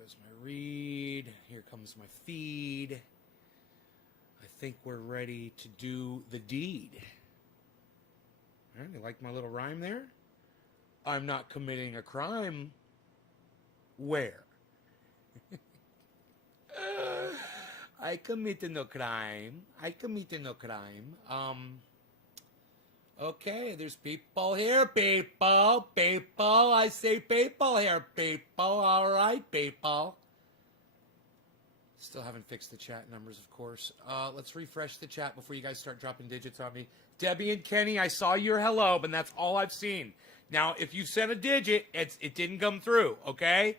goes my read. Here comes my feed. I think we're ready to do the deed. All right, you like my little rhyme there? I'm not committing a crime. Where? I committed no crime. I committed no crime. Okay, there's people here, people. I say people here, people. All right, people. Still haven't fixed the chat numbers, of course. Let's refresh the chat before you guys start dropping digits on me. Debbie and Kenny, I saw your hello, but that's all I've seen. Now, if you sent a digit, it didn't come through, okay?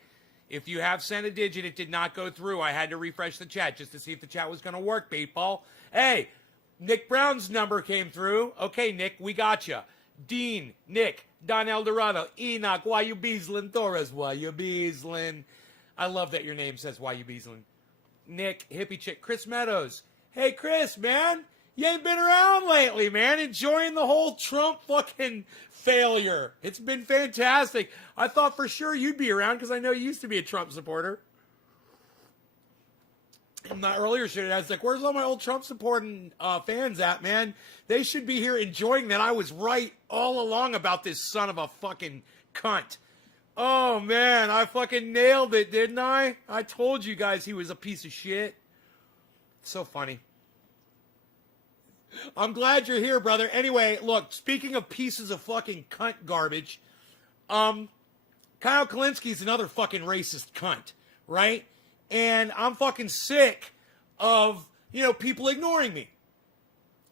If you have sent a digit, it did not go through. I had to refresh the chat just to see if the chat was going to work, people. Hey, Nick Brown's number came through. Okay, Nick, we got you. Dean, Nick, Don Eldorado, Enoch, why you beaslin', Torres, why you beaslin'. I love that your name says why you beaslin'. Nick, hippie chick, Chris Meadows. Hey, Chris, man, you ain't been around lately, man. Enjoying the whole Trump fucking failure. It's been fantastic. I thought for sure you'd be around because I know you used to be a Trump supporter. In the earlier shit, I was like, where's all my old Trump supporting fans at, man? They should be here enjoying that I was right all along about this son of a fucking cunt. Oh, man, I fucking nailed it, didn't I? I told you guys he was a piece of shit. So funny. I'm glad you're here, brother. Anyway, look, speaking of pieces of fucking cunt garbage, Kyle Kalinski's another fucking racist cunt, right? And I'm fucking sick of, people ignoring me.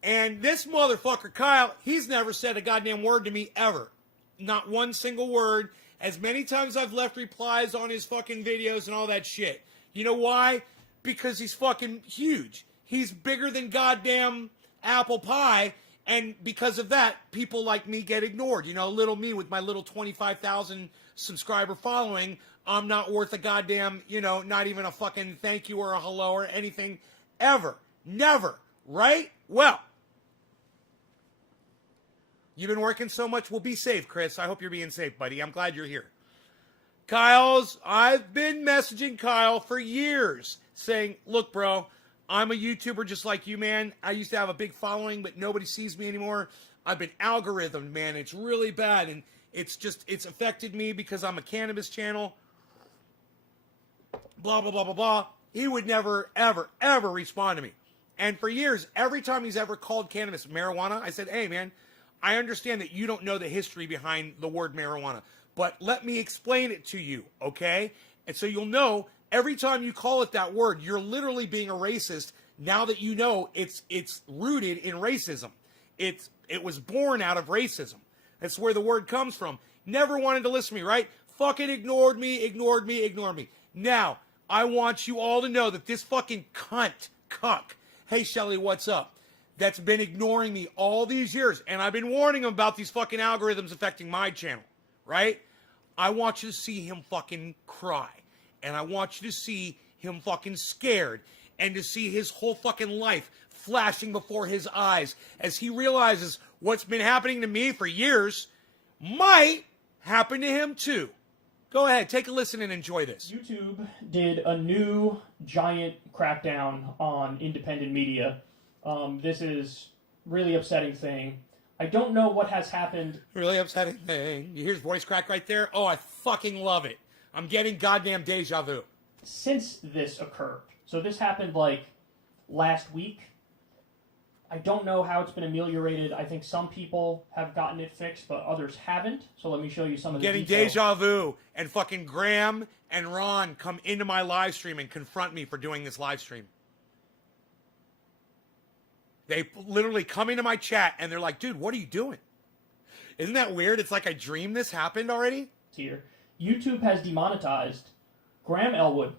And this motherfucker, Kyle, he's never said a goddamn word to me ever. Not one single word. As many times I've left replies on his fucking videos and all that shit. You know why? Because he's fucking huge. He's bigger than goddamn apple pie. And because of that, people like me get ignored. Little me with my little 25,000 subscriber following. I'm not worth a goddamn, not even a fucking thank you or a hello or anything ever. Never. Right? Well, you've been working so much. Well, be safe, Chris. I hope you're being safe, buddy. I'm glad you're here. I've been messaging Kyle for years saying, look, bro, I'm a YouTuber just like you, man. I used to have a big following, but nobody sees me anymore. I've been algorithmed, man. It's really bad. And it's affected me because I'm a cannabis channel. Blah, blah, blah, blah, blah. He would never, ever, ever respond to me. And for years, every time he's ever called cannabis marijuana, I said, hey, man, I understand that you don't know the history behind the word marijuana, but let me explain it to you, okay? And so you'll know every time you call it that word, you're literally being a racist now that you know it's rooted in racism. It was born out of racism. That's where the word comes from. Never wanted to listen to me, right? Fucking ignored me. Now, I want you all to know that this fucking cuck, hey, Shelly, what's up? That's been ignoring me all these years, and I've been warning him about these fucking algorithms affecting my channel, right? I want you to see him fucking cry, and I want you to see him fucking scared, and to see his whole fucking life flashing before his eyes as he realizes what's been happening to me for years might happen to him too. Go ahead, take a listen and enjoy this. YouTube did a new giant crackdown on independent media. This is really upsetting thing. I don't know what has happened. Really upsetting thing. You hear his voice crack right there? Oh, I fucking love it. I'm getting goddamn deja vu. Since this occurred. So this happened like last week. I don't know how it's been ameliorated. I think some people have gotten it fixed, but others haven't. So let me show you some of the Getting details. deja vu, and fucking Graham and Ron come into my live stream and confront me for doing this live stream. They literally come into my chat and they're like, dude, what are you doing? Isn't that weird? It's like I dreamed this happened already. Here, YouTube has demonetized Graham Elwood,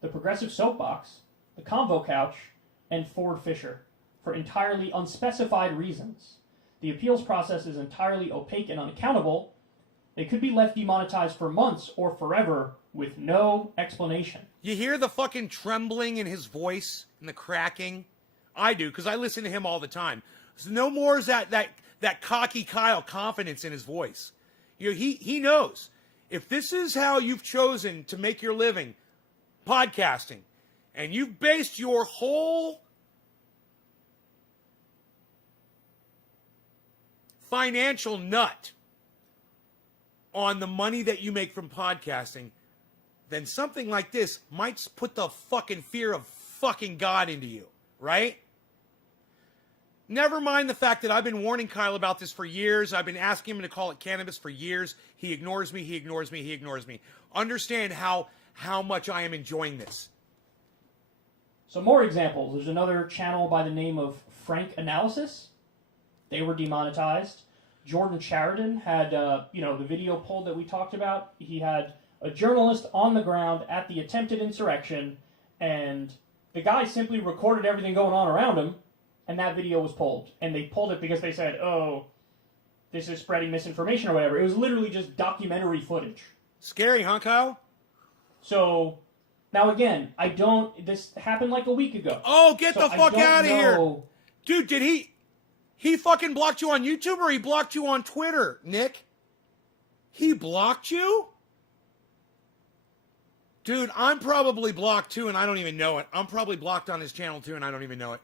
the Progressive Soapbox, the Convo Couch, and Ford Fisher for entirely unspecified reasons. The appeals process is entirely opaque and unaccountable. They could be left demonetized for months or forever with no explanation. You hear the fucking trembling in his voice and the cracking? I do, because I listen to him all the time. So no more is that cocky Kyle confidence in his voice. He knows. If this is how you've chosen to make your living, podcasting, and you've based your whole financial nut on the money that you make from podcasting, then something like this might put the fucking fear of fucking God into you, right? Never mind the fact that I've been warning Kyle about this for years. I've been asking him to call it cannabis for years. He ignores me, he ignores me, he ignores me. Understand how much I am enjoying this. So more examples. There's another channel by the name of Frank Analysis. They were demonetized. Jordan Chariton had, the video poll that we talked about. He had a journalist on the ground at the attempted insurrection, and the guy simply recorded everything going on around him, and that video was pulled. And they pulled it because they said, oh, this is spreading misinformation or whatever. It was literally just documentary footage. Scary, huh, Kyle? So, now again, this happened like a week ago. Oh, get So the fuck out of here. know- Dude, did he fucking blocked you on YouTube or he blocked you on Twitter, Nick? He blocked you? Dude, I'm probably blocked too and I don't even know it. I'm probably blocked on his channel too and I don't even know it.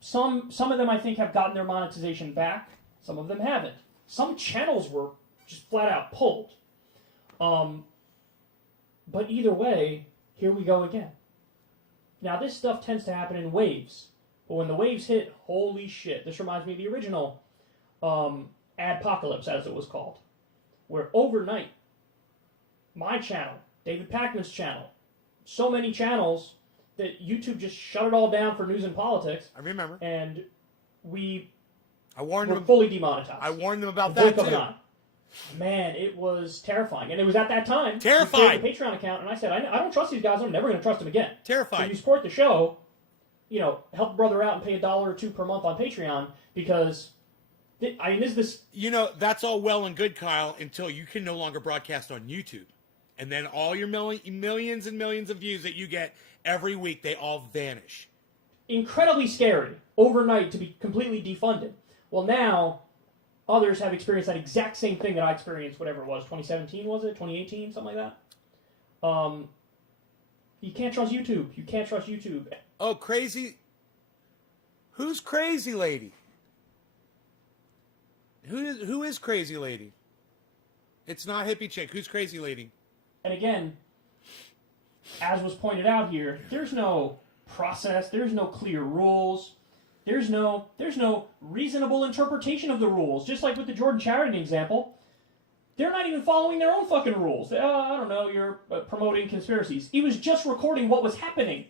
Some of them, I think, have gotten their monetization back. Some of them haven't. Some channels were just flat out pulled. But either way, here we go again. Now, this stuff tends to happen in waves. But when the waves hit, holy shit. This reminds me of the original Adpocalypse, as it was called. Where overnight, my channel, David Pakman's channel, so many channels that YouTube just shut it all down for news and politics. I remember. And we I warned were him. fully demonetized. I warned them about The that blink of too. an eye. Man, it was terrifying. And it was at that time. Terrifying. We created a Patreon account, and I said, I don't trust these guys. I'm never going to trust them again. So Terrified. you support the show, help a brother out and pay $1 or $2 per month on Patreon because, is this... That's all well and good, Kyle, until you can no longer broadcast on YouTube. And then all your millions and millions of views that you get every week, they all vanish. incredibly scary overnight to be completely defunded. Well, now others have experienced that exact same thing that I experienced, whatever it was, 2017 was it? 2018, something like that? You can't trust YouTube. You can't trust YouTube. Oh, crazy. Who's Crazy Lady? Who is Crazy Lady? It's not Hippie Chick. Who's Crazy Lady? And again, as was pointed out here, there's no process, there's no clear rules, there's no reasonable interpretation of the rules. Just like with the Jordan Chariton example, they're not even following their own fucking rules. I don't know, you're promoting conspiracies. He was just recording what was happening.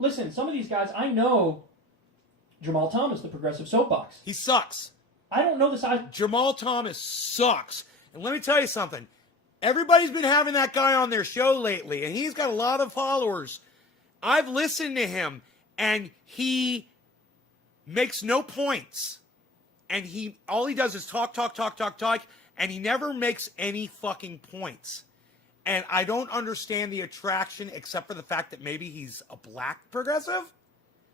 Listen, some of these guys, I know Jamal Thomas, the Progressive Soapbox. He sucks. I don't know the size. Jamal Thomas sucks. And let me tell you something. Everybody's been having that guy on their show lately, and he's got a lot of followers. I've listened to him, and he makes no points. And all he does is talk, and he never makes any fucking points. And I don't understand the attraction except for the fact that maybe he's a black progressive,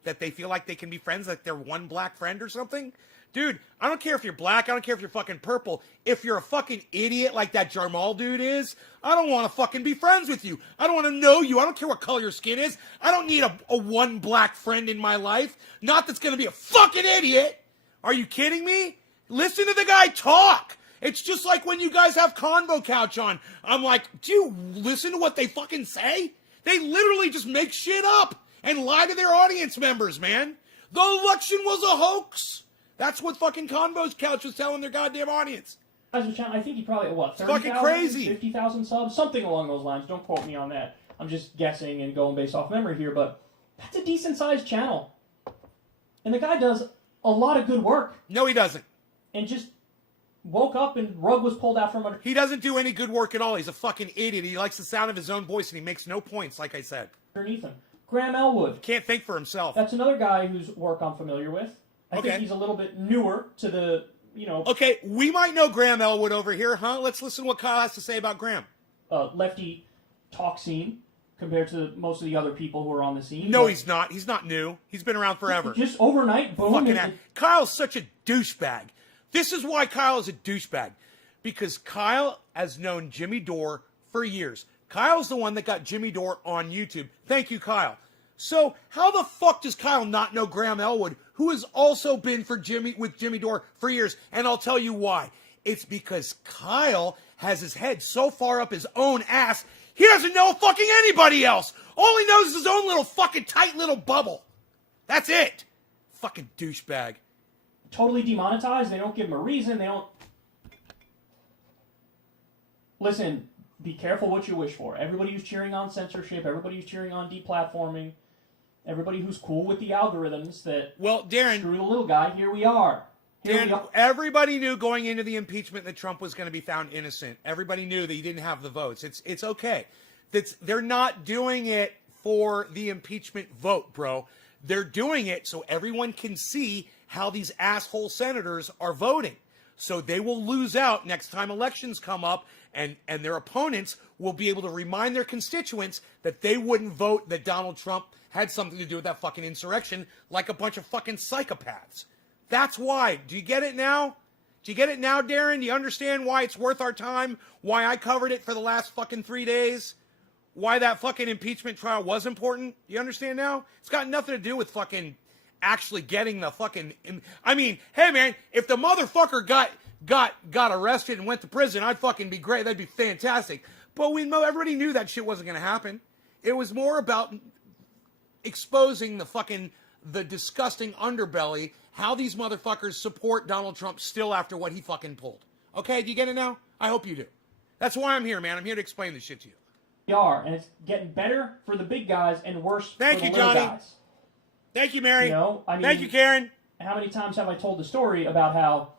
that they feel like they can be friends, like they're one black friend or something. Dude, I don't care if you're black. I don't care if you're fucking purple. If you're a fucking idiot like that Jamal dude is, I don't want to fucking be friends with you. I don't want to know you. I don't care what color your skin is. I don't need a one black friend in my life. Not that's going to be a fucking idiot. Are you kidding me? Listen to the guy talk. It's just like when you guys have Convo Couch on. I'm like, do you listen to what they fucking say? They literally just make shit up and lie to their audience members, man. The election was a hoax. That's what fucking Convo's Couch was telling their goddamn audience. I think he probably, what, Fucking 30,000, crazy. 50,000 subs? Something along those lines. Don't quote me on that. I'm just guessing and going based off memory here, but that's a decent-sized channel. And the guy does a lot of good work. No, he doesn't. And just woke up and rug was pulled out from under... He doesn't do any good work at all. He's a fucking idiot. He likes the sound of his own voice, and he makes no points, like I said. underneath him. Graham Elwood. Can't think for himself. That's another guy whose work I'm familiar with. I Okay. think he's a little bit newer to the, Okay, we might know Graham Elwood over here, huh? Let's listen to what Kyle has to say about Graham. lefty talk scene compared to most of the other people who are on the scene. No, But he's not. He's not new. He's been around forever. just overnight, boom. Fucking and- Kyle's such a douchebag. This is why Kyle is a douchebag. Because Kyle has known Jimmy Dore for years. Kyle's the one that got Jimmy Dore on YouTube. Thank you, Kyle. So how the fuck does Kyle not know Graham Elwood, who has also been with Jimmy Dore for years? And I'll tell you why. It's because Kyle has his head so far up his own ass, he doesn't know fucking anybody else. All he knows is his own little fucking tight little bubble. That's it. Fucking douchebag. Totally demonetized. They don't give him a reason. They don't... Listen, be careful what you wish for. Everybody who's cheering on censorship, everybody who's cheering on deplatforming, everybody who's cool with the algorithms that Darren, screw the little guy, here we are. Darren, everybody knew going into the impeachment that Trump was going to be found innocent. Everybody knew that he didn't have the votes. It's okay. They're not doing it for the impeachment vote, bro. They're doing it so everyone can see how these asshole senators are voting. So they will lose out next time elections come up, and their opponents will be able to remind their constituents that they wouldn't vote that Donald Trump had something to do with that fucking insurrection like a bunch of fucking psychopaths. That's why. Do you get it now? Do you get it now, Darren? Do you understand why it's worth our time? Why I covered it for the last fucking 3 days? Why that fucking impeachment trial was important? You understand now? It's got nothing to do with fucking actually getting the fucking... I mean, hey man, if the motherfucker got arrested and went to prison, I'd fucking be great. That'd be fantastic. But everybody knew that shit wasn't going to happen. It was more about exposing the disgusting underbelly, how these motherfuckers support Donald Trump still after what he fucking pulled. Okay, do you get it now? I hope you do. That's why I'm here, man. I'm here to explain this shit to you. We are, and it's getting better for the big guys and worse for the little Johnny. guys. Thank you, Mary. You know, I mean, thank you, Karen. How many times have I told the story about how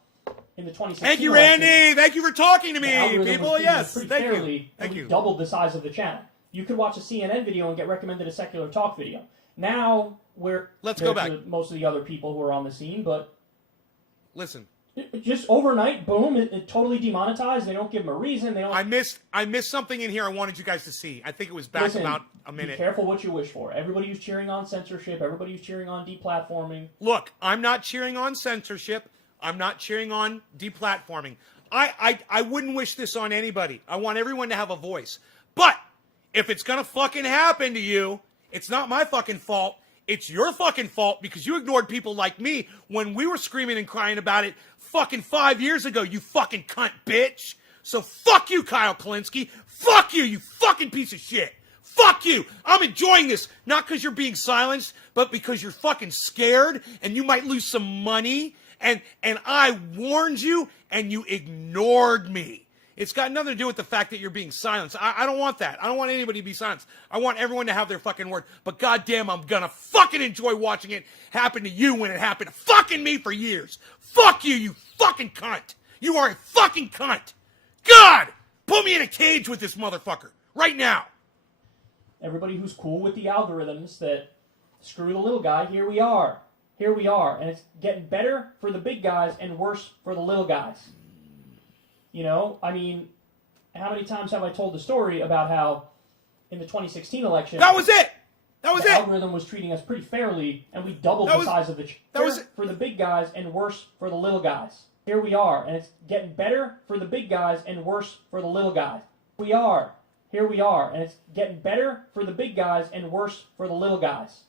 in the 2016 Thank you, Randy. election, Thank you for talking to me, the algorithm people. was treating Yes, us pretty thank fairly, you. Thank and we you. doubled the size of the channel. You could watch a CNN video and get recommended a secular talk video. Now Let's go back. Most of the other people who are on the scene, but listen. Just overnight, boom, it totally demonetized. They don't give them a reason. They don't. I missed something in here I wanted you guys to see. I think it was back about a minute. Be careful what you wish for. Everybody who's cheering on censorship, everybody who's cheering on deplatforming. Look, I'm not cheering on censorship. I'm not cheering on deplatforming. I wouldn't wish this on anybody. I want everyone to have a voice. But if it's gonna fucking happen to you, it's not my fucking fault. It's your fucking fault because you ignored people like me when we were screaming and crying about it fucking 5 years ago, you fucking cunt bitch. So fuck you, Kyle Kulinski. Fuck you, you fucking piece of shit. Fuck you. I'm enjoying this, not because you're being silenced, but because you're fucking scared and you might lose some money. And I warned you and you ignored me. It's got nothing to do with the fact that you're being silenced. I don't want that. I don't want anybody to be silenced. I want everyone to have their fucking word. But goddamn, I'm gonna fucking enjoy watching it happen to you when it happened to fucking me for years. Fuck you, you fucking cunt. You are a fucking cunt. God, put me in a cage with this motherfucker right now. Everybody who's cool with the algorithms that screw the little guy, here we are. Here we are. And it's getting better for the big guys and worse for the little guys. You know, I mean, how many times have I told the story about how in the 2016 election... That was it! That was the it! algorithm was treating us pretty fairly, and we doubled the size of the channel for the big guys and worse for the little guys. Here we are, and it's getting better for the big guys and worse for the little guys. We are. Here we are, and it's getting better for the big guys and worse for the little guys.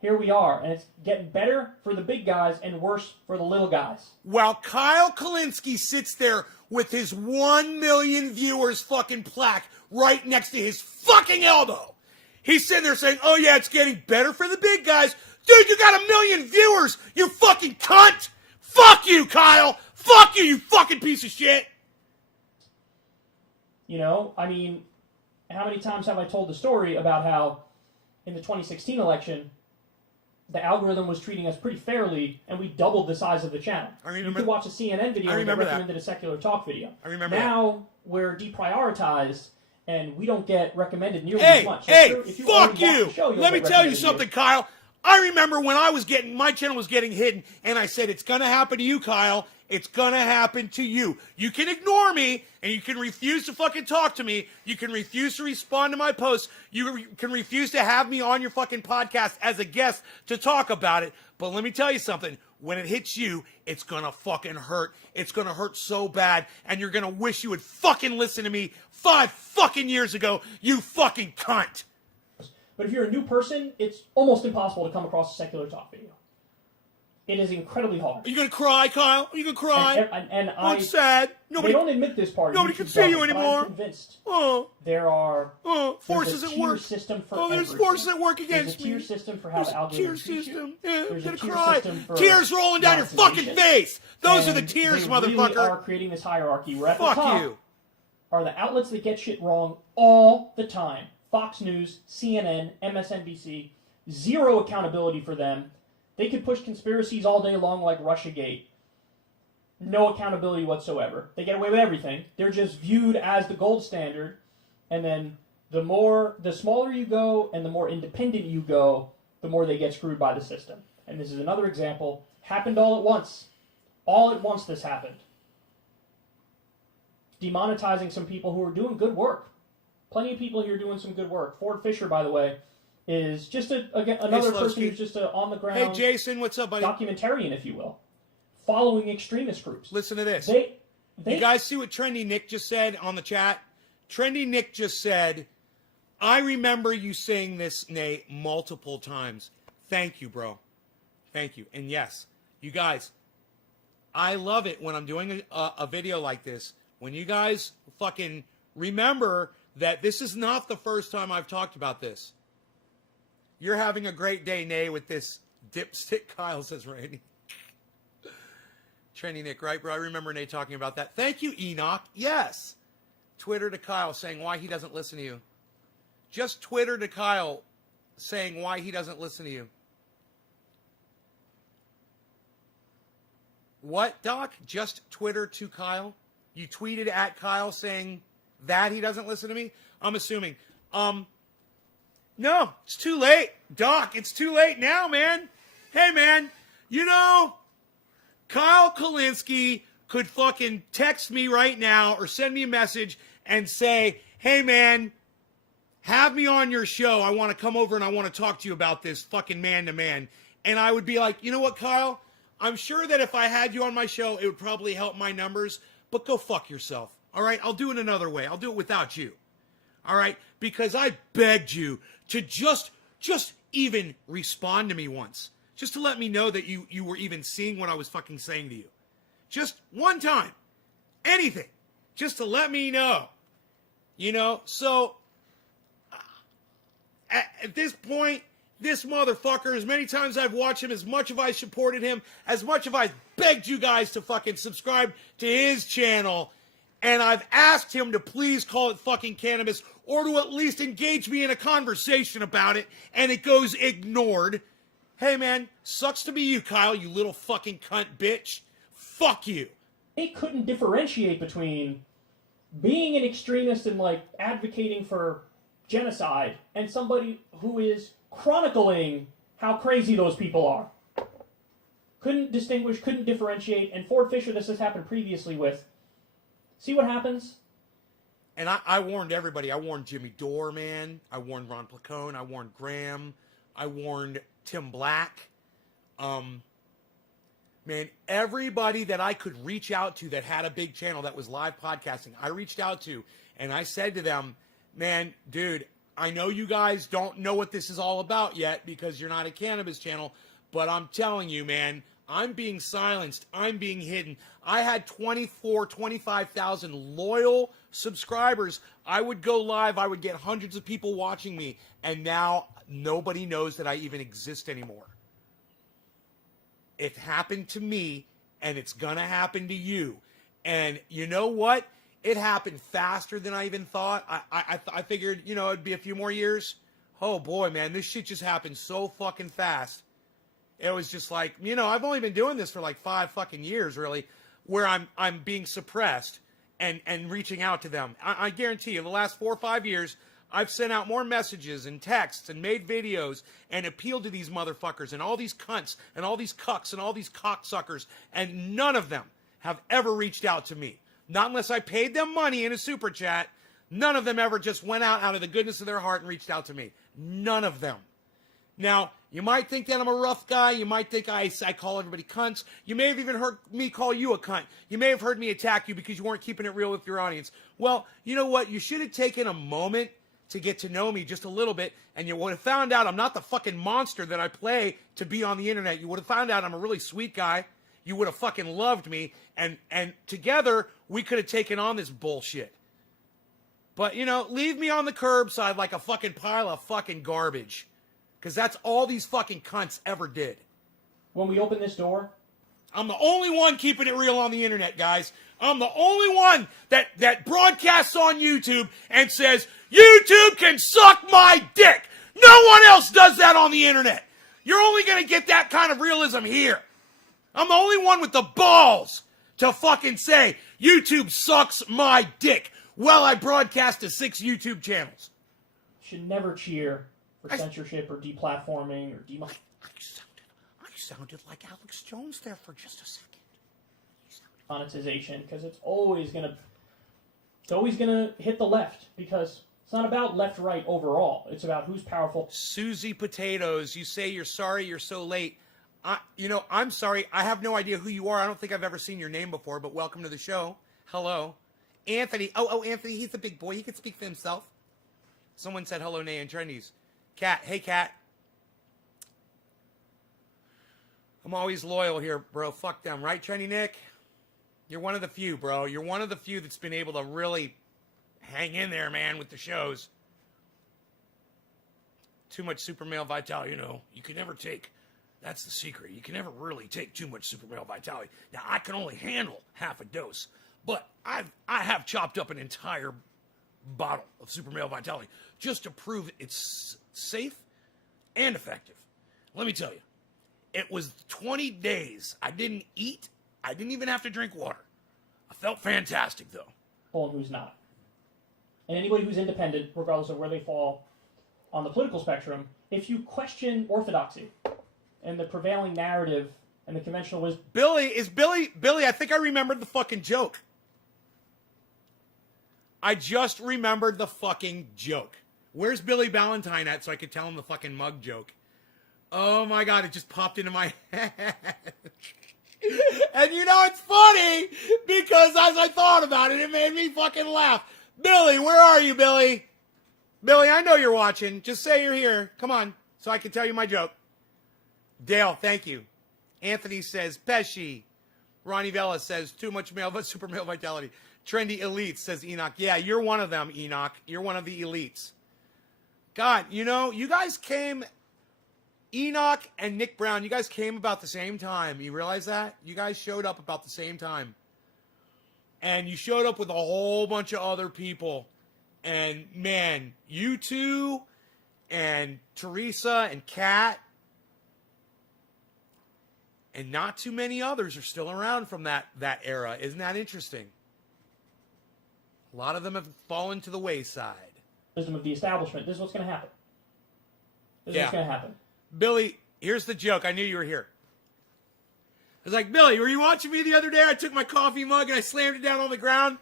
Here we are, and it's getting better for the big guys and worse for the little guys. While Kyle Kulinski sits there with his 1 million viewers fucking plaque right next to his fucking elbow. He's sitting there saying, oh yeah, it's getting better for the big guys. Dude, you got 1 million viewers, you fucking cunt! Fuck you, Kyle! Fuck you, you fucking piece of shit! You know, I mean, how many times have I told the story about how in the 2016 election, the algorithm was treating us pretty fairly, and we doubled the size of the channel. You could watch a CNN video and get recommended a secular talk video. I remember now we're deprioritized, and we don't get recommended nearly as much. If you fuck you! Let me tell you something, Kyle. I remember when my channel was getting hidden, and I said, it's gonna happen to you, Kyle. It's gonna happen to you. You can ignore me, and you can refuse to fucking talk to me. You can refuse to respond to my posts. You can refuse to have me on your fucking podcast as a guest to talk about it. But let me tell you something. When it hits you, it's gonna fucking hurt. It's gonna hurt so bad, and you're gonna wish you would fucking listen to me 5 fucking years ago, you fucking cunt. But if you're a new person, it's almost impossible to come across a secular talk video. It is incredibly hard. Are you gonna cry, Kyle? Are you gonna cry? And I'm sad. They don't admit this part. Nobody can see you anymore. I'm convinced Oh, there are forces there's a at tier work. system for There's everything. forces at work against There's a tier me. system for how the Tier algorithm treats you. system. Yeah, There's I'm a gonna tier cry. system for Tears rolling down your fucking monetization. face. Those are the And tears, they motherfucker. Really are creating this hierarchy where at the Fuck top you. are the outlets that get shit wrong all the time. Fox News, CNN, MSNBC, zero accountability for them. They could push conspiracies all day long like Russiagate. No accountability whatsoever. They get away with everything. They're just viewed as the gold standard. And then the smaller you go and the more independent you go, the more they get screwed by the system. And this is another example. Happened all at once. All at once this happened. Demonetizing some people who are doing good work. Plenty of people here doing some good work. Ford Fisher, by the way, is just another person who's just a on-the-ground Hey, Jason, what's up, buddy? documentarian, if you will, following extremist groups. Listen to this. They You guys see what Trendy Nick just said on the chat? Trendy Nick just said, I remember you saying this, Nate, multiple times. Thank you, bro. Thank you. And yes, you guys, I love it when I'm doing a video like this. When you guys fucking remember that this is not the first time I've talked about this. You're having a great day, Nate, with this dipstick, Kyle, says Randy. Trendy Nick, right, bro? I remember Nate talking about that. Thank you, Enoch. Yes. Twitter to Kyle saying why he doesn't listen to you. Just Twitter to Kyle saying why he doesn't listen to you. What, Doc? Just Twitter to Kyle? You tweeted at Kyle saying that he doesn't listen to me? I'm assuming. No, it's too late. Doc, it's too late now, man. Hey, man, you know, Kyle Kulinski could fucking text me right now or send me a message and say, hey, man, have me on your show. I want to come over and I want to talk to you about this fucking man-to-man. And I would be like, you know what, Kyle? I'm sure that if I had you on my show, it would probably help my numbers, but go fuck yourself. All right? I'll do it another way. I'll do it without you. All right? Because I begged you to just even respond to me once. Just to let me know that you were even seeing what I was fucking saying to you. Just one time. Anything. Just to let me know. You know? So, at this point, this motherfucker, as many times I've watched him, as much as I supported him, as much as I begged you guys to fucking subscribe to his channel, and I've asked him to please call it fucking cannabis, or to at least engage me in a conversation about it, and it goes ignored. Hey, man, sucks to be you, Kyle, you little fucking cunt bitch. Fuck you. They couldn't differentiate between being an extremist and, like, advocating for genocide and somebody who is chronicling how crazy those people are. Couldn't distinguish, couldn't differentiate, and Ford Fisher, this has happened previously with. See what happens? And I warned everybody. I warned Jimmy Dore, man. I warned Ron Placone. I warned Graham. I warned Tim Black. Man, everybody that I could reach out to that had a big channel that was live podcasting, I reached out to, and I said to them, man, dude, I know you guys don't know what this is all about yet because you're not a cannabis channel, but I'm telling you, man, I'm being silenced. I'm being hidden. I had 25,000 loyal subscribers. I would go live. I would get hundreds of people watching me. And now nobody knows that I even exist anymore. It happened to me, and it's going to happen to you. And you know what? It happened faster than I even thought. I figured, you know, it'd be a few more years. Oh, boy, man, this shit just happened so fucking fast. It was just like, you know, I've only been doing this for like 5 fucking years, really, where I'm being suppressed and reaching out to them. I guarantee you, the last 4 or 5 years, I've sent out more messages and texts and made videos and appealed to these motherfuckers and all these cunts and all these cucks and all these cocksuckers, and none of them have ever reached out to me. Not unless I paid them money in a super chat. None of them ever just went out of the goodness of their heart and reached out to me. None of them. Now, You might think that I'm a rough guy. You might think I call everybody cunts. You may have even heard me call you a cunt. You may have heard me attack you because you weren't keeping it real with your audience. Well, you know what? You should have taken a moment to get to know me just a little bit, and you would have found out I'm not the fucking monster that I play to be on the internet. You would have found out I'm a really sweet guy. You would have fucking loved me, and together we could have taken on this bullshit. But, you know, leave me on the curbside like a fucking pile of fucking garbage. Because that's all these fucking cunts ever did. When we open this door, I'm the only one keeping it real on the internet, guys. I'm the only one that broadcasts on YouTube and says, YouTube can suck my dick. No one else does that on the internet. You're only going to get that kind of realism here. I'm the only one with the balls to fucking say, YouTube sucks my dick while I broadcast to 6 YouTube channels. should never cheer for censorship or deplatforming or I sounded like Alex Jones there for just a second. monetization, because it's always gonna hit the left, because it's not about left-right overall. It's about who's powerful. Susie Potatoes, you say you're sorry you're so late. I'm sorry. I have no idea who you are. I don't think I've ever seen your name before, but welcome to the show. Hello. Anthony. Oh, Anthony, he's a big boy. He can speak for himself. Someone said hello, Nay, in Chinese. Cat. Hey, Cat. I'm always loyal here, bro. Fuck them. Right, Trendy Nick? You're one of the few, bro. You're one of the few that's been able to really hang in there, man, with the shows. Too much super male vitality, you can never take. That's the secret. You can never really take too much super male vitality. Now, I can only handle half a dose, but I have chopped up an entire bottle of super male vitality just to prove it's safe and effective. Let me tell you, it was 20 days. I didn't eat. I didn't even have to drink water. I felt fantastic, though. And who's not. And anybody who's independent, regardless of where they fall on the political spectrum, if you question orthodoxy and the prevailing narrative and the conventional wisdom... Billy, I think I remembered the fucking joke. I just remembered the fucking joke. Where's Billy Ballantyne at so I could tell him the fucking mug joke? Oh my God, it just popped into my head. And it's funny because as I thought about it, it made me fucking laugh. Billy, where are you, Billy? Billy, I know you're watching. Just say you're here. Come on, so I can tell you my joke. Dale, thank you. Anthony says, Pesci. Ronnie Vela says, too much male, but super male vitality. Trendy Elites, says Enoch. Yeah, you're one of them, Enoch. You're one of the elites. God, you guys came... Enoch and Nick Brown, you guys came about the same time. You realize that? You guys showed up about the same time. And you showed up with a whole bunch of other people. And, man, you two and Teresa and Kat and not too many others are still around from that era. Isn't that interesting? A lot of them have fallen to the wayside. Wisdom of the establishment. This is what's going to happen. This is what's going to happen. Billy, here's the joke. I knew you were here. I was like, Billy, were you watching me the other day? I took my coffee mug and I slammed it down on the ground.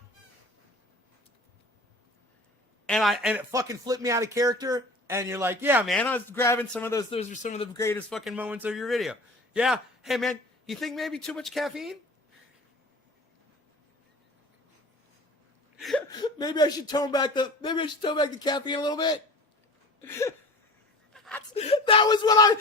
And it fucking flipped me out of character. And you're like, yeah, man, I was grabbing some of those. Those are some of the greatest fucking moments of your video. Yeah. Hey, man, you think maybe too much caffeine? Maybe I should tone back the caffeine a little bit. That was why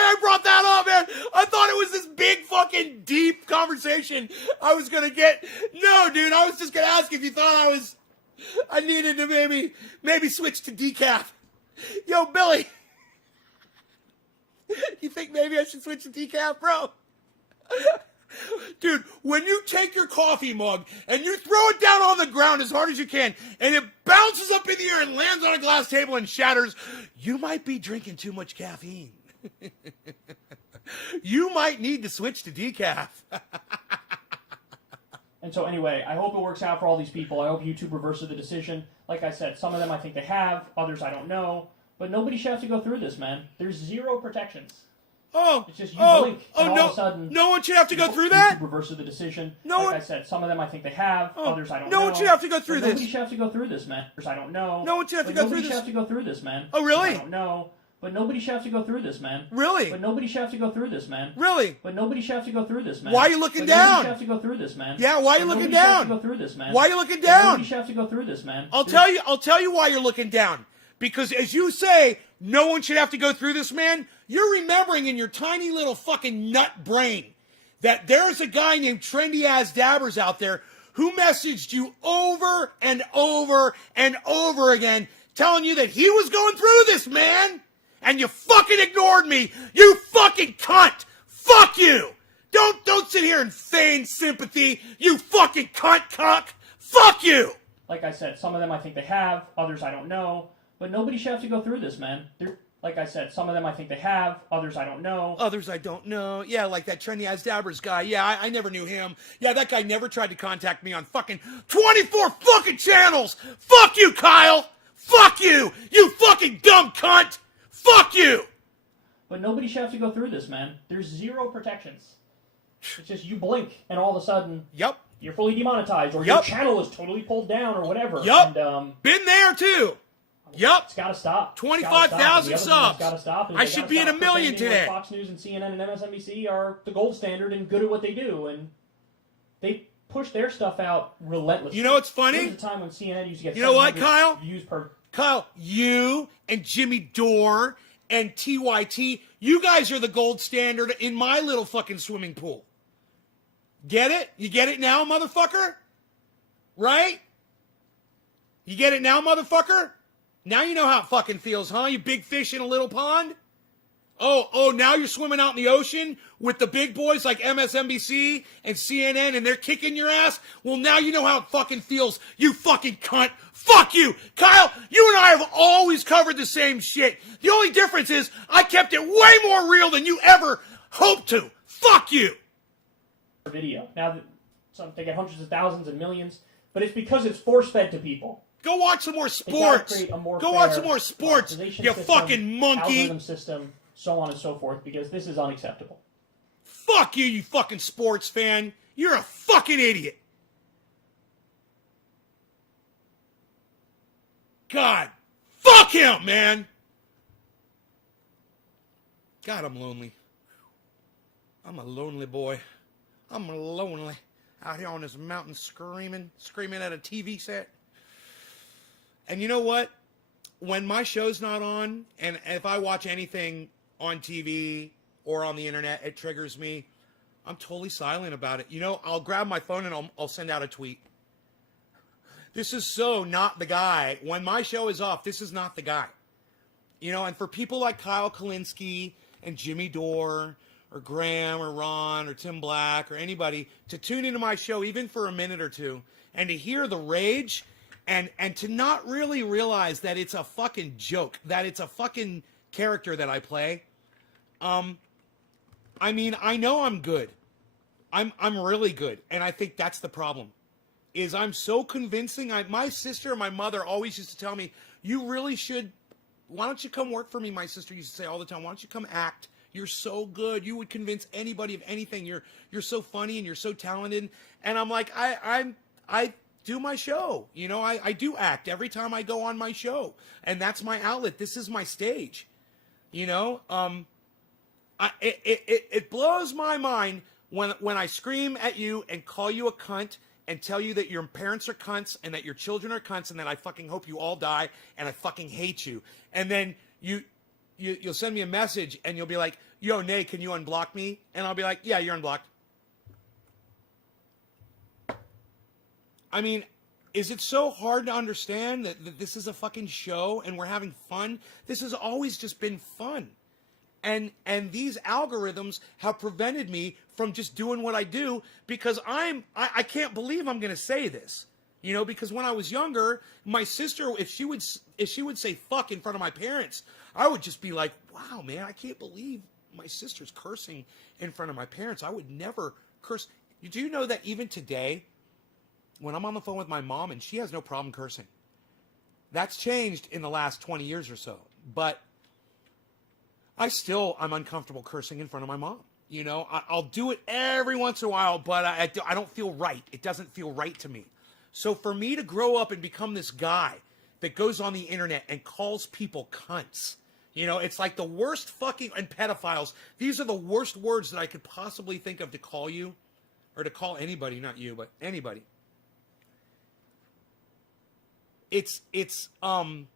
I brought that up, man. I thought it was this big fucking deep conversation I was gonna get. No, dude, I was just gonna ask if you thought I needed to maybe switch to decaf. Yo, Billy, you think maybe I should switch to decaf, bro? Dude, when you take your coffee mug and you throw it down on the ground as hard as you can, and it bounces up in the air and lands on a glass table and shatters, you might be drinking too much caffeine. You might need to switch to decaf. And so anyway, I hope it works out for all these people. I hope YouTube reverses the decision. Like I said, some of them I think they have, others I don't know. But nobody should have to go through this, man. There's zero protections. It's just you blink, and all no, of a sudden... No one should have to go through that? YouTube reverses the decision. I said, some of them I think they have, others I don't know. No one should have to go through this. Nobody should have to go through this, man. I don't know. No one should have to go through this. Nobody should have to go through this, man. Oh, really? I don't know. But nobody should have to go through this, man. Really? But nobody should have to go through this, man. Really? But nobody should have to go through this, man. Why are you looking but down? Nobody should have to go through this, man. Yeah, why are you but looking nobody should have down? to go through this, man. Why are you looking But down? Nobody should have to go through this, man. I'll tell you why you're looking down. Because as you say, no one should have to go through this, man. You're remembering in your tiny little fucking nut brain that there's a guy named Trendy Ass Dabbers out there who messaged you over and over and over again telling you that he was going through this, man. And you fucking ignored me. You fucking cunt. Fuck you. Don't sit here and feign sympathy. You fucking cunt cuck. Fuck you. Like I said, some of them I think they have, others I don't know. But nobody should have to go through this, man. Like I said, some of them I think they have, others I don't know. Others I don't know. Yeah, like that Trendy Ass Dabbers guy. Yeah, I never knew him. Yeah, that guy never tried to contact me on fucking 24 fucking channels. Fuck you, Kyle. Fuck you. You fucking dumb cunt. Fuck you. But nobody should have to go through this, man. There's zero protections. It's just you blink, and all of a sudden, Yep. you're fully demonetized, or your channel is totally pulled down, or whatever. Yep. And, Been there too. Yep. It's got to stop. 25,000 subs. Got to stop. I should be in a million today. Fox News and CNN and MSNBC are the gold standard and good at what they do, and they push their stuff out relentlessly. You know what's funny? There was a time when CNN used to get You know what, 700 Kyle? views per. Kyle, you and Jimmy Dore and TYT, you guys are the gold standard in my little fucking swimming pool. Get it? You get it now, motherfucker? Right? You get it now, motherfucker? Now you know how it fucking feels, huh? You big fish in a little pond? Oh, now you're swimming out in the ocean with the big boys like MSNBC and CNN and they're kicking your ass? Well, now you know how it fucking feels, you fucking cunt. Fuck you! Kyle, you and I have always covered the same shit. The only difference is I kept it way more real than you ever hoped to. Fuck you! Video. Now, they get hundreds of thousands and millions, but it's because it's force-fed to people. Go watch some more sports. Go watch some more sports, you system, fucking monkey. Algorithm system, so on and so forth, because this is unacceptable. Fuck you, you fucking sports fan. You're a fucking idiot. God, fuck him, man. God, I'm lonely. I'm a lonely boy. I'm lonely. Out here on this mountain screaming at a TV set. And you know what? When my show's not on, and if I watch anything on TV or on the internet, it triggers me. I'm totally silent about it. You know, I'll grab my phone and I'll send out a tweet. This is so not the guy. When my show is off, this is not the guy. You know, and for people like Kyle Kalinske and Jimmy Dore or Graham or Ron or Tim Black or anybody to tune into my show even for a minute or two and to hear the rage and to not really realize that it's a fucking joke, that it's a fucking character that I play. I mean, I know I'm good. I'm really good, and I think that's the problem. Is I'm so convincing. My sister and my mother always used to tell me, you really should, why don't you come work for me? My sister used to say all the time, why don't you come act? You're so good. You would convince anybody of anything. You're so funny and you're so talented. And I'm like, I do my show. You know, I do act every time I go on my show. And that's my outlet. This is my stage. You know, it blows my mind when I scream at you and call you a cunt and tell you that your parents are cunts and that your children are cunts and that I fucking hope you all die and I fucking hate you. And then you'll send me a message and you'll be like, yo, Nay, can you unblock me? And I'll be like, yeah, you're unblocked. I mean, is it so hard to understand that this is a fucking show and we're having fun? This has always just been fun. And these algorithms have prevented me from just doing what I do because I can't believe I'm going to say this. You know, because when I was younger, my sister, if she would say fuck in front of my parents, I would just be like, wow, man, I can't believe my sister's cursing in front of my parents. I would never curse. Do you know that even today, when I'm on the phone with my mom and she has no problem cursing, that's changed in the last 20 years or so. But I'm uncomfortable cursing in front of my mom. You know, I'll do it every once in a while, but I don't feel right. It doesn't feel right to me. So for me to grow up and become this guy that goes on the internet and calls people cunts, You know, it's like the worst fucking, and pedophiles, these are the worst words that I could possibly think of to call you, or to call anybody, not you, but anybody. It's to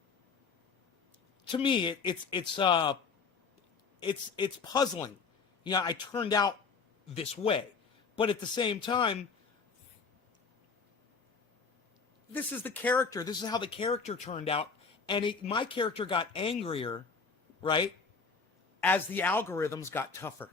me, it's puzzling. You know, I turned out this way. But at the same time, this is the character. This is how the character turned out. And my character got angrier, right, as the algorithms got tougher.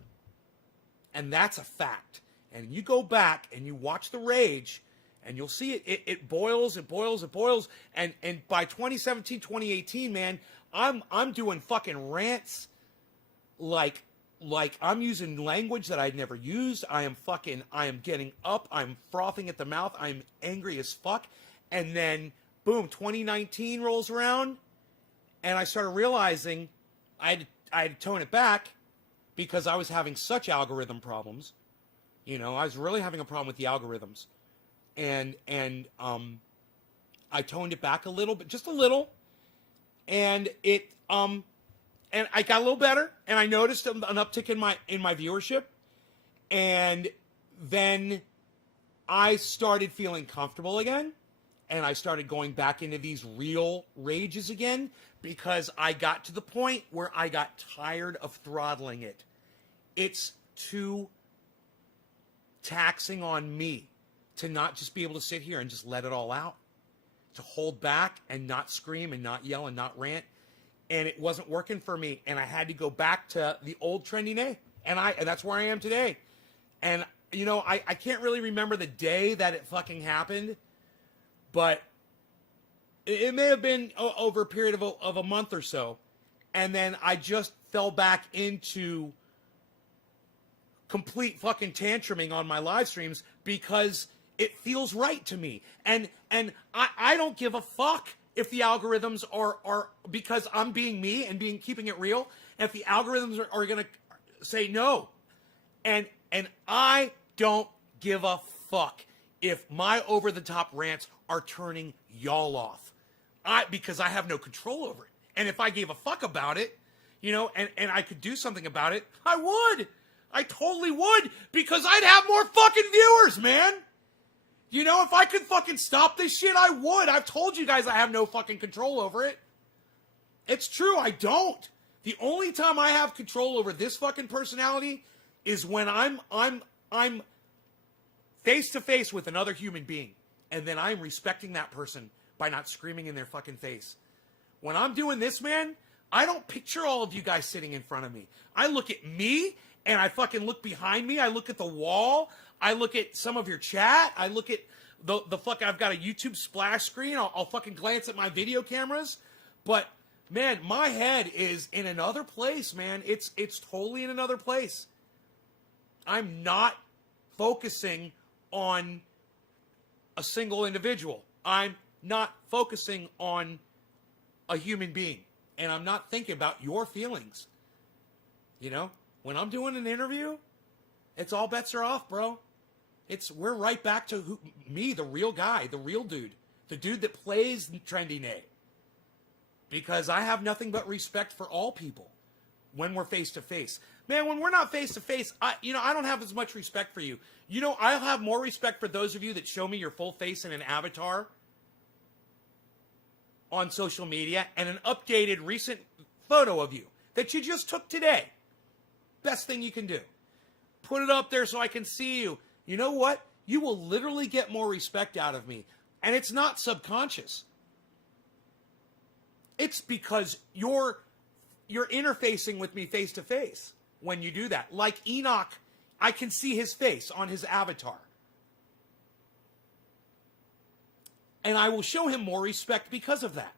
And that's a fact. And you go back and you watch the rage, and you'll see it boils, it boils, it boils. And by 2017, 2018, man, I'm doing fucking rants like I'm using language that I'd never used. I am getting up. I'm frothing at the mouth. I'm angry as fuck. And then, boom, 2019 rolls around, and I started realizing I had to tone it back because I was having such algorithm problems. You know, I was really having a problem with the algorithms. And I toned it back a little bit, just a little. And and I got a little better, and I noticed an uptick in my viewership. And then I started feeling comfortable again, and I started going back into these real rages again because I got to the point where I got tired of throttling it. It's too taxing on me to not just be able to sit here and just let it all out, to hold back and not scream and not yell and not rant. And it wasn't working for me, and I had to go back to the old trendy Nay, and that's where I am today. And you know, I can't really remember the day that it fucking happened, but it may have been over a period of a month or so, and then I just fell back into complete fucking tantruming on my live streams because it feels right to me, and I don't give a fuck if the algorithms are because I'm being me and keeping it real, and if the algorithms are going to say no, and I don't give a fuck if my over the top rants are turning y'all off, because I have no control over it. And if I gave a fuck about it, you know, and I could do something about it, I would. I totally would, because I'd have more fucking viewers, man. You know, if I could fucking stop this shit, I would. I've told you guys I have no fucking control over it. It's true, I don't. The only time I have control over this fucking personality is when I'm face to face with another human being, and then I'm respecting that person by not screaming in their fucking face. When I'm doing this, man, I don't picture all of you guys sitting in front of me. I look at me, and I fucking look behind me. I look at the wall. I look at some of your chat. I look at the fuck. I've got a YouTube splash screen. I'll fucking glance at my video cameras. But man, my head is in another place, man. It's totally in another place. I'm not focusing on a single individual. I'm not focusing on a human being, and I'm not thinking about your feelings. You know, when I'm doing an interview, it's all bets are off, bro. We're right back to me, the real guy, the real dude, the dude that plays Trendy Nay. Because I have nothing but respect for all people when we're face to face. Man, when we're not face to face, I don't have as much respect for you. You know, I'll have more respect for those of you that show me your full face in an avatar on social media and an updated recent photo of you that you just took today. Best thing you can do. Put it up there so I can see you. You know what? You will literally get more respect out of me. And it's not subconscious. It's because you're interfacing with me face to face when you do that. Like Enoch, I can see his face on his avatar. And I will show him more respect because of that.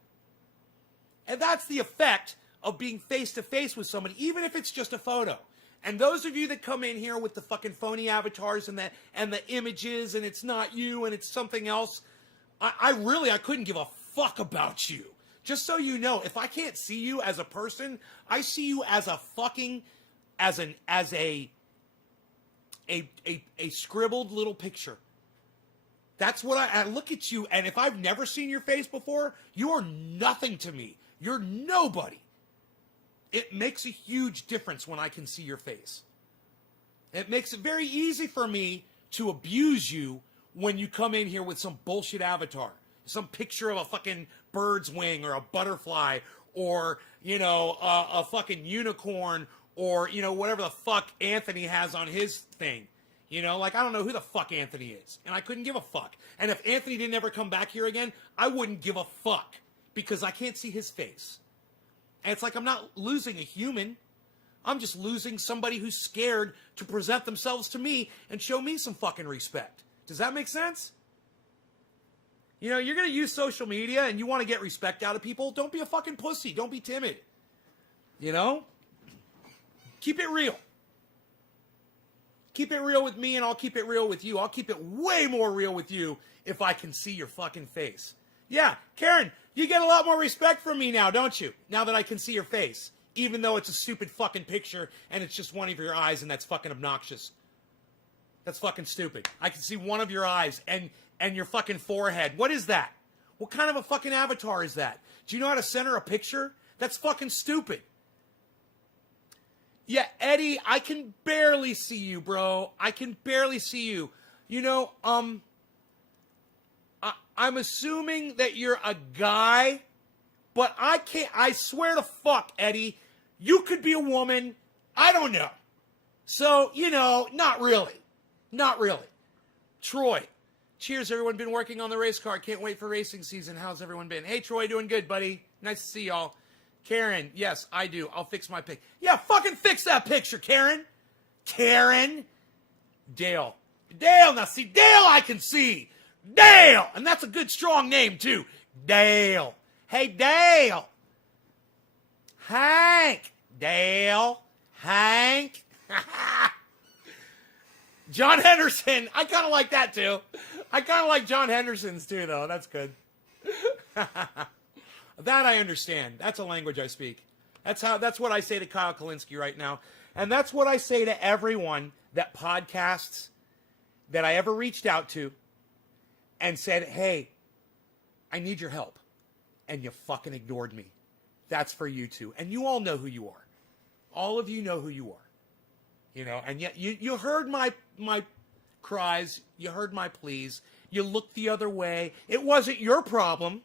And that's the effect of being face to face with somebody, even if it's just a photo. And those of you that come in here with the fucking phony avatars and the images, and it's not you and it's something else, I couldn't give a fuck about you. Just so you know, if I can't see you as a person, I see you as a fucking, as a scribbled little picture. That's what I look at you, and if I've never seen your face before, you are nothing to me. You're nobody. it makes a huge difference when I can see your face. It makes it very easy for me to abuse you when you come in here with some bullshit avatar. Some picture of a fucking bird's wing or a butterfly or, you know, a fucking unicorn or, you know, whatever the fuck Anthony has on his thing. You know, like, I don't know who the fuck Anthony is. And I couldn't give a fuck. And if Anthony didn't ever come back here again, I wouldn't give a fuck. Because I can't see his face. And it's like I'm not losing a human. I'm just losing somebody who's scared to present themselves to me and show me some fucking respect. Does that make sense? You know, you're going to use social media and you want to get respect out of people. Don't be a fucking pussy. Don't be timid. You know? Keep it real. Keep it real with me and I'll keep it real with you. I'll keep it way more real with you if I can see your fucking face. Yeah, Karen, you get a lot more respect from me now, don't you? Now that I can see your face. Even though it's a stupid fucking picture and it's just one of your eyes and that's fucking obnoxious. That's fucking stupid. I can see one of your eyes and your fucking forehead. What is that? What kind of a fucking avatar is that? Do you know how to center a picture? That's fucking stupid. Yeah, Eddie, I can barely see you, bro. I can barely see you. You know, I'm assuming that you're a guy, but I can't, I swear to fuck, Eddie, you could be a woman. I don't know. So, you know, not really. Not really. Troy, cheers, everyone. Been working on the race car. Can't wait for racing season. How's everyone been? Hey, Troy, doing good, buddy. Nice to see y'all. Karen, yes, I do. I'll fix my pic. Yeah, fucking fix that picture, Karen. Karen. Dale. Dale, now see, Dale I can see. Dale. And that's a good, strong name, too. Dale. Hey, Dale. Hank. Dale. Hank. John Henderson. I kind of like that, too. I kind of like John Henderson's, too, though. That's good. That I understand. That's a language I speak. That's what I say to Kyle Kalinske right now. And that's what I say to everyone that podcasts that I ever reached out to and said, hey, I need your help. And you fucking ignored me. That's for you too. And you all know who you are. All of you know who you are. You know, and yet you heard my cries. You heard my pleas. You looked the other way. It wasn't your problem.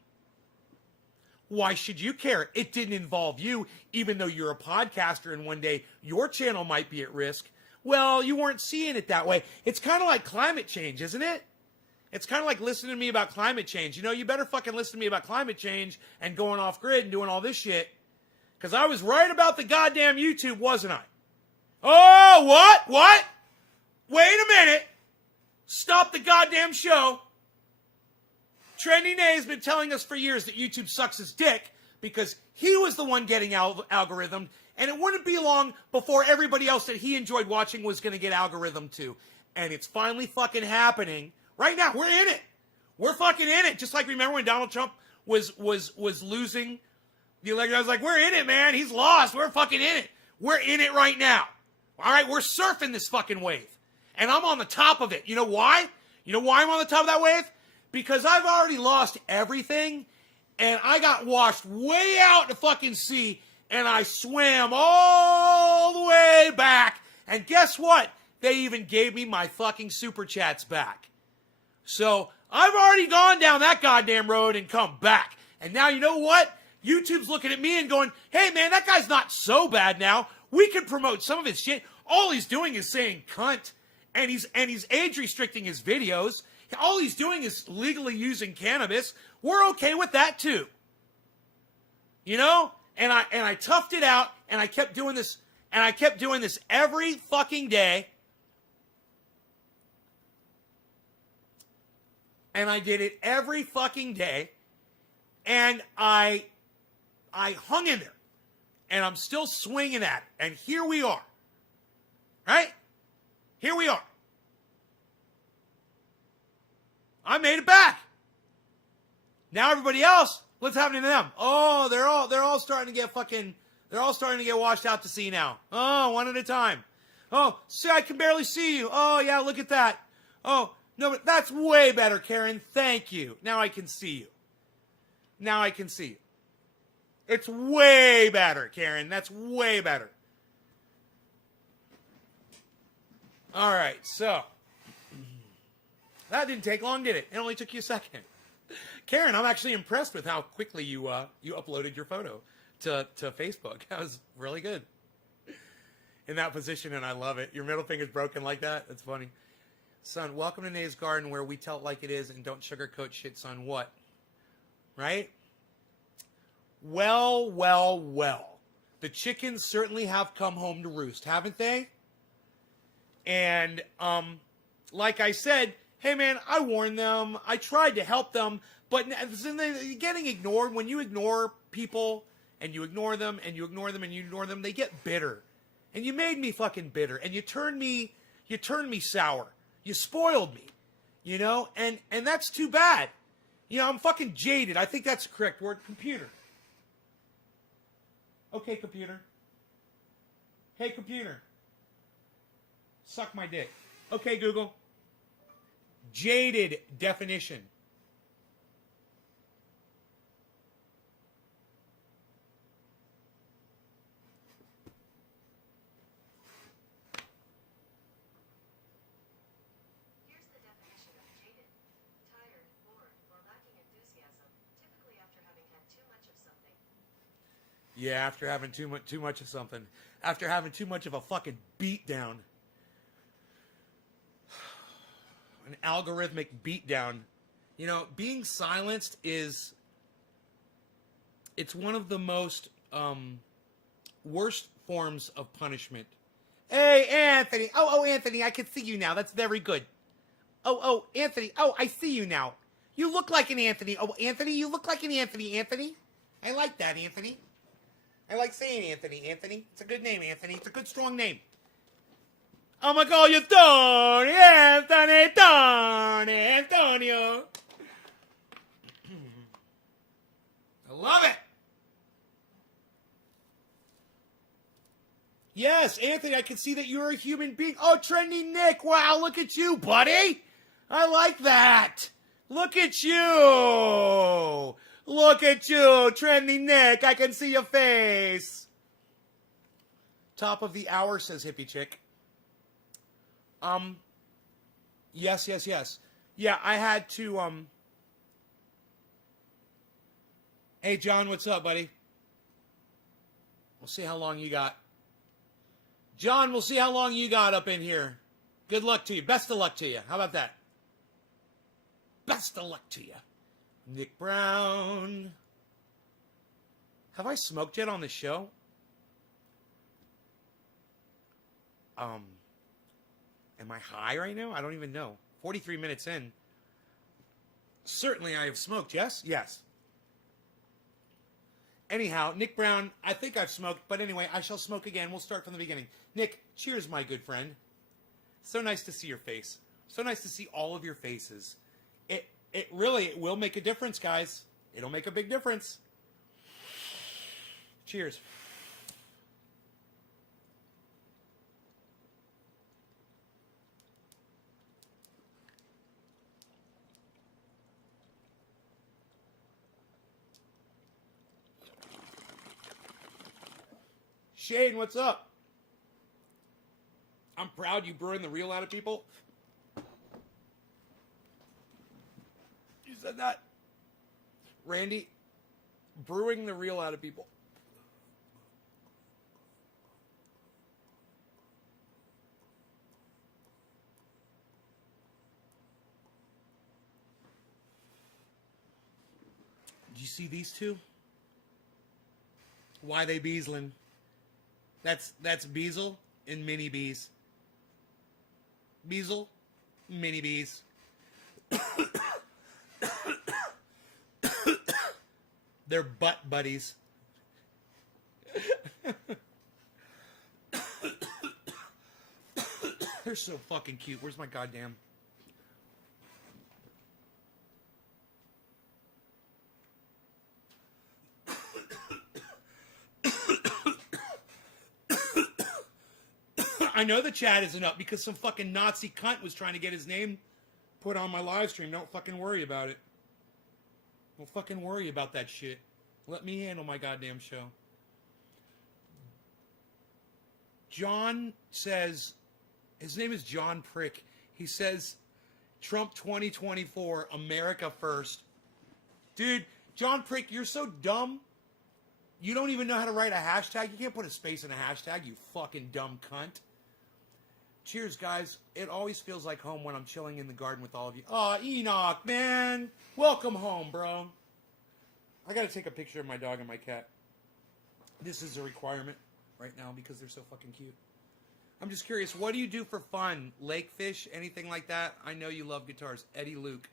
Why should you care? It didn't involve you, even though you're a podcaster and one day your channel might be at risk. Well, you weren't seeing it that way. It's kind of like climate change, isn't it? It's kind of like listening to me about climate change. You know, you better fucking listen to me about climate change and going off grid and doing all this shit. Because I was right about the goddamn YouTube, wasn't I? Oh, what? What? Wait a minute. Stop the goddamn show. Trendy Nay has been telling us for years that YouTube sucks his dick because he was the one getting algorithmed, and it wouldn't be long before everybody else that he enjoyed watching was going to get algorithmed too. And it's finally fucking happening. Right now, we're in it. We're fucking in it. Just like remember when Donald Trump was losing the election? I was like, we're in it, man. He's lost. We're fucking in it. We're in it right now. All right, we're surfing this fucking wave. And I'm on the top of it. You know why? You know why I'm on the top of that wave? Because I've already lost everything, and I got washed way out to fucking sea, and I swam all the way back. And guess what? They even gave me my fucking super chats back. So I've already gone down that goddamn road and come back. And now you know what? YouTube's looking at me and going, hey man, that guy's not so bad now. We can promote some of his shit. All he's doing is saying cunt, and he's age restricting his videos. All he's doing is legally using cannabis. We're okay with that too. You know? And I toughed it out, and I kept doing this, every fucking day. And I did it every fucking day. And I hung in there. And I'm still swinging at it. And here we are. Right? Here we are. I made it back. Now everybody else, what's happening to them? Oh, they're all starting to get washed out to sea now. Oh, one at a time. Oh, see, I can barely see you. Oh, yeah, look at that. Oh, no, but that's way better, Karen. Thank you. Now I can see you. Now I can see you. It's way better, Karen. That's way better. All right, so that didn't take long, did it? It only took you a second. Karen, I'm actually impressed with how quickly you uploaded your photo to Facebook. That was really good. In that position, and I love it. Your middle finger's broken like that. That's funny. Son, welcome to Nate's Garden, where we tell it like it is and don't sugarcoat shit, son. What? Right? Well, well, well. The chickens certainly have come home to roost, haven't they? And, like I said, hey man, I warned them. I tried to help them, but getting ignored, when you ignore people and you ignore them and you ignore them and you ignore them, they get bitter. And you made me fucking bitter, and you turned me sour. You spoiled me, you know, and that's too bad. You know, I'm fucking jaded. I think that's the correct word. Computer. Okay, computer. Hey, computer. Suck my dick. Okay, Google. Jaded definition. Here's the definition of jaded. Tired, bored, or lacking enthusiasm, typically after having had too much of something. Yeah, after having too much of something. After having too much of a fucking beatdown. An algorithmic beatdown. You know, being silenced it's one of the most worst forms of punishment. Hey, Anthony. Oh, Anthony, I can see you now. That's very good. Oh, Anthony. Oh, I see you now. You look like an Anthony. Oh, Anthony, you look like an Anthony. I like that, Anthony. I like saying Anthony. It's a good name, Anthony. It's a good, strong name. I'm gonna call you Tony, Antonio. I love it. Yes, Anthony, I can see that you're a human being. Oh, Trendy Nick. Wow, look at you, buddy. I like that. Look at you. Look at you, Trendy Nick. I can see your face. Top of the hour, says Hippie Chick. Yes. Yeah, I had to, Hey, John, what's up, buddy? We'll see how long you got. John, we'll see how long you got up in here. Good luck to you. Best of luck to you. How about that? Best of luck to you. Nick Brown. Have I smoked yet on the show? Am I high right now? I don't even know. 43 minutes in. Certainly I have smoked, yes? Yes. Anyhow, Nick Brown, I think I've smoked, but anyway, I shall smoke again. We'll start from the beginning. Nick, cheers, my good friend. So nice to see your face. So nice to see all of your faces. It really will make a difference, guys. It'll make a big difference. Cheers. Shane, what's up? I'm proud you brewing the real out of people. You said that. Randy, brewing the real out of people. Did you see these two? Why they Beaslin? That's Beazle and Mini Bees. Beazle, Mini Bees. They're butt buddies. They're so fucking cute. Where's my goddamn... I know the chat isn't up because some fucking Nazi cunt was trying to get his name put on my live stream. Don't fucking worry about it. Don't fucking worry about that shit. Let me handle my goddamn show. John says, his name is John Prick. He says, Trump 2024, America first. Dude, John Prick, you're so dumb. You don't even know how to write a hashtag. You can't put a space in a hashtag, you fucking dumb cunt. Cheers, guys. It always feels like home when I'm chilling in the garden with all of you. Oh, Enoch, man. Welcome home, bro. I gotta take a picture of my dog and my cat. This is a requirement right now because they're so fucking cute. I'm just curious, what do you do for fun? Lake fish, anything like that? I know you love guitars. Eddie Luke.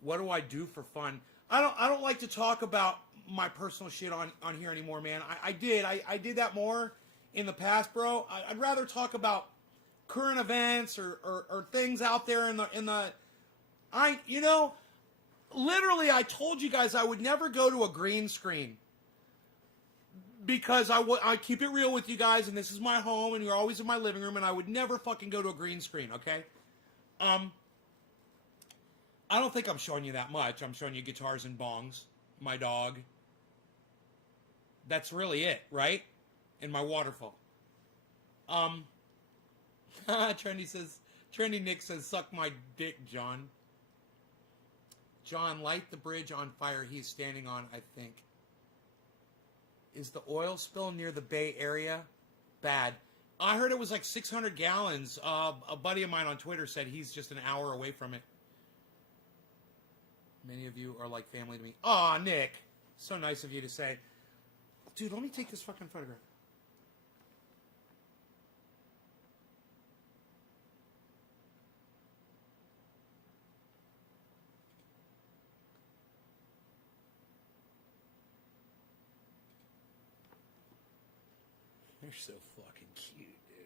What do I do for fun? I don't like to talk about my personal shit on here anymore, man. I did that more in the past, bro. I'd rather talk about current events or things out there in the literally I told you guys I would never go to a green screen because I keep it real with you guys, and this is my home and you're always in my living room, and I would never fucking go to a green screen, okay? I don't think I'm showing you that much. I'm showing you guitars and bongs, my dog. That's really it, right? And my waterfall. Trendy Nick says, suck my dick, John. John, light the bridge on fire he's standing on, I think. Is the oil spill near the Bay Area? Bad. I heard it was like 600 gallons. A buddy of mine on Twitter said he's just an hour away from it. Many of you are like family to me. Aw, Nick. So nice of you to say. Dude, let me take this fucking photograph. You're so fucking cute, dude.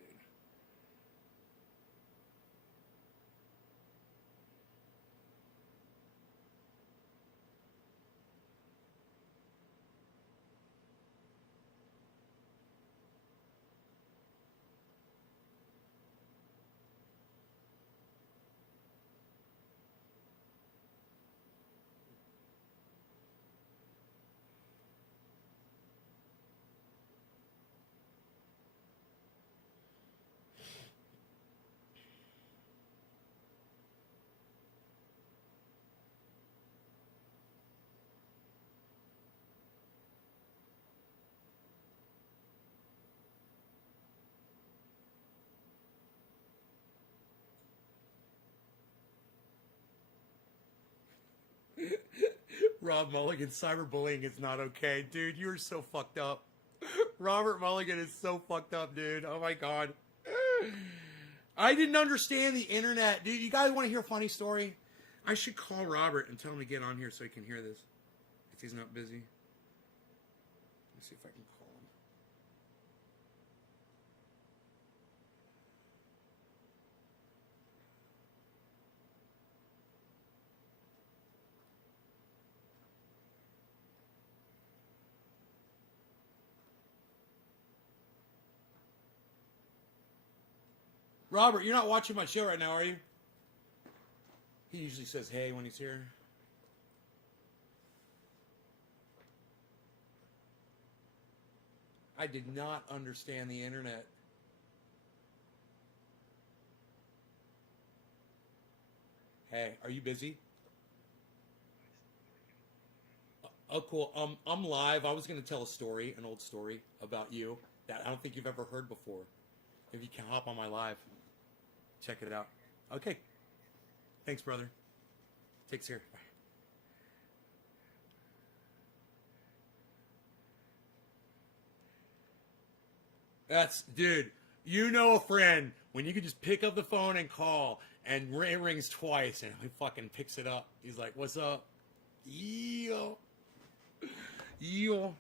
Rob Mulligan, cyberbullying is not okay. Dude, you're so fucked up. Robert Mulligan is so fucked up, dude. Oh my god. I didn't understand the internet. Dude, you guys want to hear a funny story? I should call Robert and tell him to get on here so he can hear this. If he's not busy. Let's see if I can call him. Robert, you're not watching my show right now, are you? He usually says hey when he's here. I did not understand the internet. Hey, are you busy? Oh, cool. I'm live. I was going to tell a story, an old story about you that I don't think you've ever heard before. If you can hop on my live, check it out. Okay. Thanks, brother. Take care. Bye. That's, dude, you know a friend when you can just pick up the phone and call, and it rings twice, and he fucking picks it up. He's like, what's up? Yo. Yo.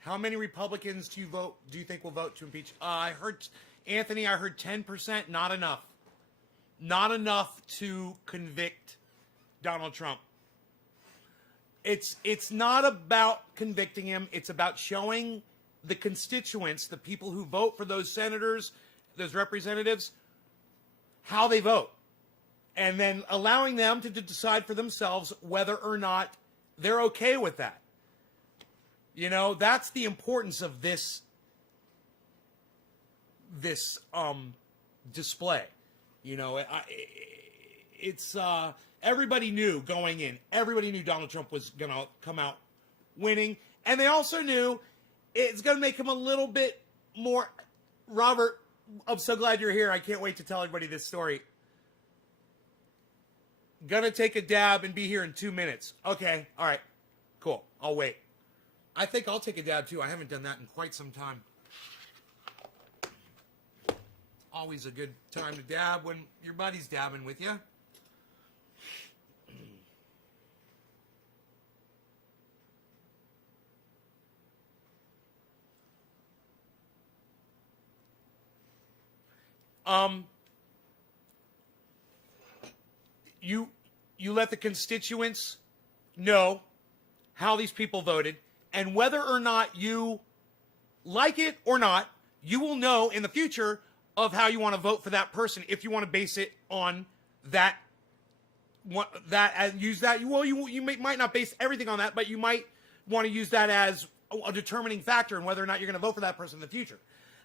How many Republicans do you think will vote to impeach? I heard 10%, not enough. Not enough to convict Donald Trump. It's not about convicting him. It's about showing the constituents, the people who vote for those senators, those representatives, how they vote. and then allowing them to decide for themselves whether or not they're okay with that. You know, that's the importance of this display. You know, it's everybody knew going in. Everybody knew Donald Trump was going to come out winning, and they also knew it's going to make him a little bit more. Robert, I'm so glad you're here. I can't wait to tell everybody this story. Gonna take a dab and be here in 2 minutes. Okay, all right, cool. I'll wait. I think I'll take a dab too. I haven't done that in quite some time. Always a good time to dab when your buddy's dabbing with you. You let the constituents know how these people voted, and whether or not you like it or not, you will know in the future of how you want to vote for that person if you want to base it on that. Use that. Well, you might not base everything on that, but you might want to use that as a determining factor in whether or not you're going to vote for that person in the future.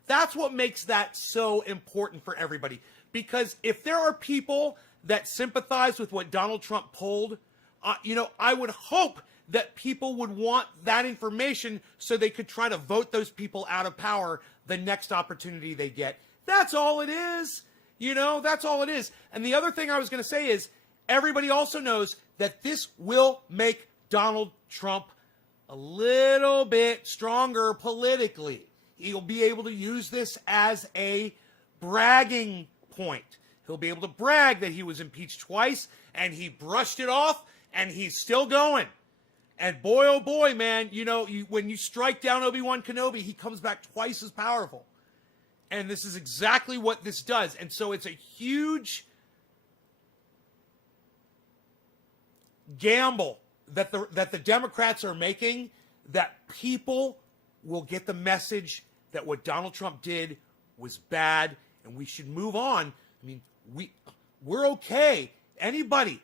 That's what makes that so important for everybody. Because if there are people that sympathize with what Donald Trump pulled, I would hope that people would want that information so they could try to vote those people out of power the next opportunity they get. That's all it is. That's all it is. And the other thing I was going to say is everybody also knows that this will make Donald Trump a little bit stronger politically. He'll be able to use this as a bragging point. He'll be able to brag that he was impeached twice and he brushed it off and he's still going. And boy, oh boy, man, when you strike down Obi-Wan Kenobi, he comes back twice as powerful. And this is exactly what this does. And so it's a huge gamble that the Democrats are making, that people will get the message that what Donald Trump did was bad and we should move on. I mean, we're okay. Anybody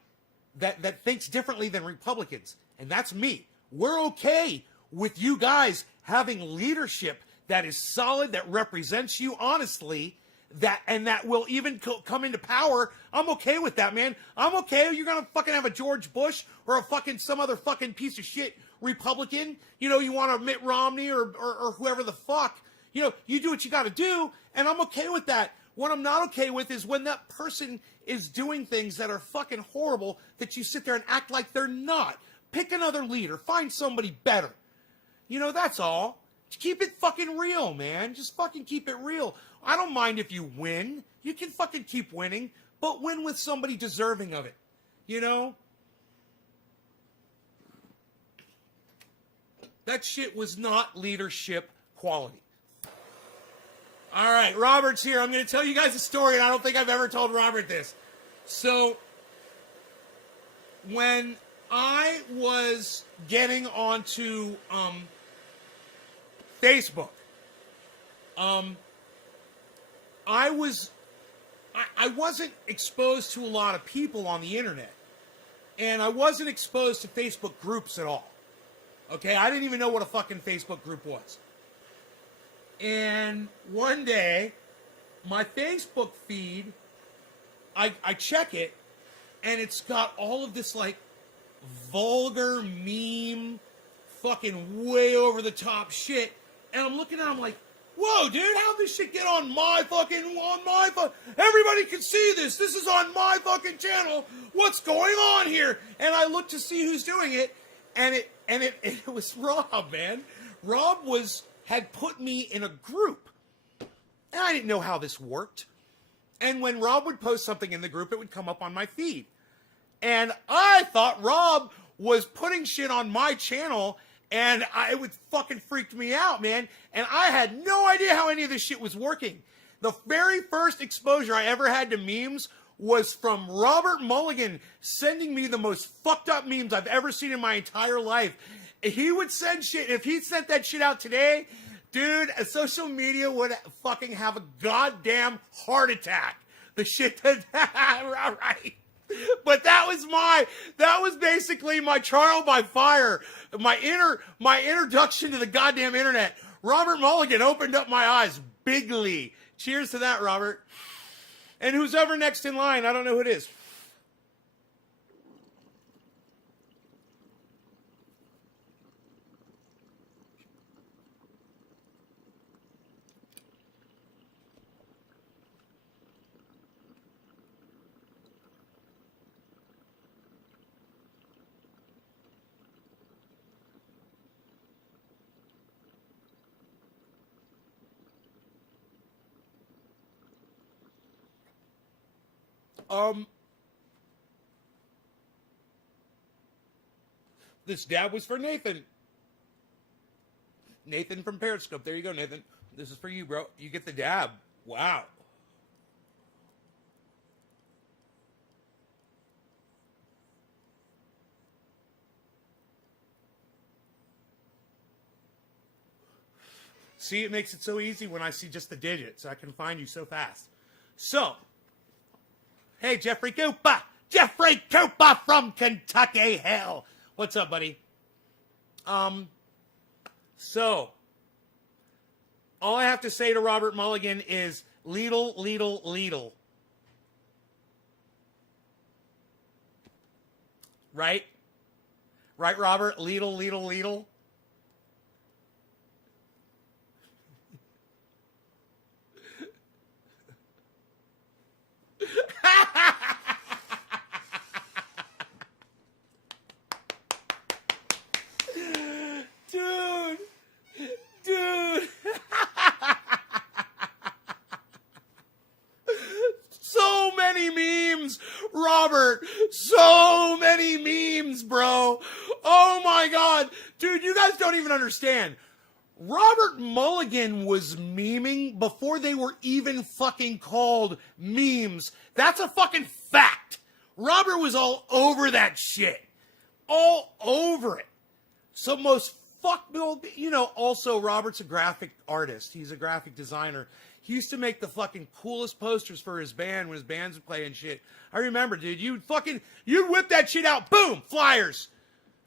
that thinks differently than Republicans, and that's me, we're okay with you guys having leadership that is solid, that represents you honestly, that will even come into power. I'm okay with that, man. I'm okay. You're gonna fucking have a George Bush or a fucking some other fucking piece of shit Republican. You want a Mitt Romney or whoever the fuck. You do what you got to do, and I'm okay with that. What I'm not okay with is when that person is doing things that are fucking horrible that you sit there and act like they're not. Pick another leader. Find somebody better. That's all. Keep it fucking real, man. Just fucking keep it real. I don't mind if you win. You can fucking keep winning, but win with somebody deserving of it. That shit was not leadership quality. All right, Robert's here. I'm going to tell you guys a story, and I don't think I've ever told Robert this. So, when I was getting onto Facebook, I wasn't exposed to a lot of people on the internet, and I wasn't exposed to Facebook groups at all. Okay, I didn't even know what a fucking Facebook group was. And one day, my Facebook feed, I check it, and it's got all of this, like, vulgar meme, fucking way over the top shit. And I'm looking at it, I'm like, whoa, dude, how'd this shit get on my everybody can see this. This is on my fucking channel. What's going on here? And I looked to see who's doing it, and it was Rob, man. Rob had put me in a group. And I didn't know how this worked. And when Rob would post something in the group, it would come up on my feed. And I thought Rob was putting shit on my channel, and it would fucking freaked me out, man. And I had no idea how any of this shit was working. The very first exposure I ever had to memes was from Robert Mulligan sending me the most fucked up memes I've ever seen in my entire life. He would send shit. If he sent that shit out today, dude, social media would fucking have a goddamn heart attack. The shit that, right. But that was basically my trial by fire, my introduction to the goddamn internet. Robert Mulligan opened up my eyes bigly. Cheers to that, Robert. And who's ever next in line? I don't know who it is. This dab was for Nathan. Nathan from Periscope. There you go, Nathan. This is for you, bro. You get the dab. Wow. See, it makes it so easy when I see just the digits. I can find you so fast. So, hey, Jeffrey Cooper. Jeffrey Cooper from Kentucky. Hell. What's up, buddy? So, all I have to say to Robert Mulligan is Lidl, Lidl, Lidl. Right? Right, Robert? Lidl, Lidl, Lidl. Dude. So many memes, Robert. So many memes, bro. Oh my God. Dude, you guys don't even understand. Robert Mulligan was memeing before they were even fucking called memes. That's a fucking fact. Robert was all over that shit. All over it. So most also Robert's a graphic artist. He's a graphic designer. He used to make the fucking coolest posters for his band when his bands would play and shit. I remember, dude. You'd whip that shit out. Boom! Flyers.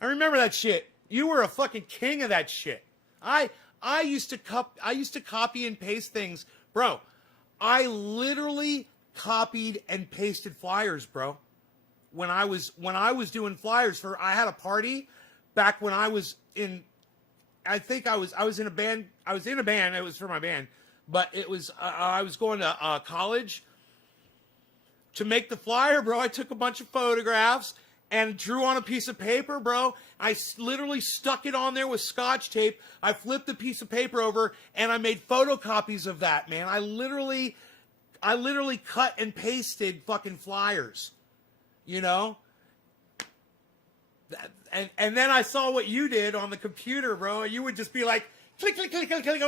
I remember that shit. You were a fucking king of that shit. I used to copy and paste things. Bro, I literally copied and pasted flyers, bro. When I was doing flyers I had a party back when I was in I was in a band. It was for my band, but it was I was going to college. To make the flyer, bro, I took a bunch of photographs and drew on a piece of paper, bro. I literally stuck it on there with Scotch tape. I flipped the piece of paper over and I made photocopies of that, man. I literally cut and pasted fucking flyers, you know? And then I saw what you did on the computer, bro. You would just be like, click, click, click, click, click,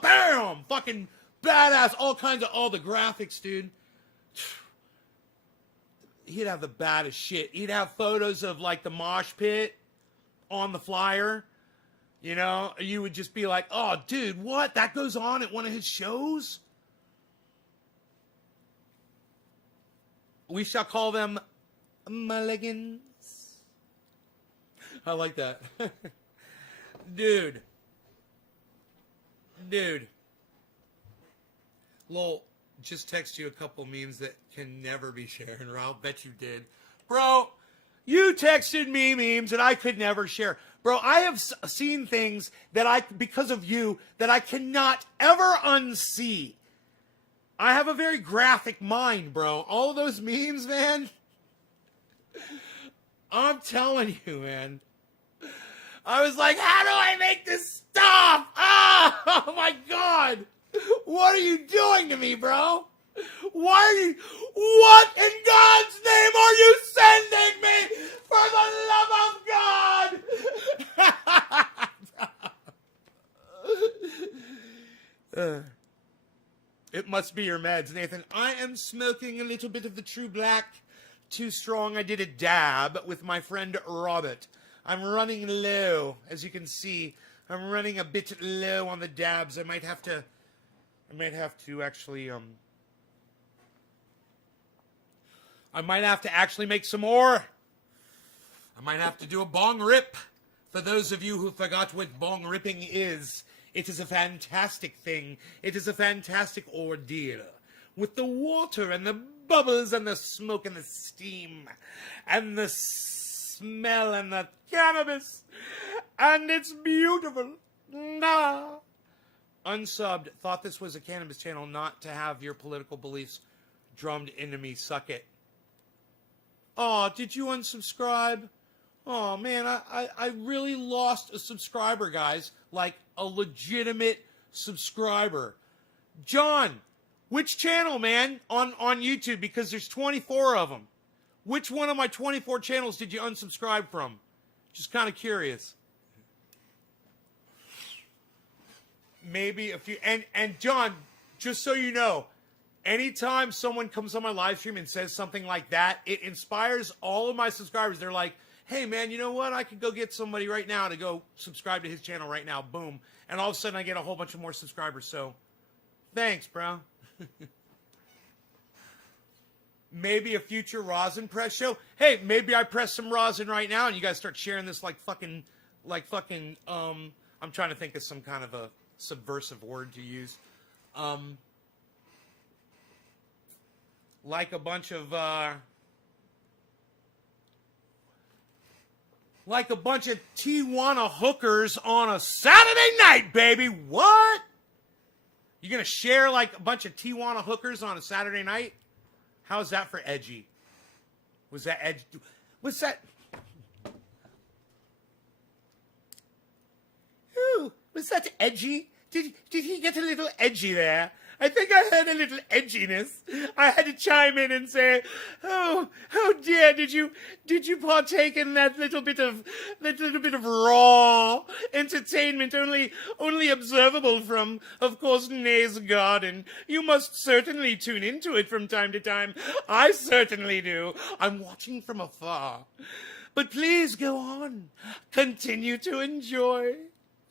bam! Fucking badass, all the graphics, dude. He'd have the baddest shit. He'd have photos of, like, the mosh pit on the flyer. You know? You would just be like, oh, dude, what? That goes on at one of his shows? We shall call them Mulligans. I like that. Dude. Lol, just text you a couple memes that can never be shared, or I'll bet you did. Bro, you texted me memes that I could never share. Bro, I have seen things because of you, that I cannot ever unsee. I have a very graphic mind, bro. All those memes, man. I'm telling you, man. I was like, how do I make this stop? Oh my God. What are you doing to me, bro? What in God's name are you sending me? For the love of God. It must be your meds, Nathan. I am smoking a little bit of the True Black. Too strong. I did a dab with my friend Robert. I'm running low, as you can see. I'm running a bit low on the dabs. I might have to actually I might have to actually make some more. I might have to do a bong rip. For those of you who forgot what bong ripping is, it is a fantastic thing. It is a fantastic ordeal. With the water and the bubbles and the smoke and the steam and the smell and the cannabis. And it's beautiful. Nah. Unsubbed. Thought this was a cannabis channel, not to have your political beliefs drummed into me. Suck it. Oh, did you unsubscribe? Oh, man, I really lost a subscriber, guys. Like, a legitimate subscriber. John, which channel, man, on YouTube? Because there's 24 of them. Which one of my 24 channels did you unsubscribe from? Just kind of curious. Maybe a few. And John, just so you know, anytime someone comes on my live stream and says something like that, it inspires all of my subscribers. They're like, hey, man, you know what? I could go get somebody right now to go subscribe to his channel right now. Boom. And all of a sudden, I get a whole bunch of more subscribers. So, thanks, bro. Maybe a future rosin press show. Hey, maybe I press some rosin right now and you guys start sharing this like fucking, I'm trying to think of some kind of a subversive word to use. Like a bunch of Tijuana hookers on a Saturday night, baby. What? You gonna share like a bunch of Tijuana hookers on a Saturday night? How's that for edgy? Was that edgy? What's that? Ooh, was that edgy? Did he get a little edgy there? I think I heard a little edginess. I had to chime in and say, "Oh dear, did you partake in that little bit of raw entertainment only observable from, of course, Nay's Garden? You must certainly tune into it from time to time. I certainly do. I'm watching from afar. But please go on. Continue to enjoy.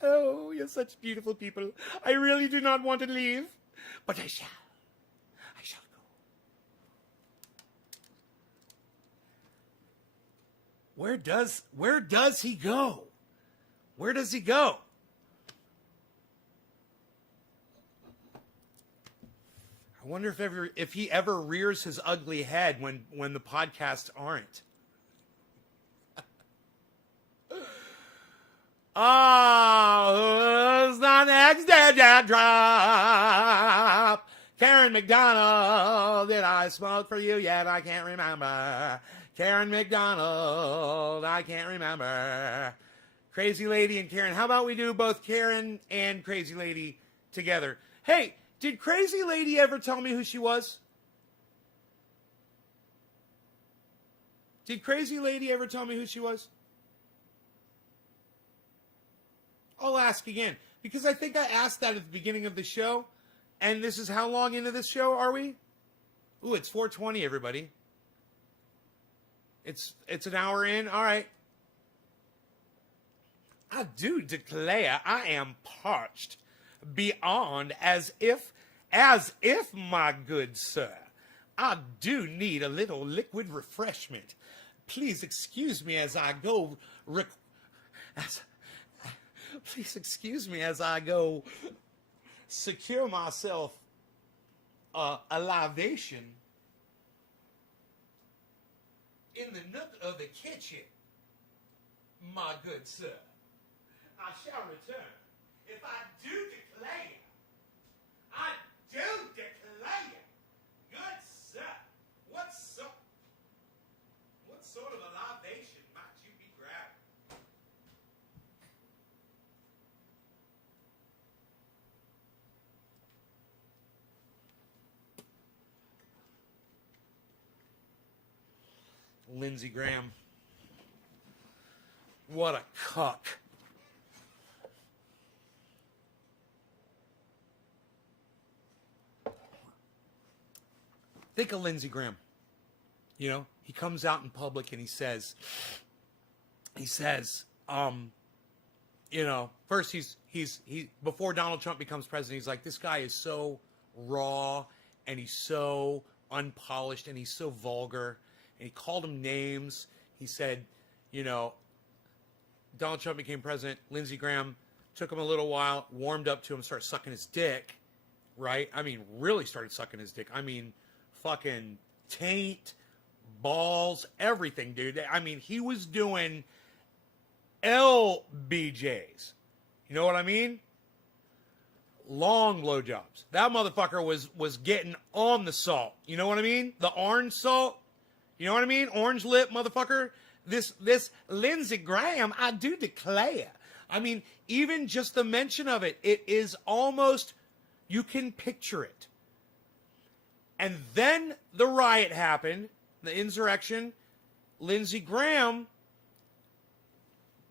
Oh, you're such beautiful people. I really do not want to leave. But I shall go. Where does he go? Where does he go? I wonder if he ever rears his ugly head when the podcasts aren't. Oh, who's the next dead drop? Karen McDonald, did I smoke for you yet? I can't remember. Karen McDonald, I can't remember. Crazy Lady and Karen. How about we do both Karen and Crazy Lady together? Hey, did Crazy Lady ever tell me who she was? Did Crazy Lady ever tell me who she was? I'll ask again, because I think I asked that at the beginning of the show, and this is how long into this show are we? Ooh, it's 4:20, everybody. It's an hour in. All right. I do declare I am parched beyond as if, my good sir, I do need a little liquid refreshment. Please excuse me as I go. Please excuse me as I go secure myself a libation in the nook of the kitchen, my good sir. I shall return. If I do declare, good sir, what sort of a libation might you be grabbing? Lindsey Graham. What a cuck. Think of Lindsey Graham. You know, he comes out in public and he says, you know, first he before Donald Trump becomes president, he's like, this guy is so raw and he's so unpolished and he's so vulgar. and he called them names. He said, you know, Donald Trump became president. Lindsey Graham took him a little while, warmed up to him, started sucking his dick, right? I mean, really started sucking his dick. I mean, fucking taint, balls, everything, dude. I mean, he was doing LBJs. You know what I mean? Long blowjobs. That motherfucker was getting on the salt. You know what I mean? The orange salt. You know what I mean? Orange lip, motherfucker. This Lindsey Graham, I do declare. I mean, even just the mention of it, it is almost, you can picture it. And then the riot happened, the insurrection. Lindsey Graham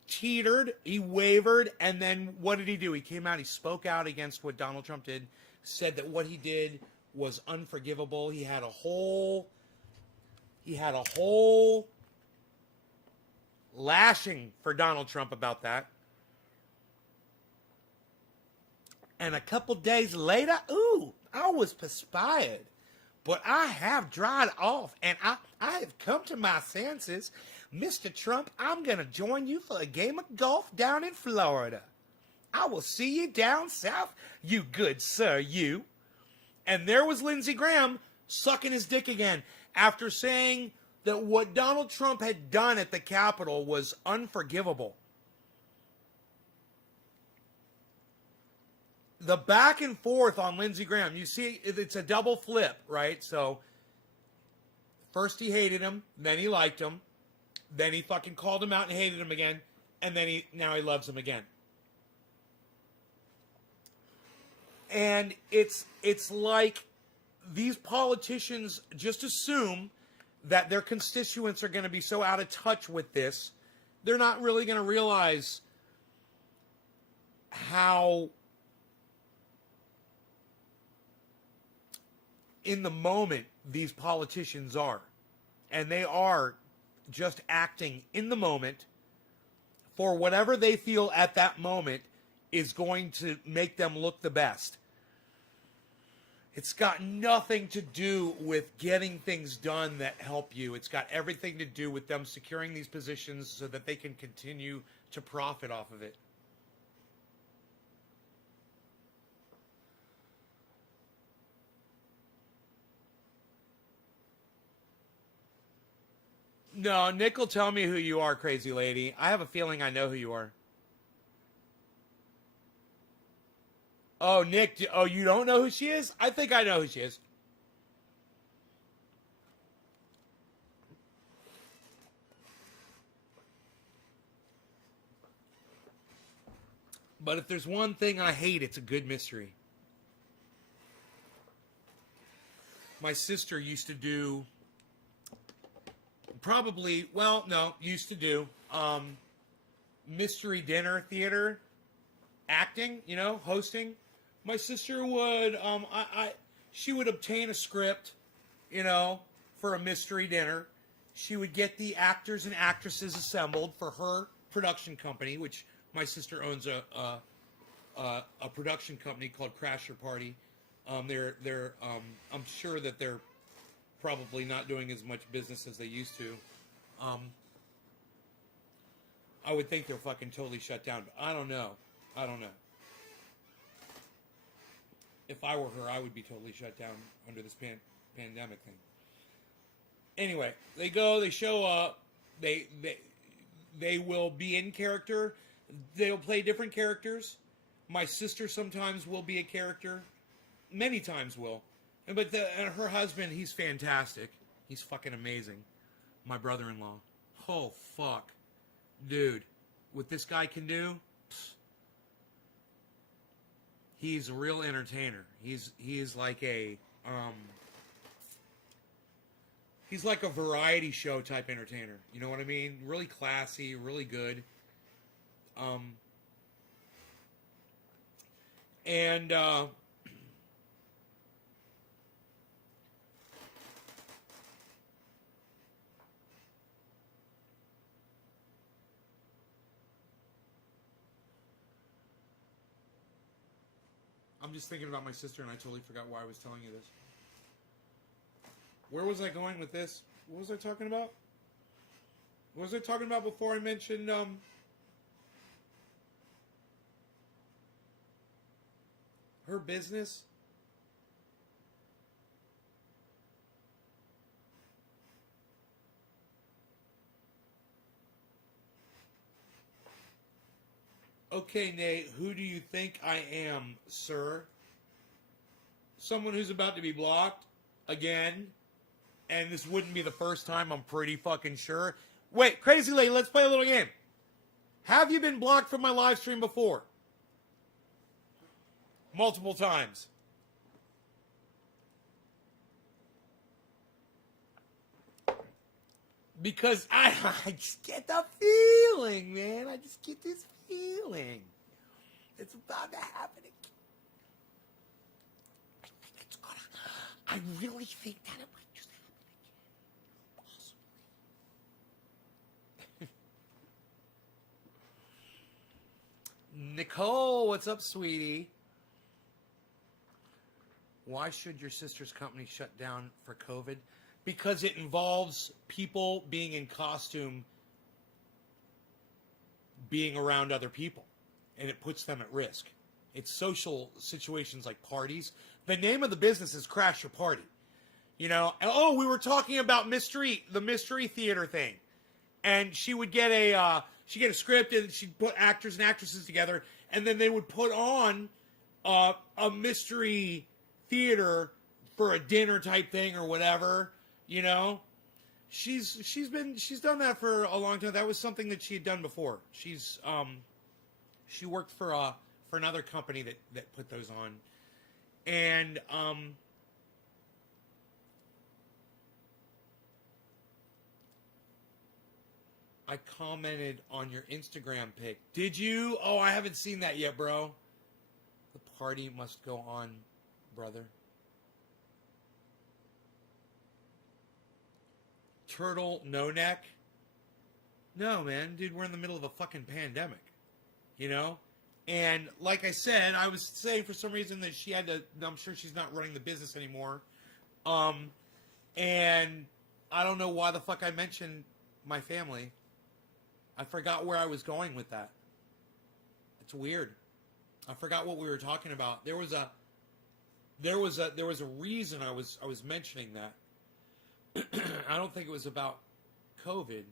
teetered, he wavered, and then what did he do? He came out, he spoke out against what Donald Trump did, said that what he did was unforgivable. He had a whole lashing for Donald Trump about that. And a couple days later, I was perspired. But I have dried off, and I have come to my senses. Mr. Trump, I'm going to join you for a game of golf down in Florida. I will see you down south, you good sir, you. And there was Lindsey Graham sucking his dick again after saying that what Donald Trump had done at the Capitol was unforgivable. The back and forth on Lindsey Graham, you see, it's a double flip, right? So, first he hated him, then he liked him, then he fucking called him out and hated him again, and then now he loves him again. And it's like these politicians just assume that their constituents are going to be so out of touch with this, they're not really going to realize how in the moment these politicians are. And they are just acting in the moment for whatever they feel at that moment is going to make them look the best. It's got nothing to do with getting things done that help you. It's got everything to do with them securing these positions so that they can continue to profit off of it. No, Nick will tell me who you are, crazy lady. I have a feeling I know who you are. Oh, Nick, you don't know who she is? I think I know who she is. But if there's one thing I hate, it's a good mystery. My sister used to do used to do mystery dinner theater acting, hosting. My sister would, she would obtain a script, for a mystery dinner. She would get the actors and actresses assembled for her production company, which my sister owns a production company called Crasher Party. I'm sure that they're probably not doing as much business as they used to. I would think they're fucking totally shut down, but I don't know. If I were her, I would be totally shut down under this pandemic thing. Anyway, they go, they show up, they will be in character. They'll play different characters. My sister sometimes will be a character. Many times will. But her husband, he's fantastic. He's fucking amazing. My brother-in-law. Oh, fuck. Dude, what this guy can do, he's a real entertainer. He's like a he's like a variety show type entertainer. You know what I mean? Really classy, really good. I'm just thinking about my sister, and I totally forgot why I was telling you this. Where was I going with this? What was I talking about? What was I talking about before I mentioned her business? Okay, Nate, who do you think I am, sir? Someone who's about to be blocked again, and this wouldn't be the first time, I'm pretty fucking sure. Wait, Crazy Lady, let's play a little game. Have you been blocked from my live stream before? Multiple times. Because I just get the feeling, man. I just get this feeling. It's about to happen again. I think it's gonna. I really think that it might just happen again. Possibly. Nicole, what's up, sweetie? Why should your sister's company shut down for COVID? Because it involves people being in costume, being around other people, and it puts them at risk. It's social situations like parties. The name of the business is Crash Your Party. You know, oh, we were talking about the mystery theater thing. And she would get a script, and she'd put actors and actresses together, and then they would put on a mystery theater for a dinner type thing or whatever. You know, she's done that for a long time. That was something that she had done before. She worked for another company that put those on, and I commented on your Instagram pic. Did you? Oh, I haven't seen that yet, bro. The party must go on, brother. Turtle no neck? No, man. Dude, we're in the middle of a fucking pandemic. You know? And like I said, I was saying for some reason that she had to, I'm sure she's not running the business anymore. And I don't know why the fuck I mentioned my family. I forgot where I was going with that. It's weird. I forgot what we were talking about. There was a reason I was mentioning that. I don't think it was about COVID.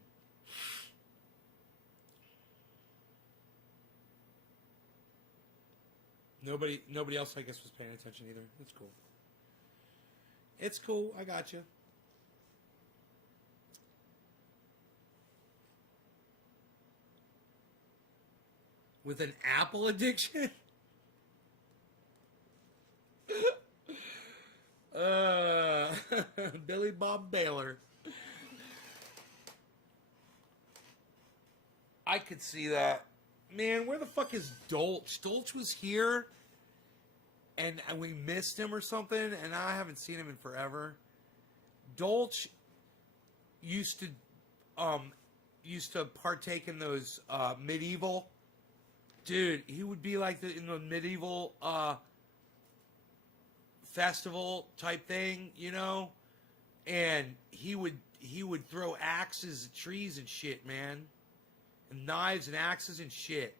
Nobody else, I guess, was paying attention either. It's cool. It's cool. I got you. With an apple addiction? Billy Bob Baylor. I could see that. Man, where the fuck is Dolch? Dolch was here, and we missed him or something, and I haven't seen him in forever. Dolch used to partake in those medieval. Dude, he would be like in the medieval festival type thing, you know, and he would throw axes at trees and shit, man, and knives and axes and shit.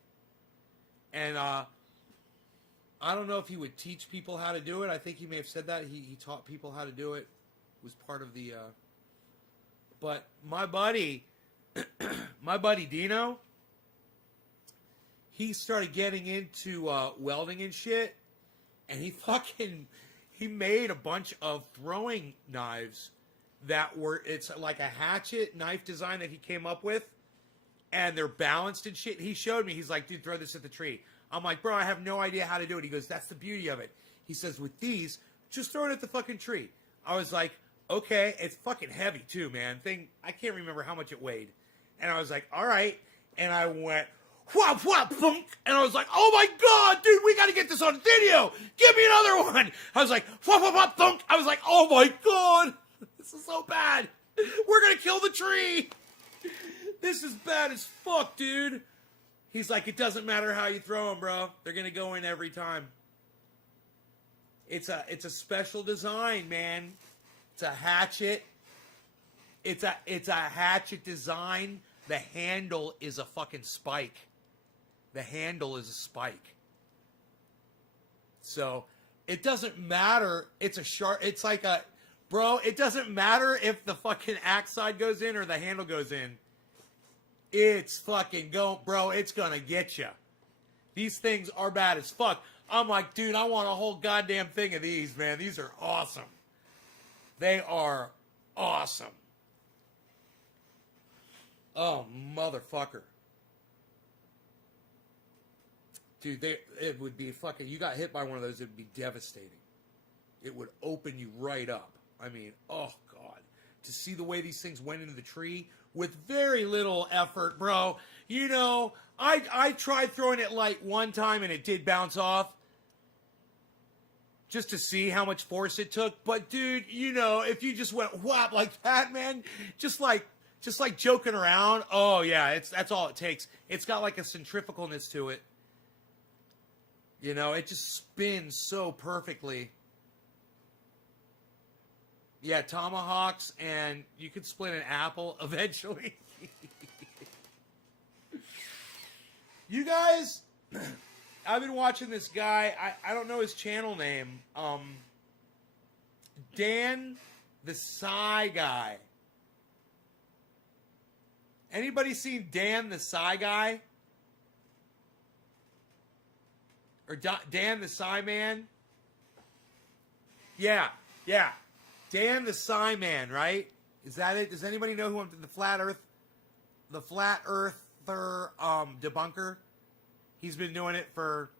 And I don't know if he would teach people how to do it. I think he may have said that he taught people how to do it. It was part of the but my buddy Dino, he started getting into welding and shit, and he made a bunch of throwing knives that were, it's like a hatchet knife design that he came up with, and they're balanced and shit. He showed me, he's like, dude, throw this at the tree. I'm like, bro, I have no idea how to do it. He goes, that's the beauty of it. He says, with these, just throw it at the fucking tree. I was like, okay, it's fucking heavy too, man. I can't remember how much it weighed. And I was like, all right. And I went, whop, whop, thunk. And I was like, oh my God, dude, we got to get this on video. Give me another one. I was like, whop, whop, whop, thunk. I was like, oh my God, this is so bad. We're going to kill the tree. This is bad as fuck, dude. He's like, it doesn't matter how you throw them, bro. They're going to go in every time. It's a special design, man. It's a hatchet. It's a hatchet design. The handle is a fucking spike. The handle is a spike. So it doesn't matter. It's a sharp. It's like a, bro. It doesn't matter if the fucking axe side goes in or the handle goes in. It's fucking go, bro. It's gonna get you. These things are bad as fuck. I'm like, dude, I want a whole goddamn thing of these, man. These are awesome. They are awesome. Oh, motherfucker. Dude, it would be fucking, you got hit by one of those, it would be devastating. It would open you right up. I mean, oh, God. To see the way these things went into the tree with very little effort, bro. You know, I tried throwing it light one time and it did bounce off. Just to see how much force it took. But, dude, you know, if you just went whap like that, man, just like joking around. Oh, yeah, that's all it takes. It's got like a centrifugalness to it. You know, it just spins so perfectly. Yeah, tomahawks, and you could split an apple eventually. You guys, I've been watching this guy. I don't know his channel name. Dan the Psy Guy. Anybody seen Dan the Psy Guy? Or Dan the Psy Man? Yeah. Dan the Psy Man, right? Is that it? Does anybody know who I'm the flat earther debunker? He's been doing it for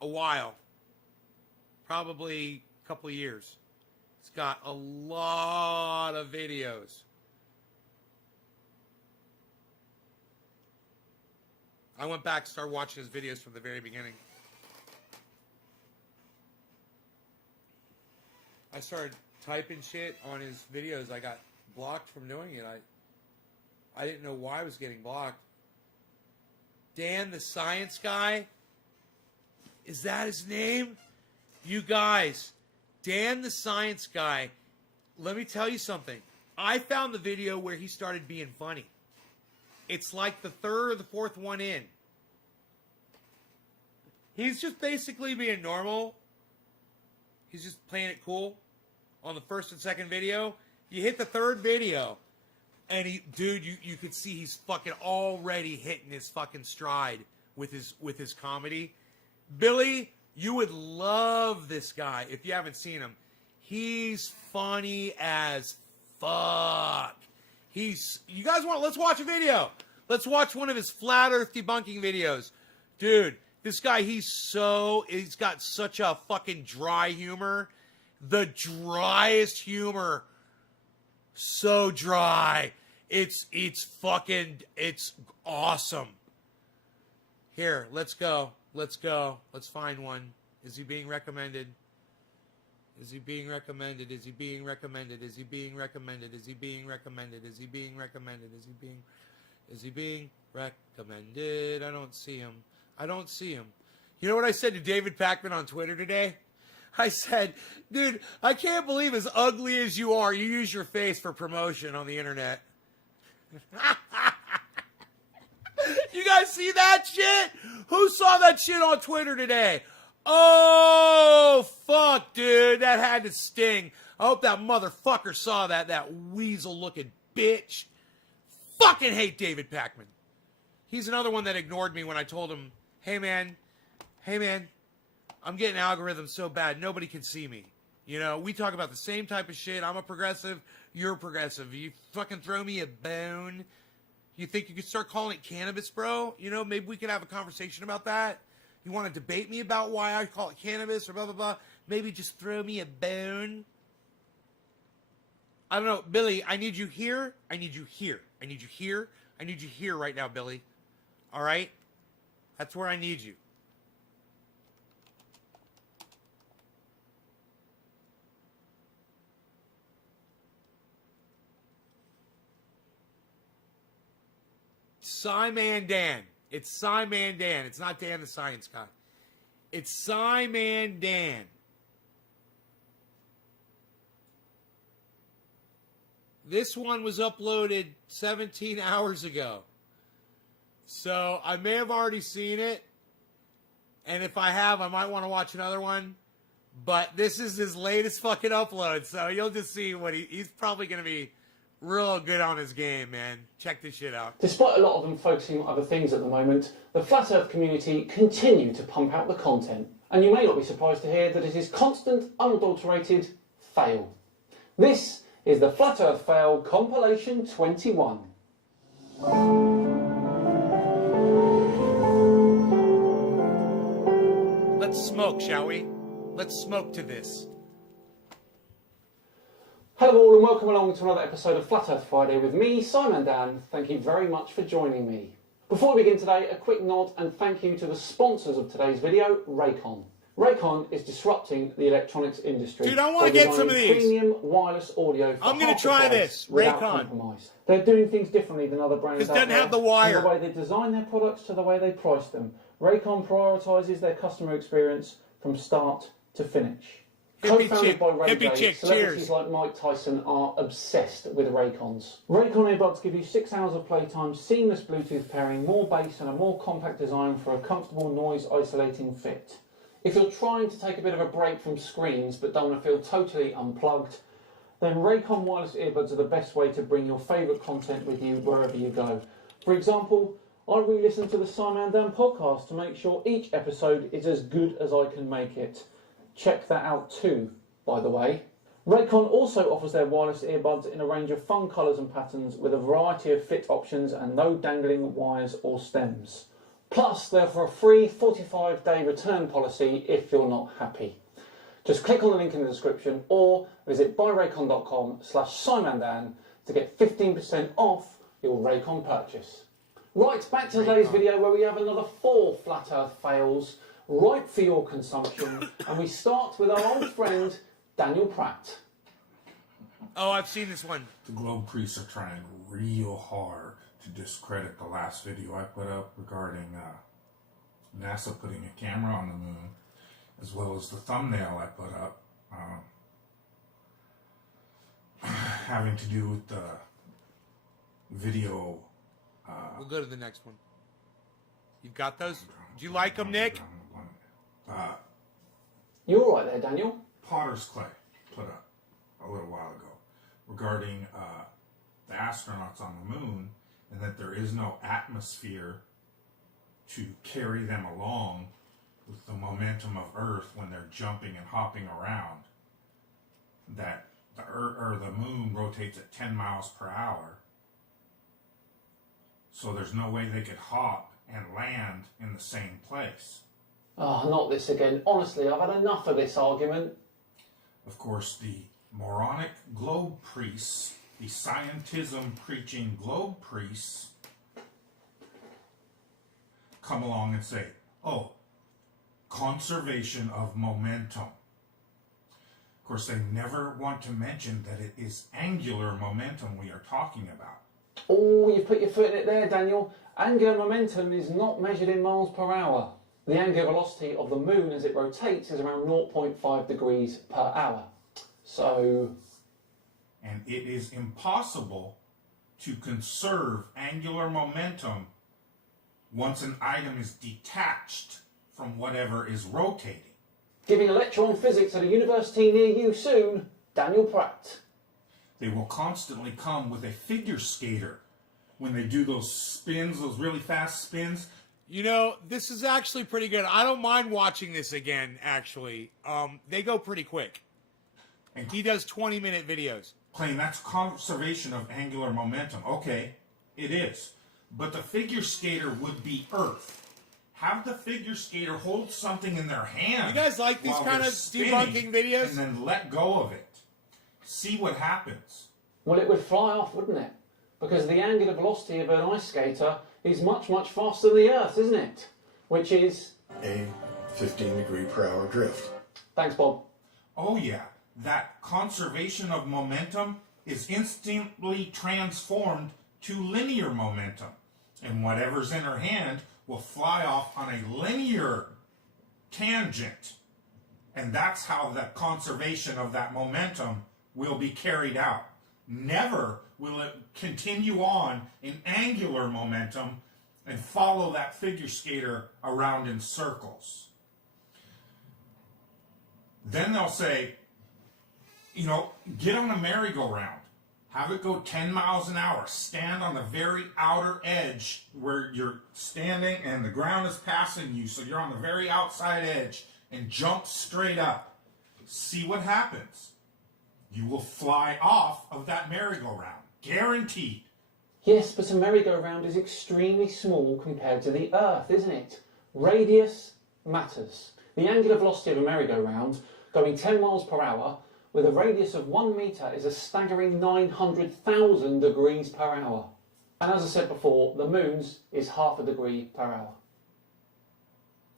a while. Probably a couple of years. He's got a lot of videos. I went back and started watching his videos from the very beginning. I started typing shit on his videos. I got blocked from doing it. I didn't know why I was getting blocked. Dan the Science Guy? Is that his name? You guys, Dan the Science Guy, let me tell you something. I found the video where he started being funny. It's like the third or the fourth one in. He's just basically being normal. He's just playing it cool on the first and second video. You hit the third video, and you could see he's fucking already hitting his fucking stride with his comedy. Billy, you would love this guy if you haven't seen him. He's funny as fuck. You guys let's watch a video. Let's watch one of his flat earth debunking videos. Dude, this guy, he's got such a fucking dry humor. The driest humor. So dry. It's awesome. Here, let's go. Let's find one. Is he being recommended? Is he being recommended? Is he being recommended? Is he being recommended? Is he being recommended? Is he being recommended? Is he being recommended? I don't see him. You know what I said to David Pakman on Twitter today? I said, dude, I can't believe as ugly as you are, you use your face for promotion on the internet. You guys see that shit? Who saw that shit on Twitter today? Oh, fuck, dude. That had to sting. I hope that motherfucker saw that weasel-looking bitch. Fucking hate David Pakman. He's another one that ignored me when I told him, hey, man, I'm getting algorithms so bad, nobody can see me. You know, we talk about the same type of shit. I'm a progressive. You're a progressive. You fucking throw me a bone. You think you could start calling it cannabis, bro? You know, maybe we could have a conversation about that. You want to debate me about why I call it cannabis or blah, blah, blah? Maybe just throw me a bone. I don't know. Billy, I need you here. I need you here right now, Billy. All right? That's where I need you. Psy-Man Dan. It's Psy-Man Dan. It's not Dan the Science Guy. It's Psy-Man Dan. This one was uploaded 17 hours ago. So I may have already seen it. And if I have, I might want to watch another one. But this is his latest fucking upload. So you'll just see what he's probably going to be real good on his game, man. Check this shit out. Despite a lot of them focusing on other things at the moment, the Flat Earth community continue to pump out the content. And you may not be surprised to hear that it is constant, unadulterated fail. This is the Flat Earth Fail Compilation 21. Let's smoke, shall we? Let's smoke to this. Hello all and welcome along to another episode of Flat Earth Friday with me, Simon Dan. Thank you very much for joining me. Before we begin today, a quick nod and thank you to the sponsors of today's video, Raycon. Raycon is disrupting the electronics industry. Dude, I want to get some of these. Premium wireless audio for I'm going to try this. without Raycon. compromise. They're doing things differently than other brands. This doesn't have the From wire. the way they design their products to the way they price them. Raycon prioritises their customer experience from start to finish. Hippie Co-founded chick, by Ray hippie J, chick, celebrities cheers. like Mike Tyson are obsessed with Raycons. Raycon earbuds give you 6 hours of playtime, seamless Bluetooth pairing, more bass and a more compact design for a comfortable noise isolating fit. If you're trying to take a bit of a break from screens but don't want to feel totally unplugged, then Raycon wireless earbuds are the best way to bring your favourite content with you wherever you go. For example, I re-listen to the Simon Dan podcast to make sure each episode is as good as I can make it. Check that out too, by the way. Raycon also offers their wireless earbuds in a range of fun colours and patterns with a variety of fit options and no dangling wires or stems. Plus, they offer a free 45-day return policy if you're not happy. Just click on the link in the description or visit buyraycon.com/SimonDan to get 15% off your Raycon purchase. Right, back to today's video where we have another 4 Flat Earth fails ripe for your consumption, and we start with our old friend Daniel Pratt. Oh, I've seen this one. The Globe priests are trying real hard to discredit the last video I put up regarding NASA putting a camera on the moon, as well as the thumbnail I put up having to do with the video. We'll go to the next one. You got those? Do you like them, Nick? You all right there, Daniel? Potter's Clay put up a little while ago regarding the astronauts on the moon and that there is no atmosphere to carry them along with the momentum of Earth when they're jumping and hopping around. That the Earth or the moon rotates at 10 miles per hour, so there's no way they could hop and land in the same place. Oh, not this again. Honestly, I've had enough of this argument. Of course, the moronic globe priests, the scientism preaching globe priests, come along and say, oh, conservation of momentum. Of course, they never want to mention that it is angular momentum we are talking about. Oh, you've put your foot in it there, Daniel. Angular momentum is not measured in miles per hour. The angular velocity of the moon as it rotates is around 0.5 degrees per hour. So... And it is impossible to conserve angular momentum once an item is detached from whatever is rotating. Giving a lecture on physics at a university near you soon, Daniel Pratt. They will constantly come with a figure skater when they do those spins, those really fast spins. You know, this is actually pretty good. I don't mind watching this again, actually. They go pretty quick. And He does 20-minute videos. claim that's conservation of angular momentum. Okay, it is. But the figure skater would be Earth. Have the figure skater hold something in their hand. You guys like these while kind they're of spinning, debunking videos? And then let go of it. See what happens. Well, it would fly off, wouldn't it? Because the angular velocity of an ice skater is much, much faster than the Earth, isn't it? Which is... a 15-degree-per-hour drift. Thanks, Bob. Oh yeah, that conservation of momentum is instantly transformed to linear momentum. And whatever's in her hand will fly off on a linear tangent. And that's how the conservation of that momentum will be carried out. Never will it continue on in angular momentum and follow that figure skater around in circles. Then they'll say, get on a merry-go-round. Have it go 10 miles an hour. Stand on the very outer edge where you're standing and the ground is passing you, so you're on the very outside edge, and jump straight up. See what happens. You will fly off of that merry-go-round. Guaranteed. Yes, but a merry-go-round is extremely small compared to the Earth, isn't it? Radius matters. The angular velocity of a merry-go-round going 10 miles per hour with a radius of 1 metre is a staggering 900,000 degrees per hour. And as I said before, the moon's is half a degree per hour.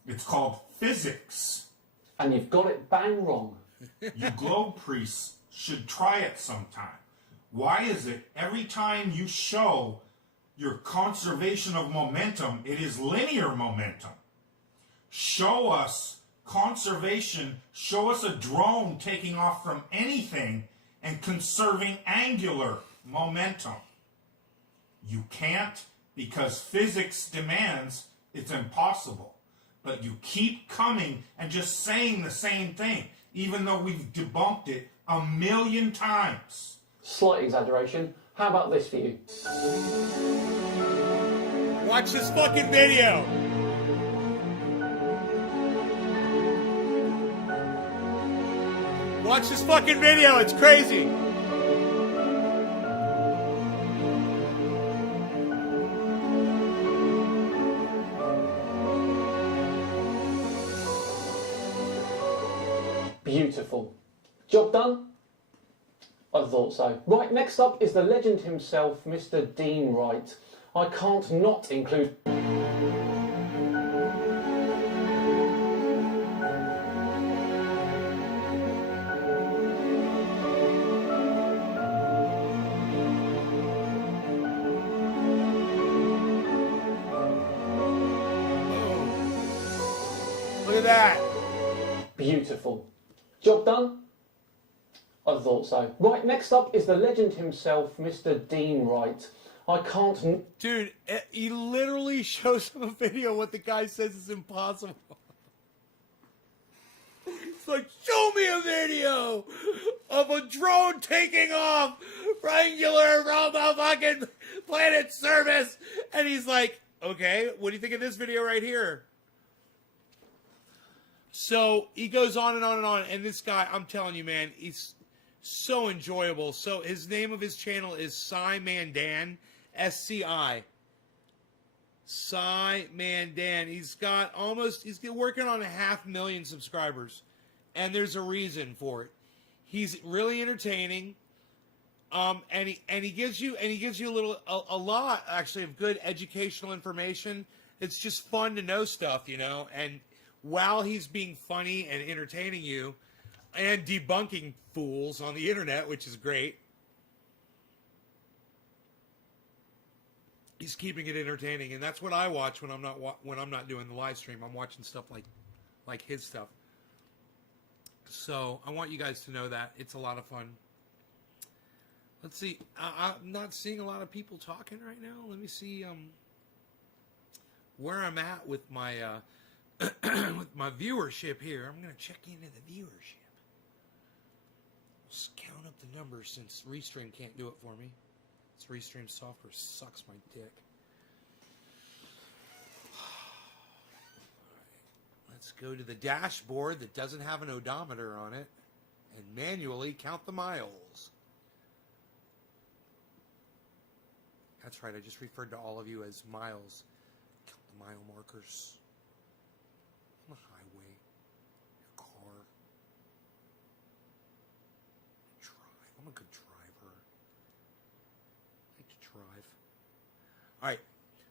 It's called physics. And you've got it bang wrong. You globe priests should try it sometime. Why is it every time you show your conservation of momentum, it is linear momentum? Show us conservation, show us a drone taking off from anything and conserving angular momentum. You can't, because physics demands it's impossible. But you keep coming and just saying the same thing, even though we've debunked it 1,000,000 times. Slight exaggeration. How about this for you? Watch this fucking video. Watch this fucking video. It's crazy. Beautiful. Job done? I thought so. Right, next up is the legend himself, Mr. Dean Wright. I can't not include... Look at that. Beautiful. Job done? I thought so. Right, next up is the legend himself, Mr. Dean Wright. I can't... Dude, he literally shows him a video what the guy says is impossible. It's like, show me a video of a drone taking off triangular around the fucking planet surface. And he's like, okay, what do you think of this video right here? So he goes on and on and on. And this guy, I'm telling you, man, he's so enjoyable. So his name of his channel is Sci Mandan, SCI. Sci Mandan. He's working on 500,000 subscribers. And there's a reason for it. He's really entertaining. And he gives you a lot actually of good educational information. It's just fun to know stuff, and while he's being funny and entertaining you and debunking fools on the internet, which is great, he's keeping it entertaining. And that's what I watch when I'm not doing the live stream. I'm watching stuff like his stuff. So I want you guys to know that it's a lot of fun. Let's see. I'm not seeing a lot of people talking right now. Let me see where I'm at with my with my viewership here. I'm going to check into the viewership. Just count up the numbers since Restream can't do it for me. This Restream software sucks my dick. Let's go to the dashboard that doesn't have an odometer on it and manually count the miles. That's right, I just referred to all of you as miles. Count the mile markers. On the highway. Your car. Drive. I'm a good driver. I like to drive. Alright.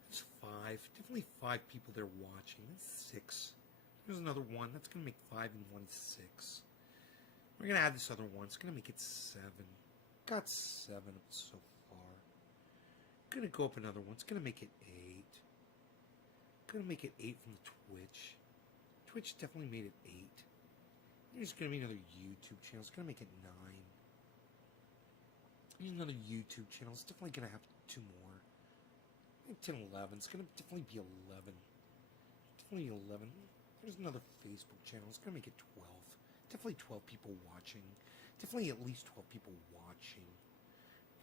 There's 5. Definitely 5 people there watching. That's 6. There's another 1. That's going to make 5 and 1 6. We're going to add this other 1. It's going to make it 7. Got 7 so far. Going to go up another 1. It's going to make it 8. Going to make it 8 from the Twitch. Twitch definitely made it 8. There's going to be another YouTube channel. It's going to make it 9. Use another YouTube channel. It's definitely gonna have 2 more. I think 10, 11. It's gonna definitely be 11. Definitely 11. There's another Facebook channel. It's gonna make it 12. Definitely 12 people watching. Definitely at least 12 people watching.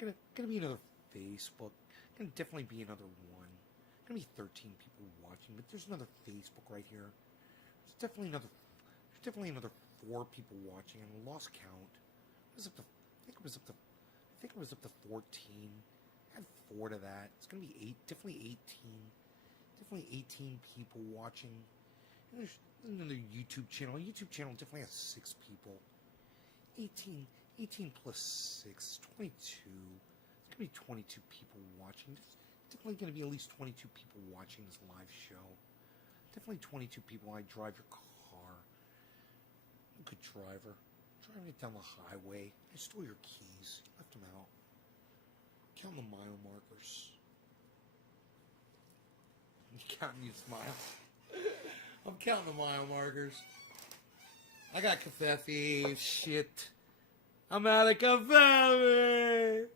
Gonna be another Facebook. Gonna definitely be another one. Gonna be 13 people watching. But there's another Facebook right here. There's definitely another 4 people watching. I lost count. It was up to. I think it was up to 14. Add 4 to that. It's gonna be 8. Definitely 18. Definitely 18 people watching. And there's another YouTube channel. YouTube channel definitely has 6 people. 18 plus 6, 22. It's gonna be 22 people watching. There's definitely gonna be at least 22 people watching this live show. Definitely 22 people. I drive your car. I'm a good driver. Driving it down the highway. I stole your keys. Left them out. Count the mile markers. I'm counting you smile. I'm counting the mile markers. I got Covfefe. Shit. I'm out of Covfefe.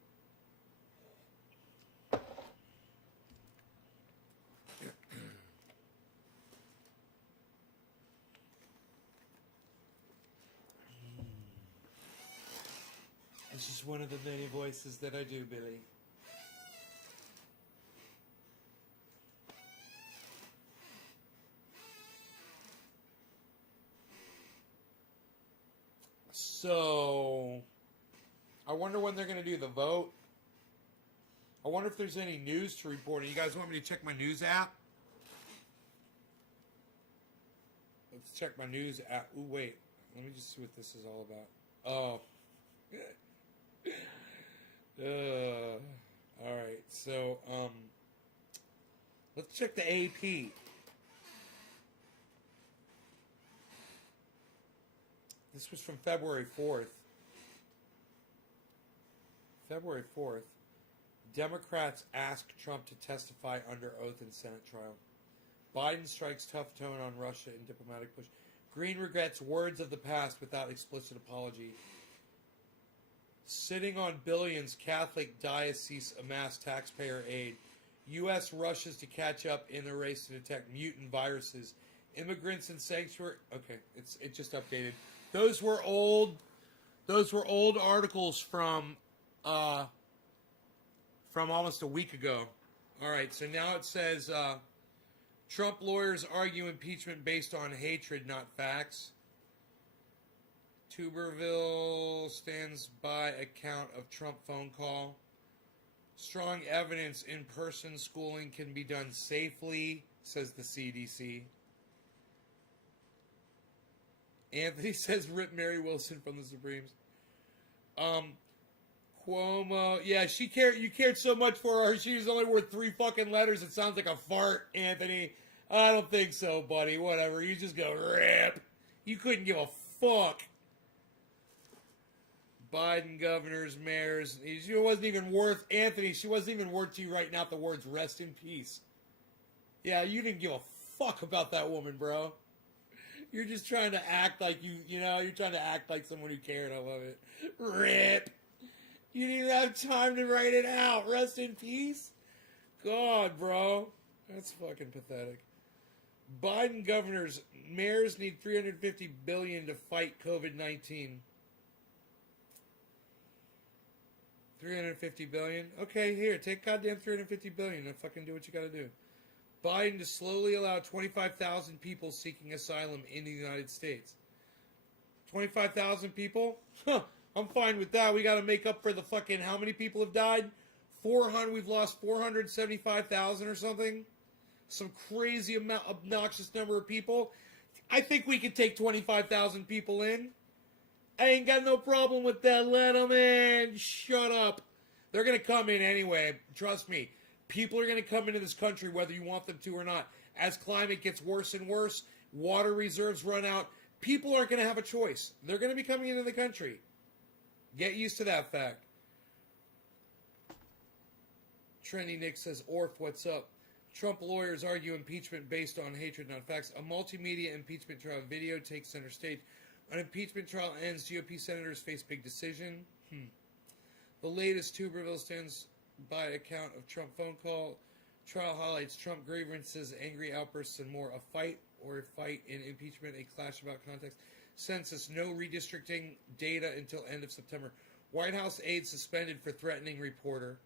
This is one of the many voices that I do, Billy. So, I wonder when they're going to do the vote. I wonder if there's any news to report. You guys want me to check my news app? Let's check my news app. Ooh, wait. Let me just see what this is all about. Oh. Alright, so, let's check the AP. This was from February 4th. February 4th. Democrats ask Trump to testify under oath in Senate trial. Biden strikes tough tone on Russia in diplomatic push. Green regrets words of the past without explicit apology. Sitting on billions, Catholic diocese amass taxpayer aid. U.S. rushes to catch up in the race to detect mutant viruses. Immigrants and sanctuary. Okay, it just updated. Those were old articles from almost a week ago. All right, so now it says Trump lawyers argue impeachment based on hatred, not facts. Tuberville stands by account of Trump phone call. Strong evidence in-person schooling can be done safely, says the CDC. Anthony says rip Mary Wilson from the Supremes. Cuomo, yeah, you cared so much for her, she was only worth 3 fucking letters. It sounds like a fart, Anthony. I don't think so, buddy. Whatever, you just go rip. You couldn't give a fuck. Biden governors, mayors. She wasn't even worth, Anthony, she wasn't even worth to you writing out the words rest in peace. Yeah, you didn't give a fuck about that woman, bro. You're just trying to act like you're trying to act like someone who cared. I love it. Rip. You didn't even have time to write it out. Rest in peace. God, bro. That's fucking pathetic. Biden governors, mayors need $350 billion to fight COVID-19. $350 billion? Okay, here, take goddamn $350 billion and fucking do what you gotta do. Biden to slowly allow 25,000 people seeking asylum in the United States. 25,000 people? Huh, I'm fine with that. We gotta make up for the fucking, how many people have died? 400, we've lost 475,000 or something. Some crazy amount, obnoxious number of people. I think we could take 25,000 people in. I ain't got no problem with that. Let them in. Shut up. They're going to come in anyway. Trust me. People are going to come into this country whether you want them to or not. As climate gets worse and worse, water reserves run out, people aren't going to have a choice. They're going to be coming into the country. Get used to that fact. Trendy Nick says, Orf, what's up? Trump lawyers argue impeachment based on hatred, not facts. A multimedia impeachment trial video takes center stage. An impeachment trial ends. GOP senators face big decision. The latest Tuberville stands by account of Trump phone call. Trial highlights Trump grievances, angry outbursts, and more. A fight in impeachment, a clash about context. Census, no redistricting data until end of September. White House aide suspended for threatening reporter.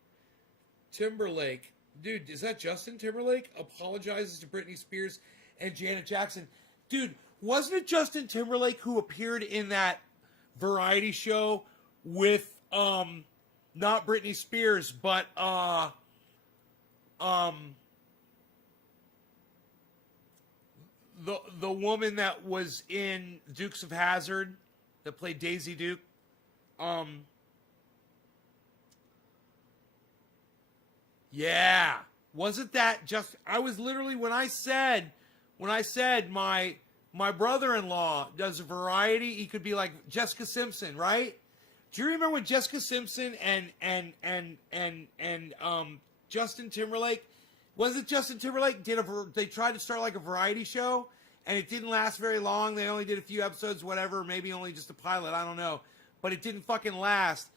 Timberlake. Dude, is that Justin Timberlake? Apologizes to Britney Spears and Janet Jackson. Dude, wasn't it Justin Timberlake who appeared in that variety show with, not Britney Spears, but, the woman that was in Dukes of Hazzard that played Daisy Duke? Yeah. Wasn't that just, I was literally, when I said my brother-in-law does a variety, he could be like Jessica Simpson, right? Do you remember when Jessica Simpson and Justin Timberlake, was it Justin Timberlake they tried to start like a variety show and it didn't last very long. They only did a few episodes, whatever, maybe only just a pilot, I don't know. But it didn't fucking last.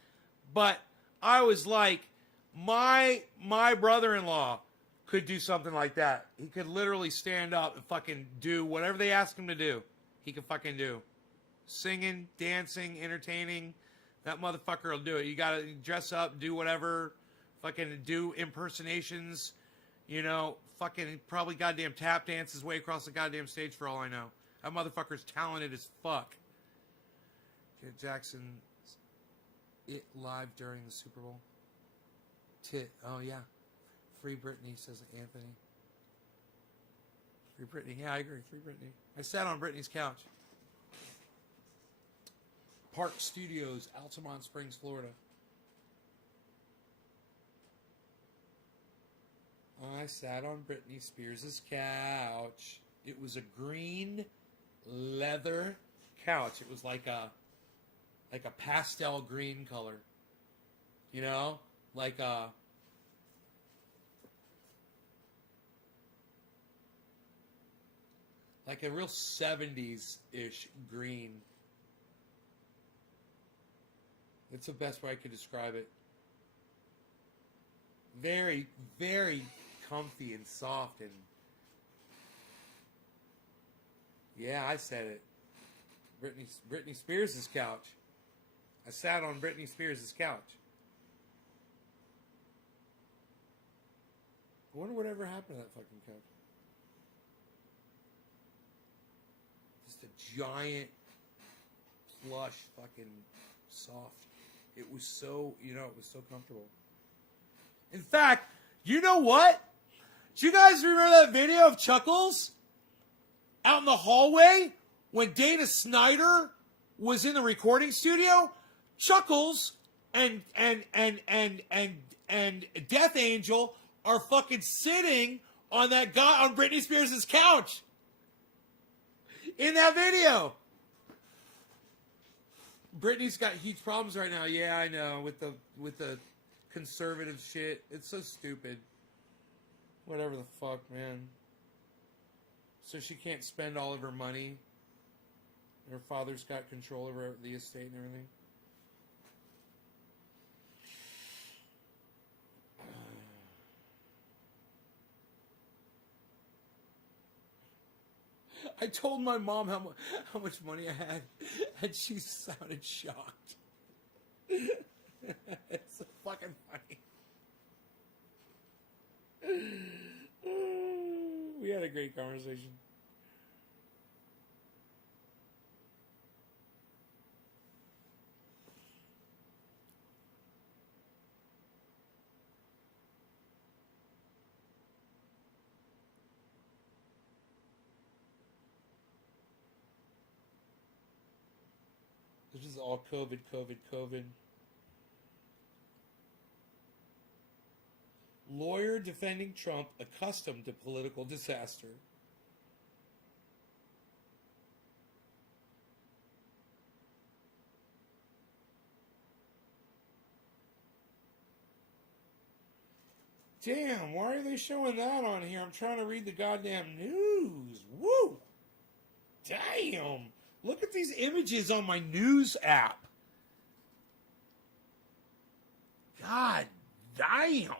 But I was like, my brother-in-law could do something like that. He could literally stand up and fucking do whatever they ask him to do. He could fucking do. Singing, dancing, entertaining. That motherfucker will do it. You gotta dress up, do whatever. Fucking do impersonations. You know, fucking probably goddamn tap dance his way across the goddamn stage for all I know. That motherfucker's talented as fuck. Janet Jackson, it live during the Super Bowl. Oh yeah. Free Britney, says Anthony. Free Britney. Yeah, I agree. Free Britney. I sat on Britney's couch. Park Studios, Altamont Springs, Florida. I sat on Britney Spears' couch. It was a green leather couch. It was like a pastel green color. You know? Like a real 70s-ish green. That's the best way I could describe it. Very, very comfy and soft and... Yeah, I said it. Britney Spears' couch. I sat on Britney Spears' couch. I wonder whatever happened to that fucking couch. Just a giant, plush, fucking soft. It was so, it was so comfortable. In fact, you know what? Do you guys remember that video of Chuckles out in the hallway when Dana Snyder was in the recording studio? Chuckles and Death Angel are fucking sitting on that guy on Britney Spears' couch in that video. Britney's got huge problems right now. Yeah, I know, with the conservative shit. It's so stupid. Whatever the fuck, man. So she can't spend all of her money. Her father's got control over the estate and everything. I told my mom how much money I had, and she sounded shocked. It's so fucking funny. We had a great conversation. This is all COVID. Lawyer defending Trump, accustomed to political disaster. Damn, why are they showing that on here? I'm trying to read the goddamn news. Woo! Damn! Look at these images on my news app. God damn.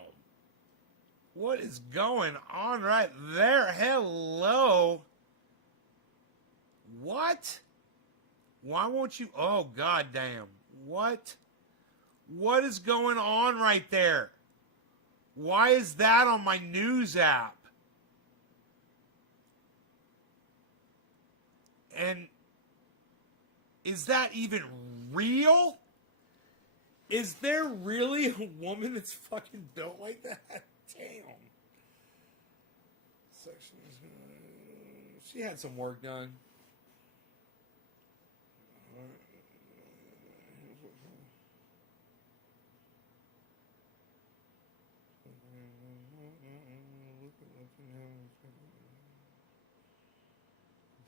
What is going on right there? Hello. What? Why won't you? Oh, God damn. What? What is going on right there? Why is that on my news app? And is that even real? Is there really a woman that's fucking built like that? Damn. She had some work done.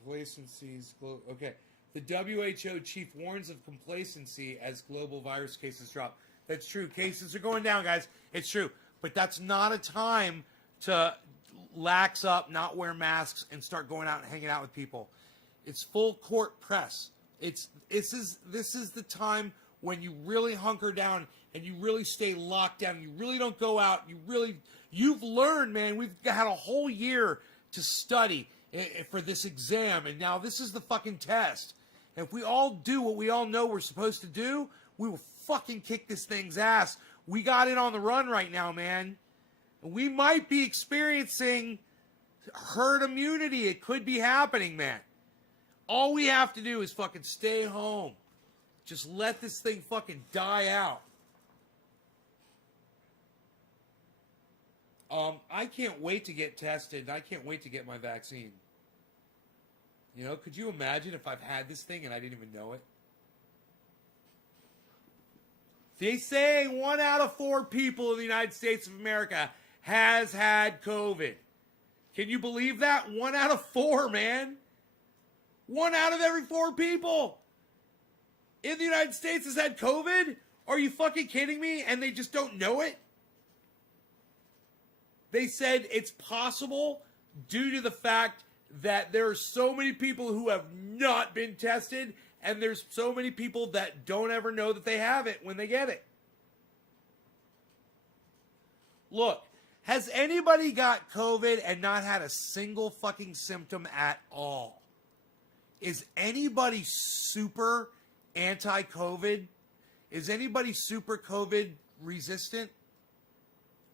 Complacency's okay. The WHO chief warns of complacency as global virus cases drop. That's true. Cases are going down, guys. It's true. But that's not a time to lax up, not wear masks, and start going out and hanging out with people. It's full court press. This is the time when you really hunker down and you really stay locked down. You really don't go out. You've learned, man. We've had a whole year to study for this exam, and now this is the fucking test. And if we all do what we all know we're supposed to do, we will fucking kick this thing's ass. We got it on the run right now, man. We might be experiencing herd immunity. It could be happening, man. All we have to do is fucking stay home. Just let this thing fucking die out. I can't wait to get tested. I can't wait to get my vaccine. You know, could you imagine if I've had this thing and I didn't even know it? They say 1 out of 4 people in the United States of America has had COVID. Can you believe that? 1 out of 4, man. 1 out of every 4 people in the United States has had COVID? Are you fucking kidding me? And they just don't know it? They said it's possible due to the fact that there are so many people who have not been tested, and there's so many people that don't ever know that they have it when they get it. Look, has anybody got COVID and not had a single fucking symptom at all? Is anybody super anti-COVID? Is anybody super COVID resistant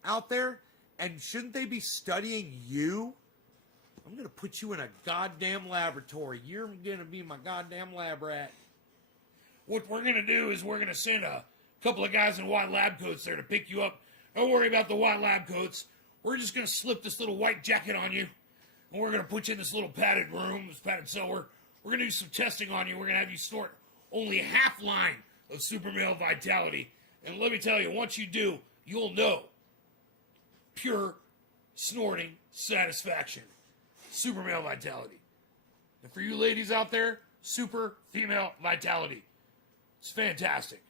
out there? And shouldn't they be studying you? I'm going to put you in a goddamn laboratory. You're going to be my goddamn lab rat. What we're going to do is we're going to send a couple of guys in white lab coats there to pick you up. Don't worry about the white lab coats. We're just going to slip this little white jacket on you. And we're going to put you in this little padded room, this padded cell. We're going to do some testing on you. We're going to have you snort only half line of super male vitality. And let me tell you, once you do, you'll know. Pure snorting satisfaction. Super male vitality. And for you ladies out there, super female vitality. It's fantastic.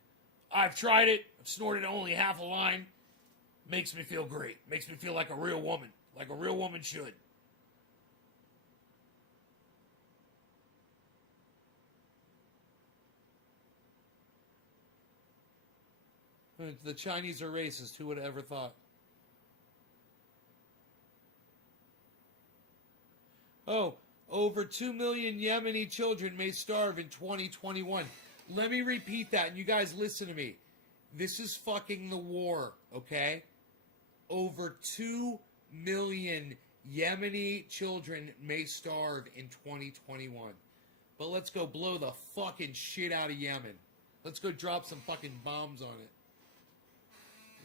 I've tried it. I've snorted only half a line. Makes me feel great. Makes me feel like a real woman. Like a real woman should. The Chinese are racist. Who would have ever thought? Oh, over 2 million Yemeni children may starve in 2021. Let me repeat that, and you guys listen to me. This is fucking the war, okay? Over 2 million Yemeni children may starve in 2021. But let's go blow the fucking shit out of Yemen. Let's go drop some fucking bombs on it.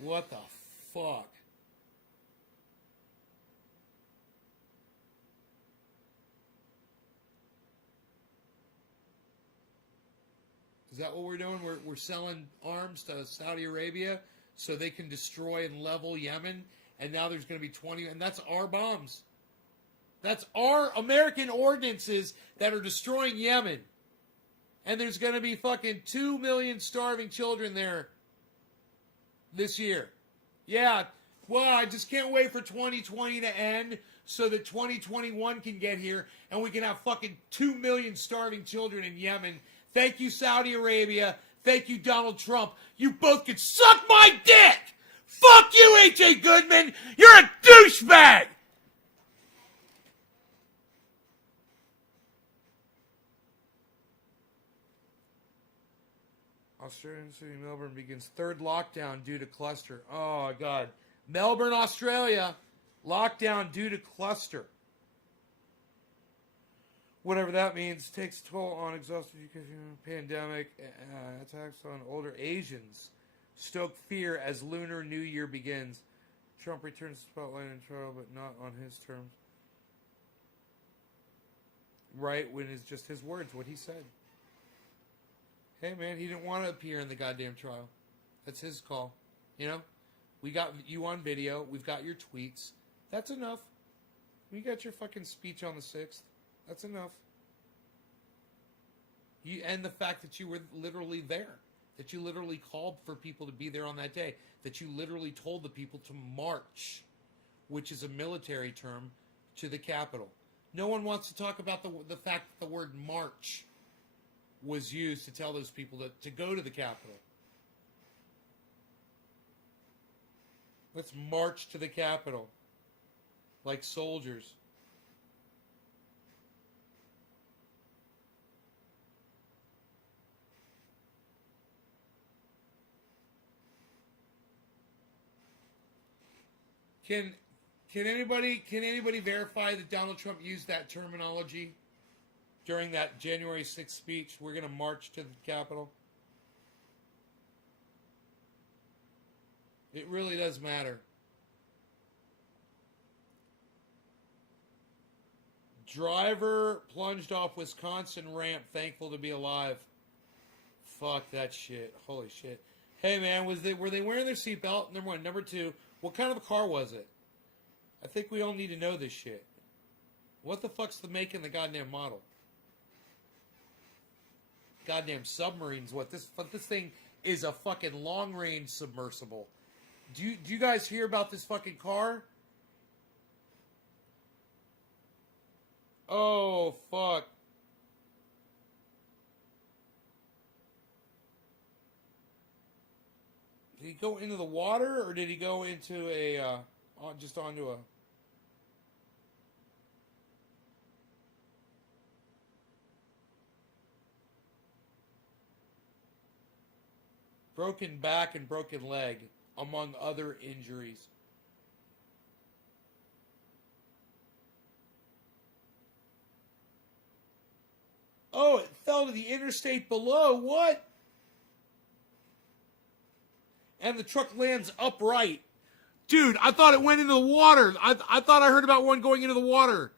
What the fuck? Is that what we're doing? We're selling arms to Saudi Arabia so they can destroy and level Yemen, and now there's going to be 20, and that's our bombs. That's our American ordinances that are destroying Yemen. And there's going to be fucking 2 million starving children there this year. Yeah, well, I just can't wait for 2020 to end so that 2021 can get here and we can have fucking 2 million starving children in Yemen. Thank you, Saudi Arabia. Thank you, Donald Trump. You both can suck my dick. Fuck you, H.A. Goodman. You're a douchebag. Australian city Melbourne begins third lockdown due to cluster. Oh, God. Melbourne, Australia. Lockdown due to cluster. Whatever that means. Takes a toll on exhausted pandemic. Attacks on older Asians. Stoke fear as Lunar New Year begins. Trump returns to spotlight in trial, but not on his terms. Right, when it's just his words, what he said. Hey, man, he didn't want to appear in the goddamn trial. That's his call. You know? We got you on video. We've got your tweets. That's enough. We got your fucking speech on the 6th. That's enough. And the fact that you were literally there. That you literally called for people to be there on that day. That you literally told the people to march, which is a military term, to the Capitol. No one wants to talk about the fact that the word march was used to tell those people to go to the Capitol. Let's march to the Capitol like soldiers. Can anybody verify that Donald Trump used that terminology during that January 6th speech? We're going to march to the Capitol. It really does matter. Driver plunged off Wisconsin ramp, thankful to be alive. Fuck that shit. Holy shit. Hey man, were they wearing their seatbelt? Number one. Number two, what kind of a car was it? I think we all need to know this shit. What the fuck's the make and the goddamn model? Goddamn submarines. What this thing is a fucking long range submersible. Do you guys hear about this fucking car? Oh fuck. Did he go into the water or did he go into a just onto a broken back and broken leg, among other injuries? Oh, it fell to the interstate below. What? And the truck lands upright. Dude, I thought it went into the water. I thought I heard about one going into the water.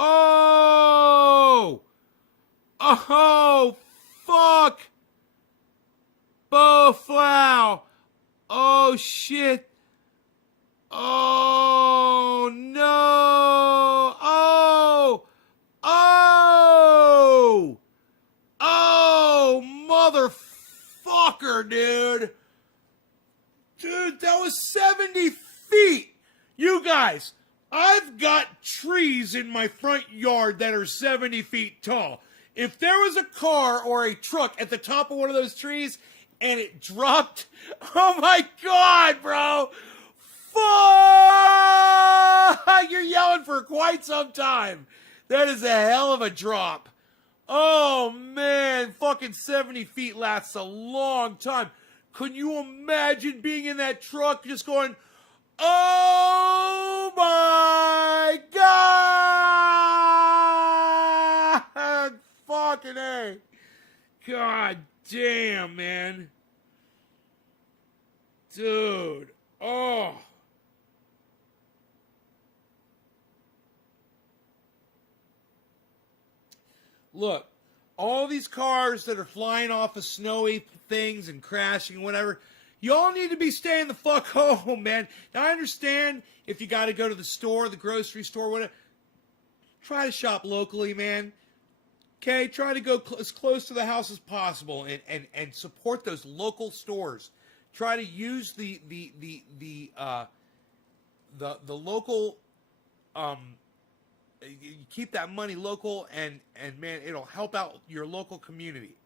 Oh! Oh, fuck! Bowflow! Oh, shit! Oh, no! Oh! Oh! Oh, motherfucker, dude! Dude, that was 70 feet! You guys, I've got trees in my front yard that are 70 feet tall. If there was a car or a truck at the top of one of those trees and it dropped, oh my God, bro! Fuck! You're yelling for quite some time. That is a hell of a drop. Oh man, fucking 70 feet lasts a long time. Can you imagine being in that truck just going, oh my God! Fucking A. God damn, man. Dude. Oh. Look, all these cars that are flying off of snowy things and crashing and whatever, y'all need to be staying the fuck home, man. Now, I understand if you got to go to the store, the grocery store, whatever. Try to shop locally, man. Okay? Try to go as close to the house as possible and support those local stores. try to use the local, you keep that money local, and man, it'll help out your local community.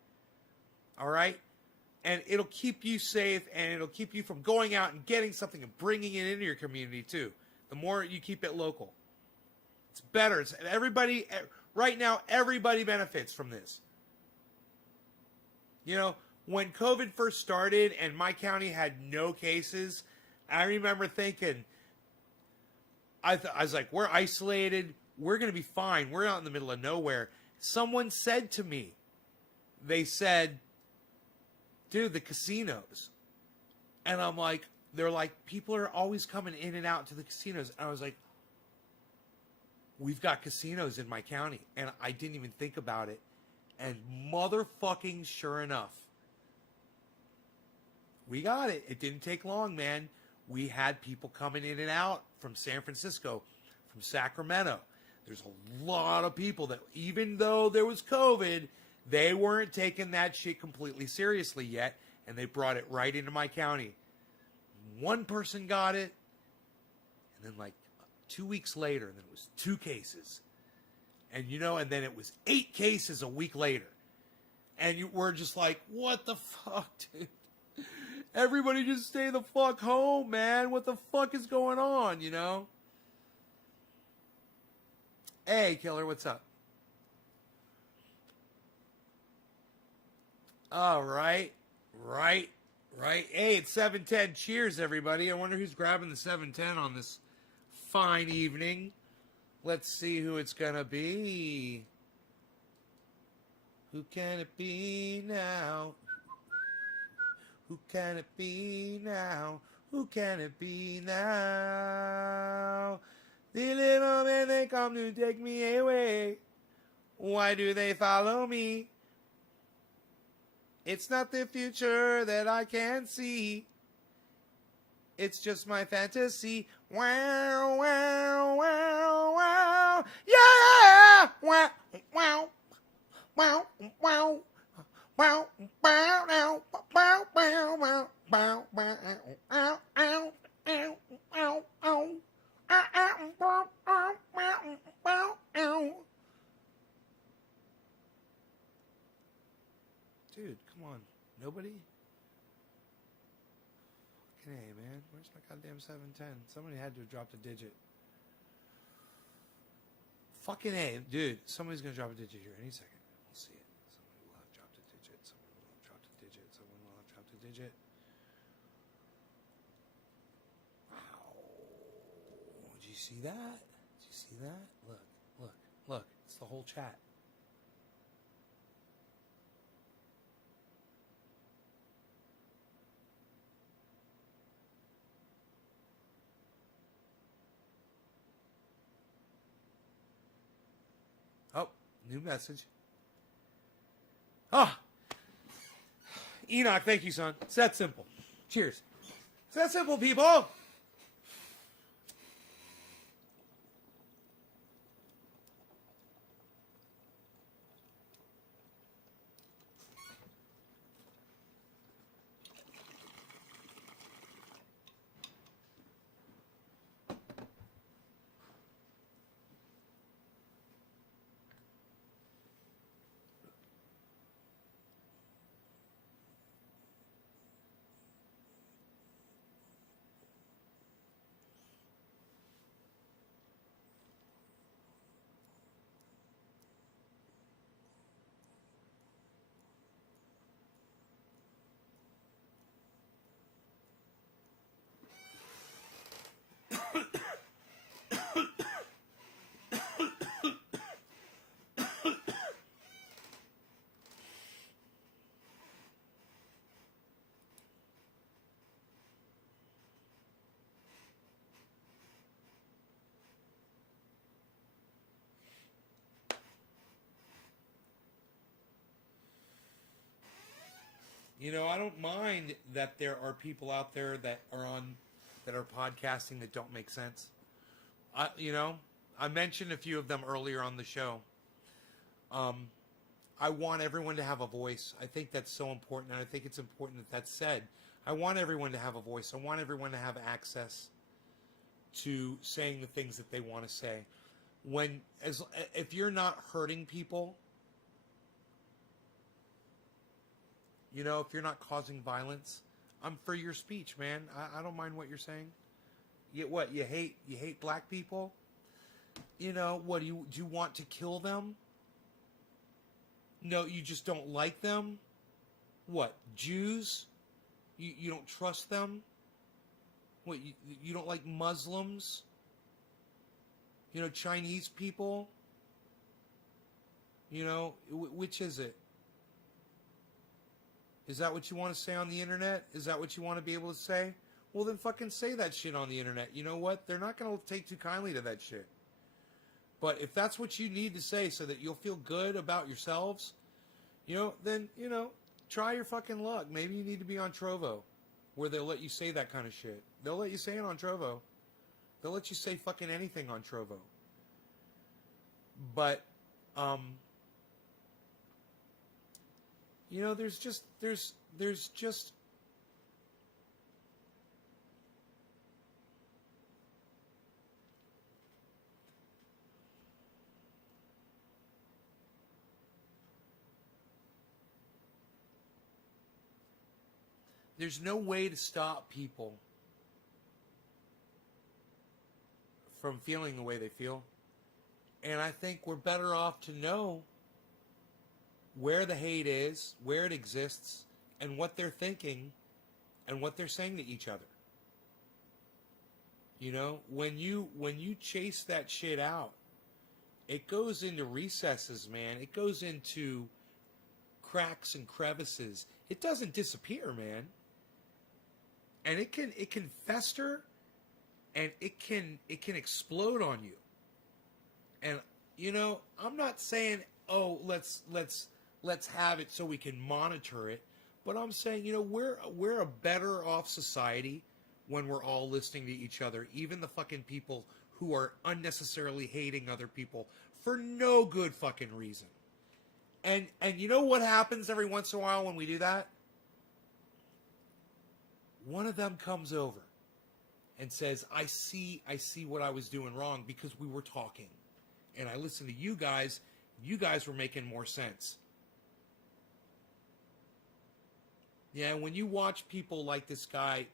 All right, and it'll keep you safe, and it'll keep you from going out and getting something and bringing it into your community too. The more you keep it local, it's better. It's everybody right now. Everybody benefits from this. You know, when COVID first started and my county had no cases, I remember thinking, I was like, we're isolated. We're going to be fine. We're out in the middle of nowhere. Someone said to me, they said, dude, the casinos. And I'm like, they're like, people are always coming in and out to the casinos. And I was like, we've got casinos in my county. And I didn't even think about it. And motherfucking sure enough, we got it. It didn't take long, man. We had people coming in and out from San Francisco, from Sacramento. There's a lot of people that, even though there was COVID, they weren't taking that shit completely seriously yet, and they brought it right into my county. One person got it, and then like 2 weeks later, and then it was 2 cases. And you know, and then it was 8 cases a week later. And we're just like, what the fuck, dude? Everybody just stay the fuck home, man. What the fuck is going on, you know? Hey, Killer, what's up? All right. Right. Hey, it's 7:10. Cheers, everybody. I wonder who's grabbing the 7:10 on this fine evening. Let's see who it's going to be. Who can it be now? Who can it be now? Who can it be now? The little men, they come to take me away. Why do they follow me? It's not the future that I can see. It's just my fantasy. Wow, wow, wow, wow. Yeah! Wow, wow, wow, wow. Wow, wow, wow, wow, wow, wow, wow, wow, ow, ow, ow, ow, ow. Dude, come on. Nobody? Fucking A, man. Where's my goddamn 710? Somebody had to have dropped a digit. Fucking A. Dude, somebody's going to drop a digit here any second. We'll see it. Somebody will have dropped a digit. Someone will have dropped a digit. Someone will have dropped a digit. Wow. Did you see that? Did you see that? Look, look, look. It's the whole chat. Oh, new message. Ah! Enoch, thank you, son. It's that simple. Cheers. It's that simple, people. You know, I don't mind that there are people out there that are podcasting that don't make sense. You know, I mentioned a few of them earlier on the show. I want everyone to have a voice. I think that's so important, and I think it's important that that's said. I want everyone to have a voice. I want everyone to have access to saying the things that they want to say. If you're not hurting people, you know, if you're not causing violence, I'm for your speech, man. I don't mind what you're saying. You hate black people? You know, do you want to kill them? No, you just don't like them? What, Jews? You don't trust them? What, you don't like Muslims? You know, Chinese people? You know, which is it? Is that what you want to say on the internet? Is that what you want to be able to say? Well, then fucking say that shit on the internet. You know what? They're not going to take too kindly to that shit. But if that's what you need to say so that you'll feel good about yourselves, you know, then, you know, try your fucking luck. Maybe you need to be on Trovo, where they'll let you say that kind of shit. They'll let you say it on Trovo. They'll let you say fucking anything on Trovo. But, you know, there's just there's no way to stop people from feeling the way they feel. And I think we're better off to know where the hate is, where it exists, and what they're thinking and what they're saying to each other. You know, when you chase that shit out, it goes into recesses, man. It goes into cracks and crevices. It doesn't disappear, man. And it can fester, and it can explode on you. And you know, I'm not saying, oh, let's have it so we can monitor it, but I'm saying, you know, we're a better off society when we're all listening to each other, even the fucking people who are unnecessarily hating other people for no good fucking reason. And you know what happens every once in a while when we do that? One of them comes over and says, I see what I was doing wrong because we were talking. And I listened to you guys were making more sense. Yeah, when you watch people like this guy,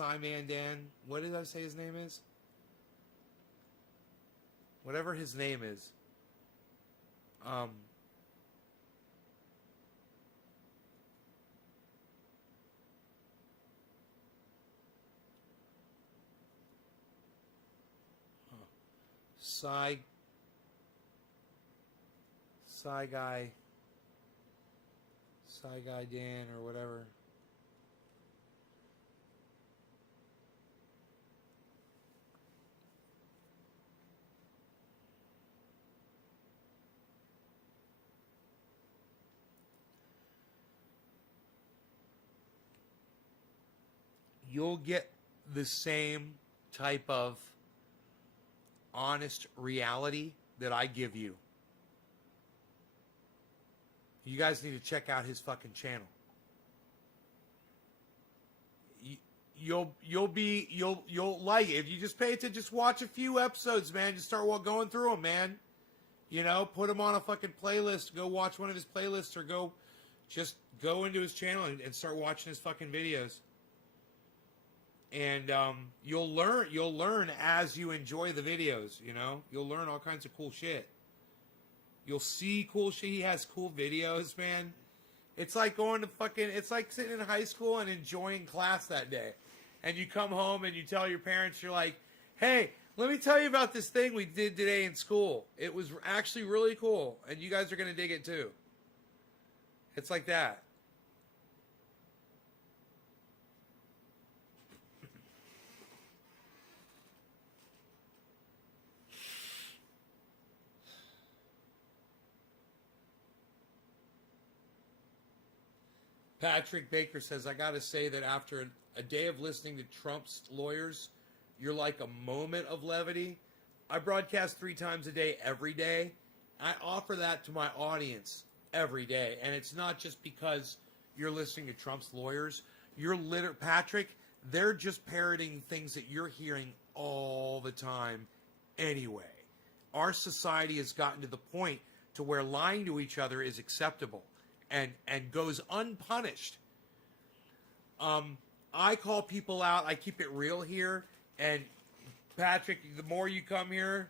Mandan, what did I say his name is? Whatever his name is. Psy Guy Dan or whatever. You'll get the same type of honest reality that I give you. You guys need to check out his fucking channel. You'll like it if you just pay attention. Just watch a few episodes, man. Just start going through them, man. You know, put them on a fucking playlist. Go watch one of his playlists, or go into his channel and start watching his fucking videos. And you'll learn as you enjoy the videos. You know, you'll learn all kinds of cool shit. You'll see cool shit. He has cool videos, man. It's like it's like sitting in high school and enjoying class that day. And you come home and you tell your parents, you're like, hey, let me tell you about this thing we did today in school. It was actually really cool. And you guys are going to dig it too. It's like that. Patrick Baker says, I got to say that after a day of listening to Trump's lawyers, you're like a moment of levity. I broadcast 3 times a day, every day, I offer that to my audience every day. And it's not just because you're listening to Trump's lawyers. Patrick, they're just parroting things that you're hearing all the time anyway. Our society has gotten to the point to where lying to each other is acceptable and goes unpunished. I call people out. I keep it real here. And Patrick, the more you come here,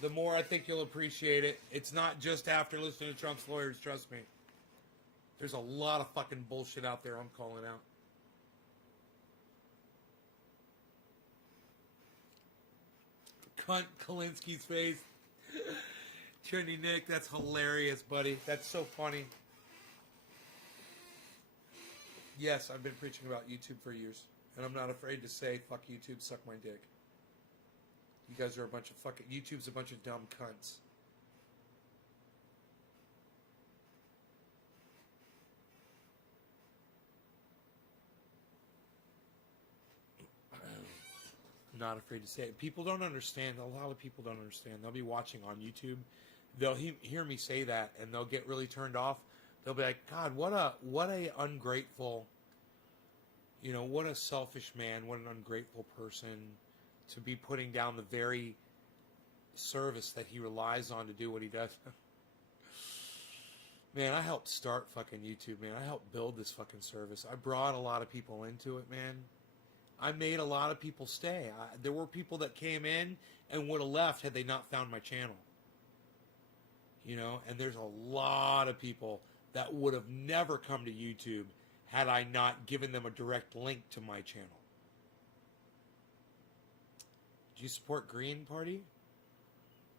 the more I think you'll appreciate it. It's not just after listening to Trump's lawyers, trust me. There's a lot of fucking bullshit out there I'm calling out. Cunt Kalinsky's face. Trinity Nick, that's hilarious, buddy. That's so funny. Yes, I've been preaching about YouTube for years. And I'm not afraid to say, fuck YouTube, suck my dick. You guys are a bunch of fucking... YouTube's a bunch of dumb cunts. I'm not afraid to say it. People don't understand. A lot of people don't understand. They'll be watching on YouTube. They'll hear me say that, and they'll get really turned off. They'll be like, God, what a ungrateful... You know, what a selfish man, what an ungrateful person to be putting down the very service that he relies on to do what he does. Man, I helped start fucking YouTube, man. I helped build this fucking service. I brought a lot of people into it, man. I made a lot of people stay. There were people that came in and would have left had they not found my channel. You know, and there's a lot of people that would have never come to YouTube had I not given them a direct link to my channel. Do you support Green Party?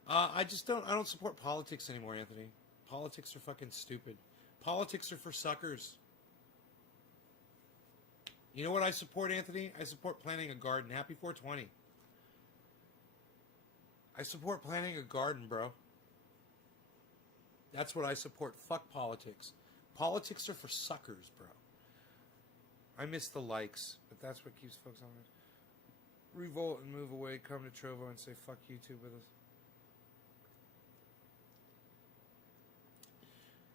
I don't support politics anymore, Anthony. Politics are fucking stupid. Politics are for suckers. You know what I support, Anthony? I support planting a garden. Happy 420. I support planting a garden, bro. That's what I support. Fuck politics. Politics are for suckers, bro. I miss the likes, but that's what keeps folks on it. Revolt and move away, come to Trovo and say fuck YouTube with us.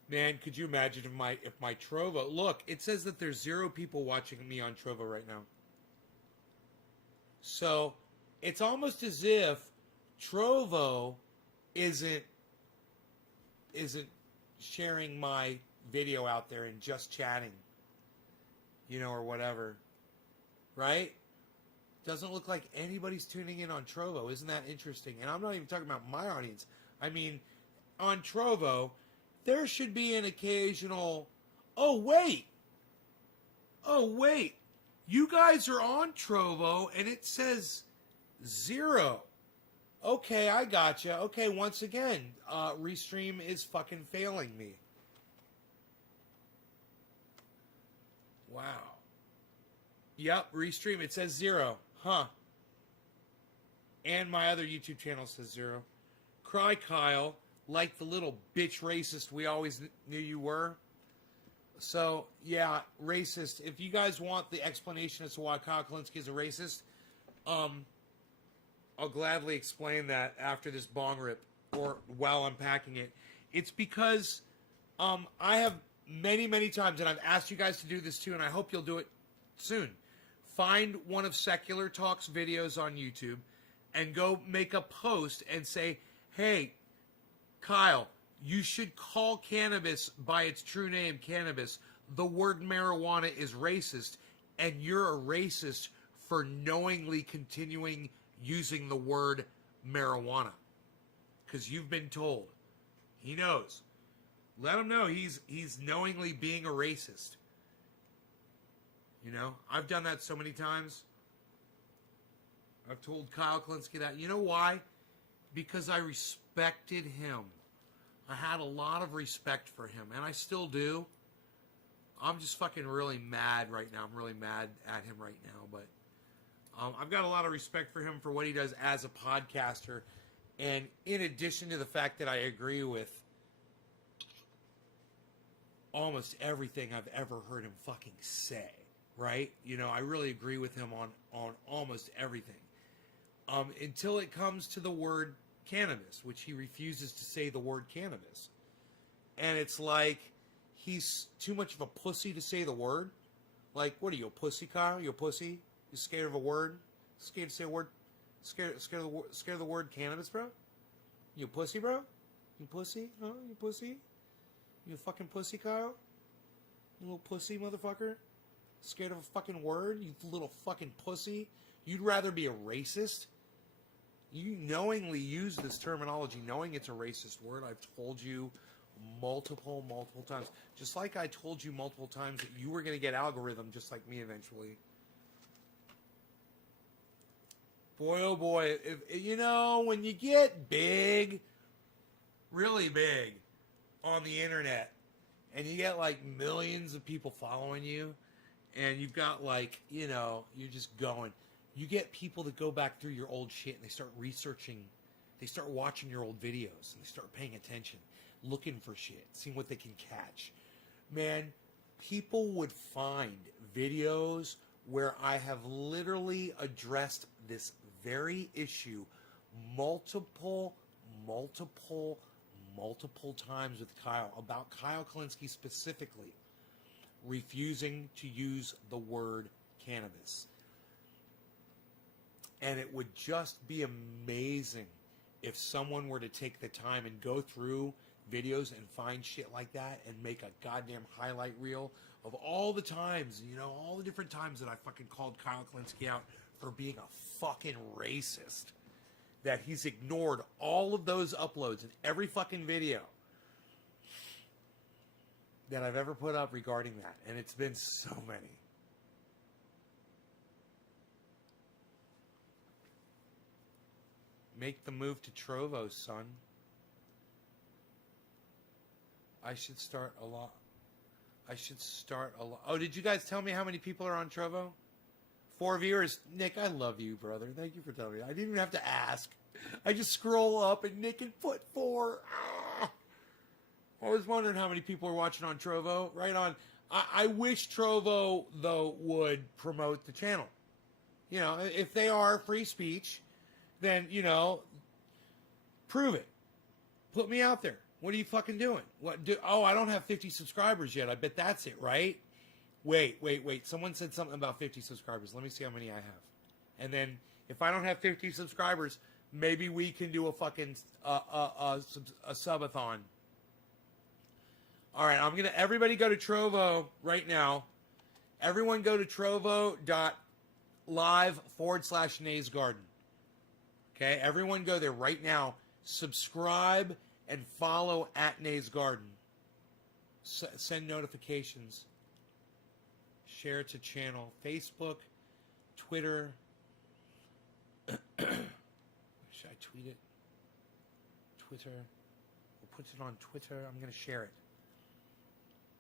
Man, could you imagine if my Trovo... Look, it says that there's 0 people watching me on Trovo right now. So, it's almost as if Trovo isn't sharing my video out there and just chatting. You know, or whatever. Right? Doesn't look like anybody's tuning in on Trovo. Isn't that interesting? And I'm not even talking about my audience. I mean, on Trovo, there should be an occasional, oh, wait. You guys are on Trovo, and it says 0. Okay, I gotcha. Okay, once again, Restream is fucking failing me. Wow. Yep, Restream, it says 0. Huh. And my other YouTube channel says 0. Cry Kyle, like the little bitch racist we always knew you were. So, yeah, racist. If you guys want the explanation as to why Kyle Kulinski is a racist, I'll gladly explain that after this bong rip or while unpacking it. It's because I have many, many times, and I've asked you guys to do this too, and I hope you'll do it soon. Find one of Secular Talk's videos on YouTube and go make a post and say, hey, Kyle, you should call cannabis by its true name, cannabis. The word marijuana is racist, and you're a racist for knowingly continuing using the word marijuana. Because you've been told. He knows. Let him know he's knowingly being a racist. You know, I've done that so many times. I've told Kyle Kulinski that. You know why? Because I respected him. I had a lot of respect for him, and I still do. I'm just fucking really mad right now. I'm really mad at him right now, but I've got a lot of respect for him for what he does as a podcaster, and in addition to the fact that I agree with almost everything I've ever heard him fucking say, right? You know, I really agree with him on almost everything. Until it comes to the word cannabis, which he refuses to say the word cannabis. And it's like he's too much of a pussy to say the word. Like, what are you, a pussy, Kyle? You a pussy? You scared of a word? Scared to say a word? Scared of the word cannabis, bro? You a pussy, bro? You pussy? Huh? You pussy? You a fucking pussy, Kyle? You little pussy, motherfucker? Scared of a fucking word? You little fucking pussy? You'd rather be a racist? You knowingly use this terminology, knowing it's a racist word. I've told you multiple times. Just like I told you multiple times that you were going to get algorithm just like me eventually. Boy, oh boy, if you know, when you get big, really big on the internet, and you get like millions of people following you, and you've got like, you know, you're just going, you get people that go back through your old shit and they start researching, they start watching your old videos, and they start paying attention, looking for shit, seeing what they can catch. Man, people would find videos where I have literally addressed this very issue multiple times with Kyle, about Kyle Kalinske specifically refusing to use the word cannabis. And it would just be amazing if someone were to take the time and go through videos and find shit like that and make a goddamn highlight reel of all the times, you know, all the different times that I fucking called Kyle Kalinske out for being a fucking racist. That he's ignored all of those uploads in every fucking video that I've ever put up regarding that. And it's been so many. Make the move to Trovo, son. I should start a lot. Oh, did you guys tell me how many people are on Trovo? 4 viewers. Nick, I love you, brother. Thank you for telling me. I didn't even have to ask. I just scroll up and Nick had put 4. Ah. I was wondering how many people are watching on Trovo. Right on. I wish Trovo, though, would promote the channel. You know, if they are free speech, then, you know, prove it. Put me out there. What are you fucking doing? Oh, I don't have 50 subscribers yet. I bet that's it, right? Wait. Someone said something about 50 subscribers. Let me see how many I have. And then if I don't have 50 subscribers, maybe we can do a fucking a subathon. All right, everybody go to Trovo right now. Everyone go to trovo.live/Naysgarden. Okay, everyone go there right now. Subscribe and follow at Naysgarden. Send notifications. Share it to channel. Facebook, Twitter. Should I tweet it? Twitter. We'll put it on Twitter. I'm going to share it.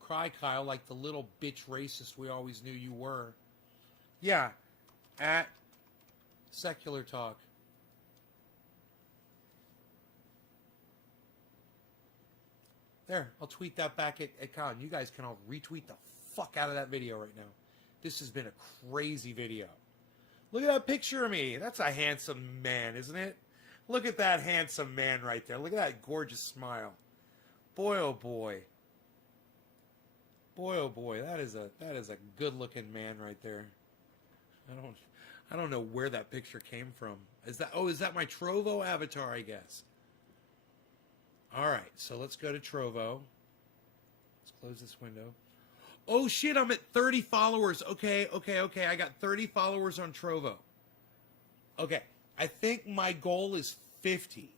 Cry, Kyle, like the little bitch racist we always knew you were. Yeah. At Secular Talk. There, I'll tweet that back at Kyle. You guys can all retweet the fuck out of that video right now. This has been a crazy video. Look at that picture of me. That's a handsome man, isn't it? Look at that handsome man right there. Look at that gorgeous smile. Boy, oh boy. Boy, oh boy. That is a good-looking man right there. I don't know where that picture came from. Is that my Trovo avatar, I guess? All right, so let's go to Trovo. Let's close this window. Oh, shit, I'm at 30 followers. Okay. I got 30 followers on Trovo. Okay, I think my goal is 50.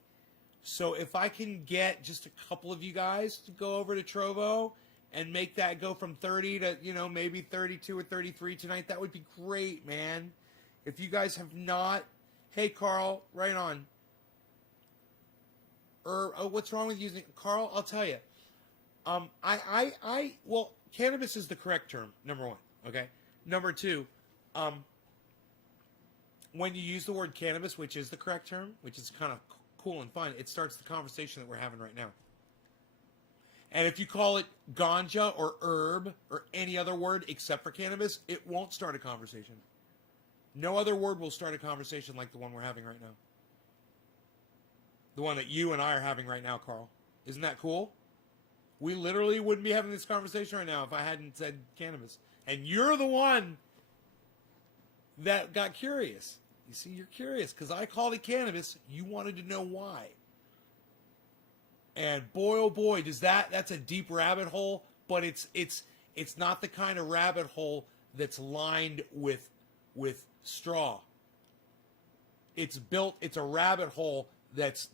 So if I can get just a couple of you guys to go over to Trovo and make that go from 30 to, you know, maybe 32 or 33 tonight, that would be great, man. If you guys have not... Hey, Carl, right on. What's wrong with using Carl? I'll tell you. Well, cannabis is the correct term. Number one, okay. Number two, when you use the word cannabis, which is the correct term, which is kind of cool and fun, it starts the conversation that we're having right now. And if you call it ganja or herb or any other word except for cannabis, it won't start a conversation. No other word will start a conversation like the one we're having right now. The one that you and I are having right now, Carl. Isn't that cool? We literally wouldn't be having this conversation right now if I hadn't said cannabis. And you're the one that got curious. You see, you're curious because I called it cannabis. You wanted to know why. And boy, oh boy, that's a deep rabbit hole, but it's not the kind of rabbit hole that's lined with straw. It's a rabbit hole that's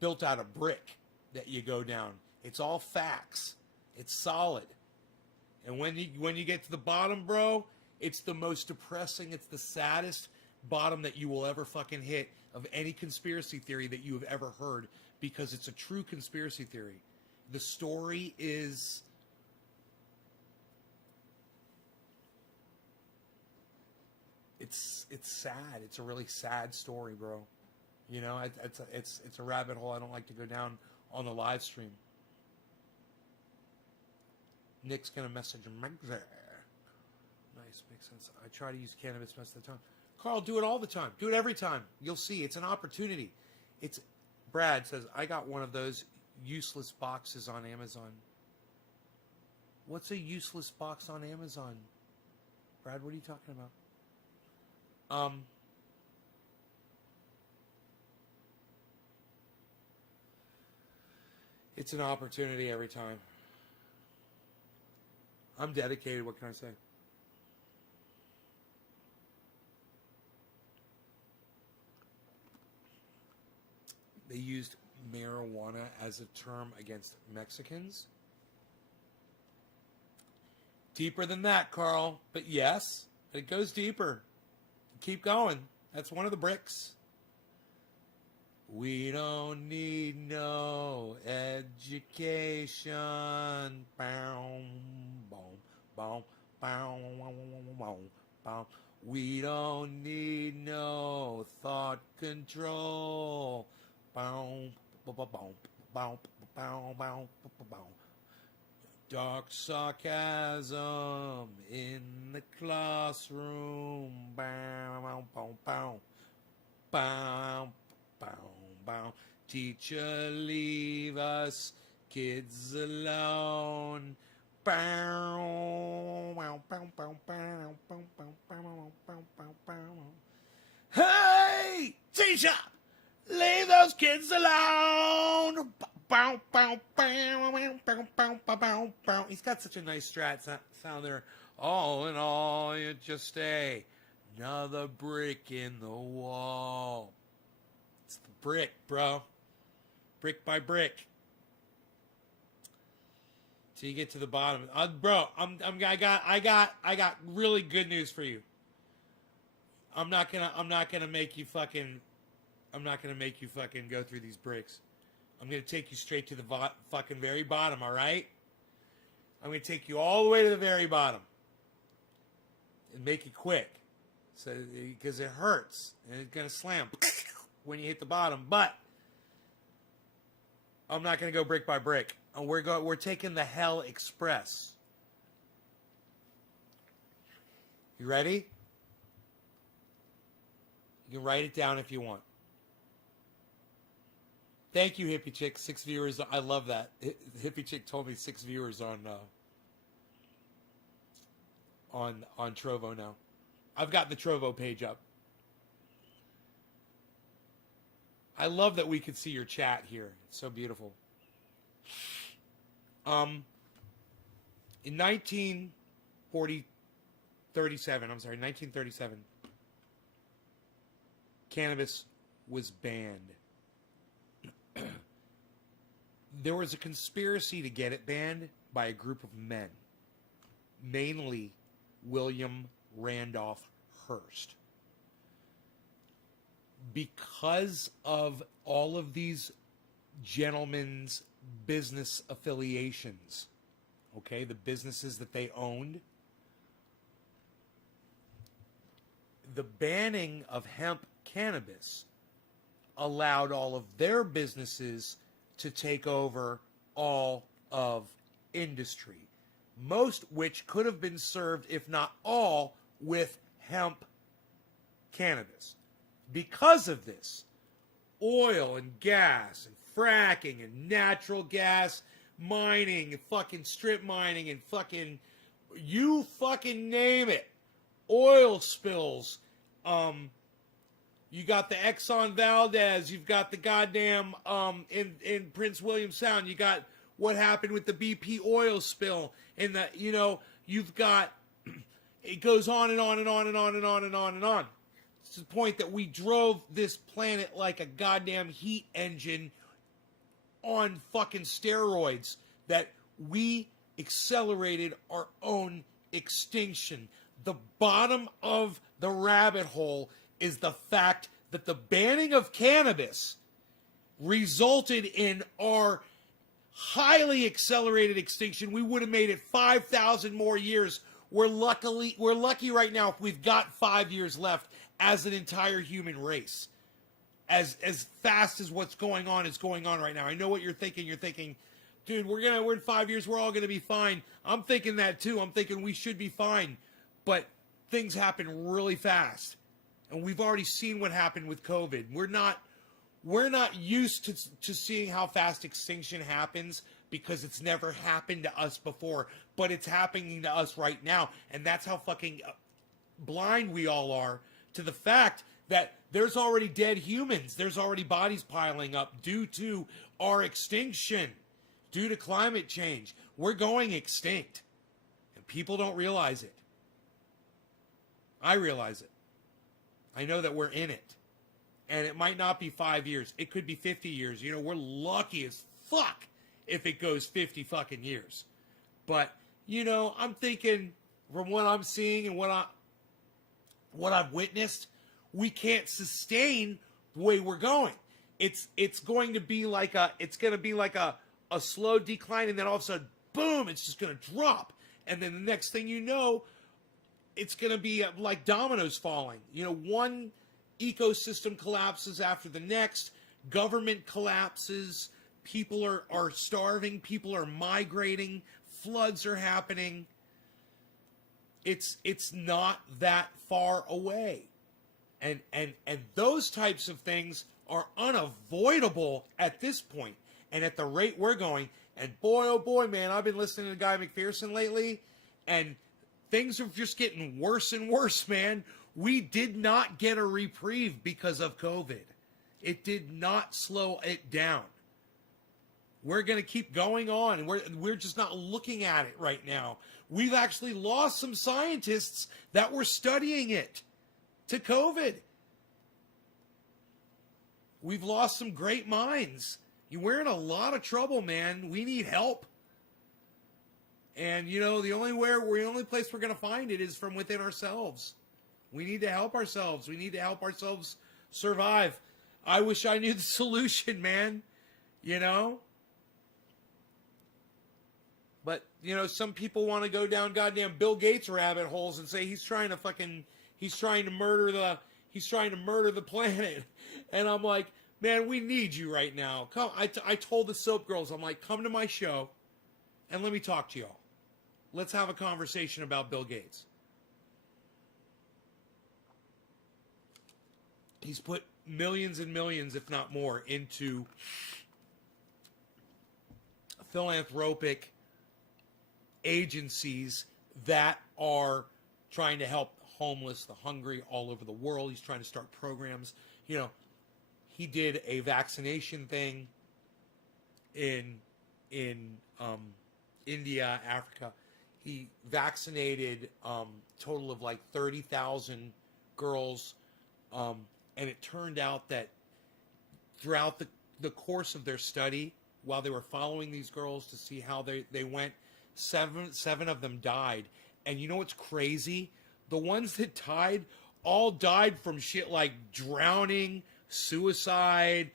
built out of brick that you go down. It's all facts. It's solid. And when you get to the bottom, bro, it's the most depressing, it's the saddest bottom that you will ever fucking hit of any conspiracy theory that you have ever heard, because it's a true conspiracy theory. The story is it's sad. It's a really sad story, bro. You know, it's a rabbit hole I don't like to go down on the live stream. Nick's gonna message him. Nice, makes sense. I try to use cannabis most of the time. Carl, do it all the time. Do it every time. You'll see. It's an opportunity. Brad says, I got one of those useless boxes on Amazon. What's a useless box on Amazon? Brad, what are you talking about? It's an opportunity every time. I'm dedicated. What can I say? They used marijuana as a term against Mexicans. Deeper than that, Carl. But yes, it goes deeper. Keep going. That's one of the bricks. We don't need no education. Bow, boom, boom, bow, bow, bow. We don't need no thought control. Bow, bow, bow, bow, bow, bow, bow. Dark sarcasm in the classroom. Bow, bow, bow, bow, bow, bow. Teacher, leave us kids alone. Bow, bow, bow, bow, bow, bow, bow, bow, bow, bow, bow. Hey, teacher, leave those kids alone. Bow, bow, bow, bow, bow, bow, bow, bow. He's got such a nice strat sound there. All in all, you're just another brick in the wall. It's the brick, bro. Brick by brick. Till you get to the bottom. Bro, I got really good news for you. I'm not gonna make you fucking go through these bricks. I'm going to take you straight to the fucking very bottom, all right? I'm going to take you all the way to the very bottom. And make it quick. So, because it hurts. And it's going to slam when you hit the bottom. But I'm not going to go brick by brick. We're taking the Hell Express. You ready? You can write it down if you want. Thank you, Hippie Chick. 6 viewers. I love that. Hippie Chick told me 6 viewers on Trovo now. I've got the Trovo page up. I love that we could see your chat here. It's so beautiful. In 1937, cannabis was banned. There was a conspiracy to get it banned by a group of men, mainly William Randolph Hearst. Because of all of these gentlemen's business affiliations, okay, the businesses that they owned, the banning of hemp cannabis allowed all of their businesses to take over all of industry, most which could have been served, if not all, with hemp cannabis. Because of this, oil and gas and fracking and natural gas mining and fucking strip mining and fucking, you fucking name it. Oil spills. You got the Exxon Valdez. You've got the goddamn in Prince William Sound. You got what happened with the BP oil spill. And the, you know, you've got, it goes on and on and on and on and on and on and on. It's to the point that we drove this planet like a goddamn heat engine on fucking steroids, that we accelerated our own extinction. The bottom of the rabbit hole is the fact that the banning of cannabis resulted in our highly accelerated extinction. We would have made it 5,000 more years. We're lucky right now if we've got 5 years left as an entire human race. As fast as what's going on is going on right now. I know what you're thinking. You're thinking, dude, we're in 5 years, we're all gonna be fine. I'm thinking that too. I'm thinking we should be fine. But things happen really fast. And we've already seen what happened with COVID. We're not used to seeing how fast extinction happens because it's never happened to us before, but it's happening to us right now. And that's how fucking blind we all are to the fact that there's already dead humans. There's already bodies piling up due to our extinction, due to climate change. We're going extinct. And people don't realize it. I realize it. I know that we're in it. And it might not be 5 years. It could be 50 years. You know, we're lucky as fuck if it goes 50 fucking years. But, you know, I'm thinking from what I'm seeing and what I've witnessed, we can't sustain the way we're going. It's going to be like a slow decline, and then all of a sudden, boom, it's just going to drop. And then the next thing you know, it's going to be like dominoes falling. You know, one ecosystem collapses after the next, government collapses, people are starving, people are migrating, floods are happening. It's not that far away. And those types of things are unavoidable at this point. And at the rate we're going, and boy, oh boy, man, I've been listening to Guy McPherson lately, and things are just getting worse and worse, man. We did not get a reprieve because of COVID. It did not slow it down. We're going to keep going on, and we're just not looking at it right now. We've actually lost some scientists that were studying it to COVID. We've lost some great minds. We're in a lot of trouble, man. We need help. And, you know, the only place we're going to find it is from within ourselves. We need to help ourselves. We need to help ourselves survive. I wish I knew the solution, man. You know? But, you know, some people want to go down goddamn Bill Gates rabbit holes and say he's trying to murder the planet. And I'm like, man, we need you right now. Come, I told the Soap Girls, I'm like, come to my show and let me talk to y'all. Let's have a conversation about Bill Gates. He's put millions and millions, if not more, into philanthropic agencies that are trying to help the homeless, the hungry all over the world. He's trying to start programs. You know, he did a vaccination thing in India, Africa. He vaccinated total of like 30,000 girls, and it turned out that throughout the course of their study, while they were following these girls to see how they went, seven of them died. And you know what's crazy? The ones that died all died from shit like drowning, suicide,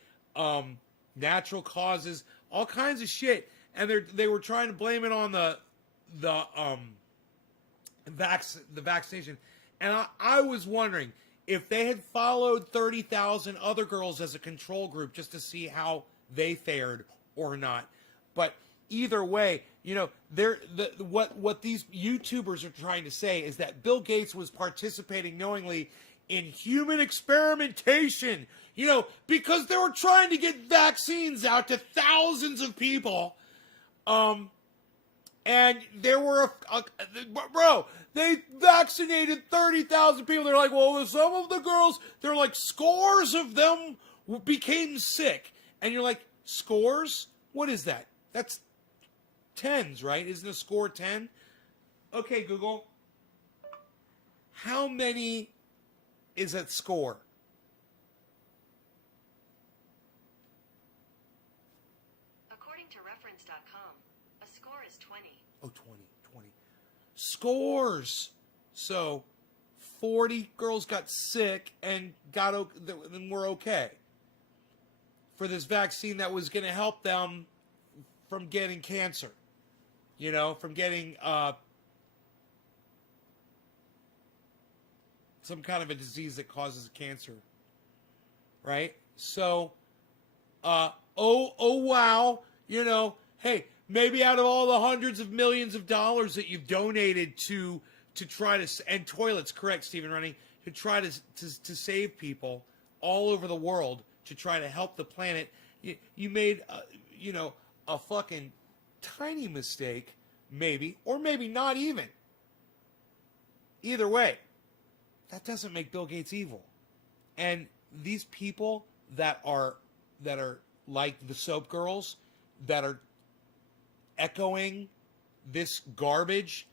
natural causes, all kinds of shit. And they were trying to blame it on the vaccination. And I was wondering if they had followed 30,000 other girls as a control group just to see how they fared or not. But either way, you know, what these YouTubers are trying to say is that Bill Gates was participating knowingly in human experimentation. You know, because they were trying to get vaccines out to thousands of people. And there were, bro, they vaccinated 30,000 people. They're like, well, some of the girls, they're like, scores of them became sick. And you're like, scores? What is that? That's tens, right? Isn't a score 10? Okay, Google. How many is that score? According to reference.com, a score is 20. Oh, 20. Scores. So, 40 girls got sick and then were okay. For this vaccine that was going to help them from getting cancer. You know, from getting some kind of a disease that causes cancer. Right? So, oh wow, you know, hey, maybe out of all the hundreds of millions of dollars that you've donated to try to, and toilets, correct, Stephen Running, to try to save people all over the world, to try to help the planet, you made, a fucking tiny mistake, maybe, or maybe not even. Either way, that doesn't make Bill Gates evil. And these people that are like the soap girls, that are echoing this garbage,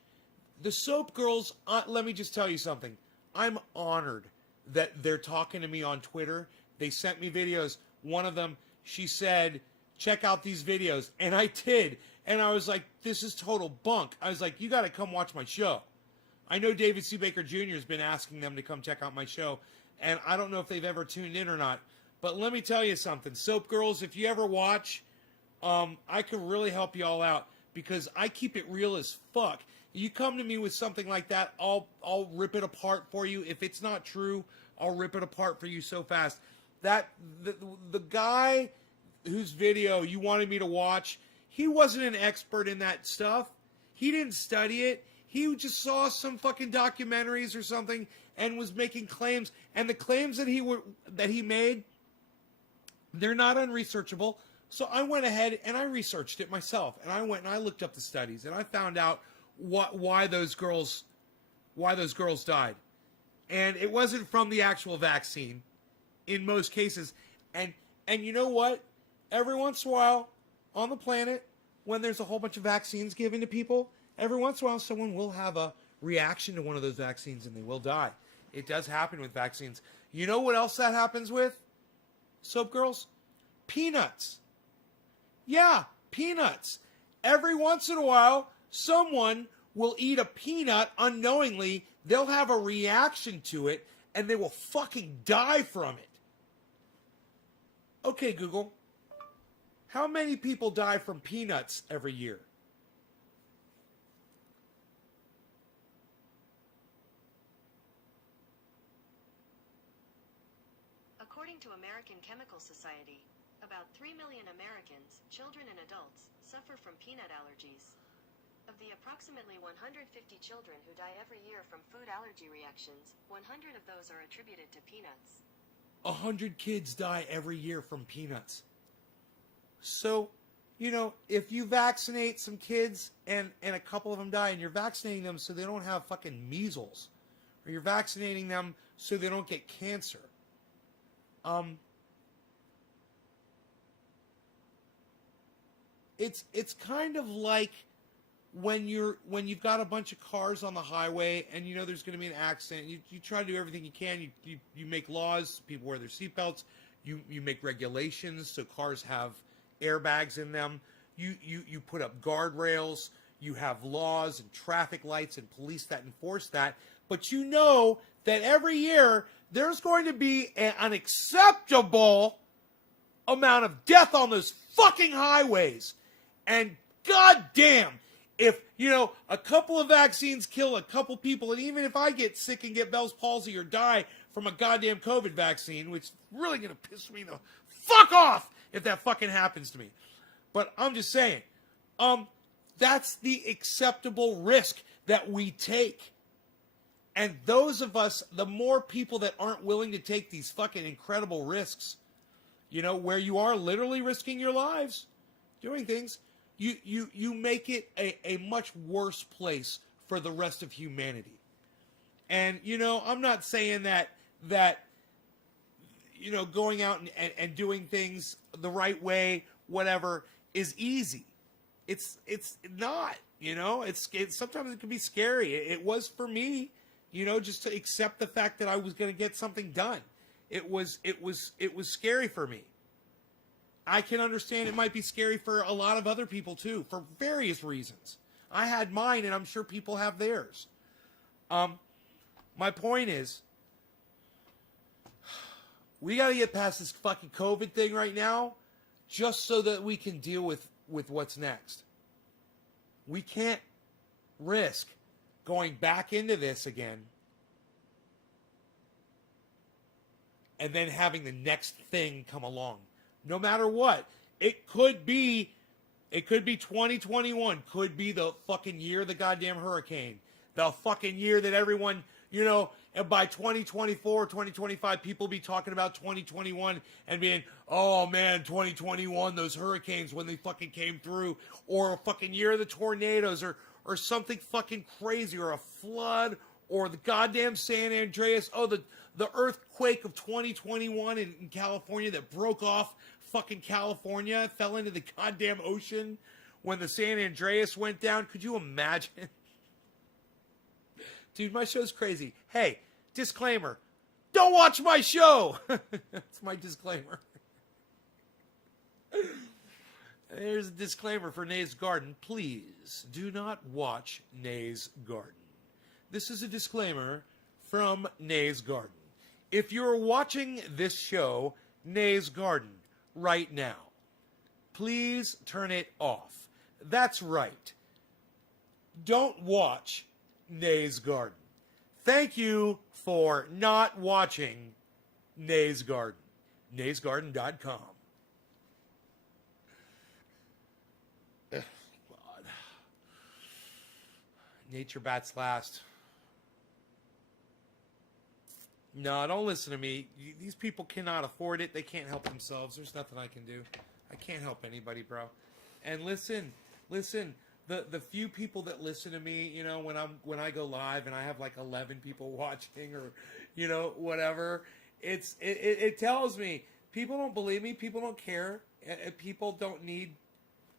the soap girls, let me just tell you something. I'm honored that they're talking to me on Twitter. They sent me videos. One of them, she said, check out these videos. And I did. And I was like, this is total bunk. I was like, you got to come watch my show. I know David C. Baker Jr. has been asking them to come check out my show. And I don't know if they've ever tuned in or not. But let me tell you something. Soap girls, if you ever watch, I can really help you all out. Because I keep it real as fuck. You come to me with something like that, I'll rip it apart for you. If it's not true, I'll rip it apart for you so fast. That the guy whose video you wanted me to watch, he wasn't an expert in that stuff. He didn't study it. He just saw some fucking documentaries or something and was making claims. And the claims that he made, they're not unresearchable. So I went ahead and I researched it myself. And I went and I looked up the studies and I found out why those girls died. And it wasn't from the actual vaccine in most cases. And you know what? Every once in a while on the planet, when there's a whole bunch of vaccines given to people, every once in a while someone will have a reaction to one of those vaccines and they will die. It does happen with vaccines. You know what else that happens with? Soap girls? Peanuts. Yeah, peanuts. Every once in a while, someone will eat a peanut unknowingly. They'll have a reaction to it, and they will fucking die from it. Okay, Google. How many people die from peanuts every year? According to American Chemical Society, about 3 million Americans, children and adults, suffer from peanut allergies. Of the approximately 150 children who die every year from food allergy reactions, 100 of those are attributed to peanuts. 100 kids die every year from peanuts. So, if you vaccinate some kids and a couple of them die, and you're vaccinating them so they don't have fucking measles, or you're vaccinating them so they don't get cancer, it's kind of like when you've got a bunch of cars on the highway and there's going to be an accident. You try to do everything you can. You make laws, people wear their seatbelts. You make regulations so cars have airbags in them. You put up guardrails. You have laws and traffic lights and police that enforce that. But you know that every year there's going to be an unacceptable amount of death on those fucking highways. And goddamn, if, a couple of vaccines kill a couple people, and even if I get sick and get Bell's palsy or die from a goddamn COVID vaccine, which is really going to piss me the fuck off if that fucking happens to me. But I'm just saying, that's the acceptable risk that we take. And those of us, the more people that aren't willing to take these fucking incredible risks, where you are literally risking your lives doing things, you make it a much worse place for the rest of humanity. And, I'm not saying that going out and doing things the right way, whatever, is easy. It's not, it's sometimes it can be scary. It was for me, just to accept the fact that I was going to get something done. It was scary for me. I can understand it might be scary for a lot of other people too, for various reasons. I had mine, and I'm sure people have theirs. My point is, we got to get past this fucking COVID thing right now, just so that we can deal with what's next. We can't risk going back into this again and then having the next thing come along. No matter what. It could be 2021. Could be the fucking year of the goddamn hurricane. The fucking year that everyone, and by 2024, 2025, people be talking about 2021 and being, oh man, 2021, those hurricanes when they fucking came through, or a fucking year of the tornadoes, or something fucking crazy, or a flood, or the goddamn San Andreas, the earthquake of 2021 in California that broke off fucking California, fell into the goddamn ocean when the San Andreas went down. Could you imagine? Dude, my show's crazy. Hey, disclaimer. Don't watch my show. That's my disclaimer. There's a disclaimer for Nay's Garden. Please do not watch Nay's Garden. This is a disclaimer from Nay's Garden. If you're watching this show, Nay's Garden, right now, please turn it off. That's right. Don't watch Nay's Garden. Thank you for not watching Nay's Garden. NaysGarden.com. Ugh, God. Nature bats last. No, don't listen to me. These people cannot afford it. They can't help themselves. There's nothing I can do. I can't help anybody, bro. And listen. The few people that listen to me, when I go live and I have like 11 people watching, or whatever, it tells me people don't believe me. People don't care. People don't need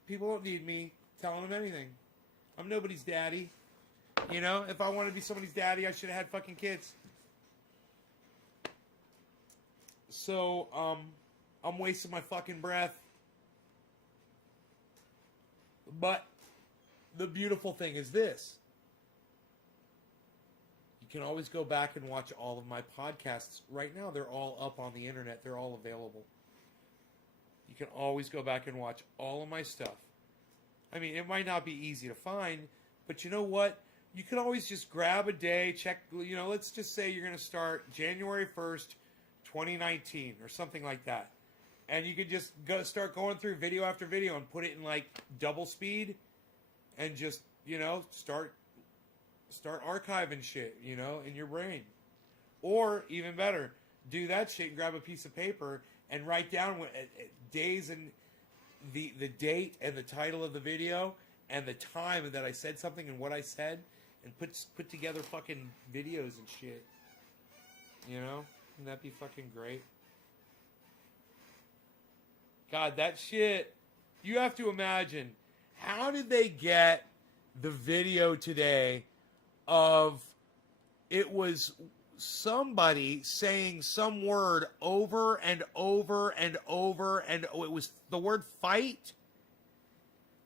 me telling them anything. I'm nobody's daddy. If I wanted to be somebody's daddy, I should have had fucking kids. So, I'm wasting my fucking breath. But the beautiful thing is this. You can always go back and watch all of my podcasts. Right now, they're all up on the internet. They're all available. You can always go back and watch all of my stuff. I mean, it might not be easy to find, but you know what? You can always just grab a day, check, let's just say you're going to start January 1st, 2019 or something like that. And you could just start going through video after video and put it in like double speed and just, start archiving shit, in your brain. Or even better, do that shit and grab a piece of paper and write down days and the date and the title of the video and the time that I said something and what I said, and put together fucking videos and shit. Wouldn't that be fucking great? God, that shit, you have to imagine, how did they get the video today of it was somebody saying some word over and over and over, and it was the word fight,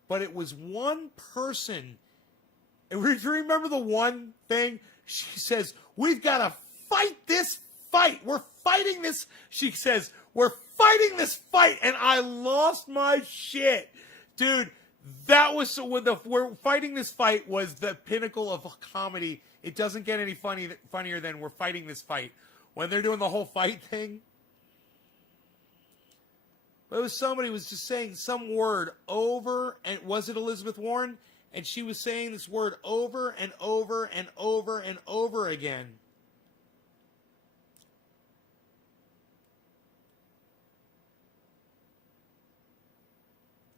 but it was one person. And do you remember the one thing? She says, we've got to fight this fight. We're fighting this. She says, we're fighting this fight. And I lost my shit. Dude, that was we're fighting this fight was the pinnacle of comedy. It doesn't get any funnier than we're fighting this fight. When they're doing the whole fight thing. But it was somebody was just saying some word over, and was it Elizabeth Warren? And she was saying this word over and over and over and over again.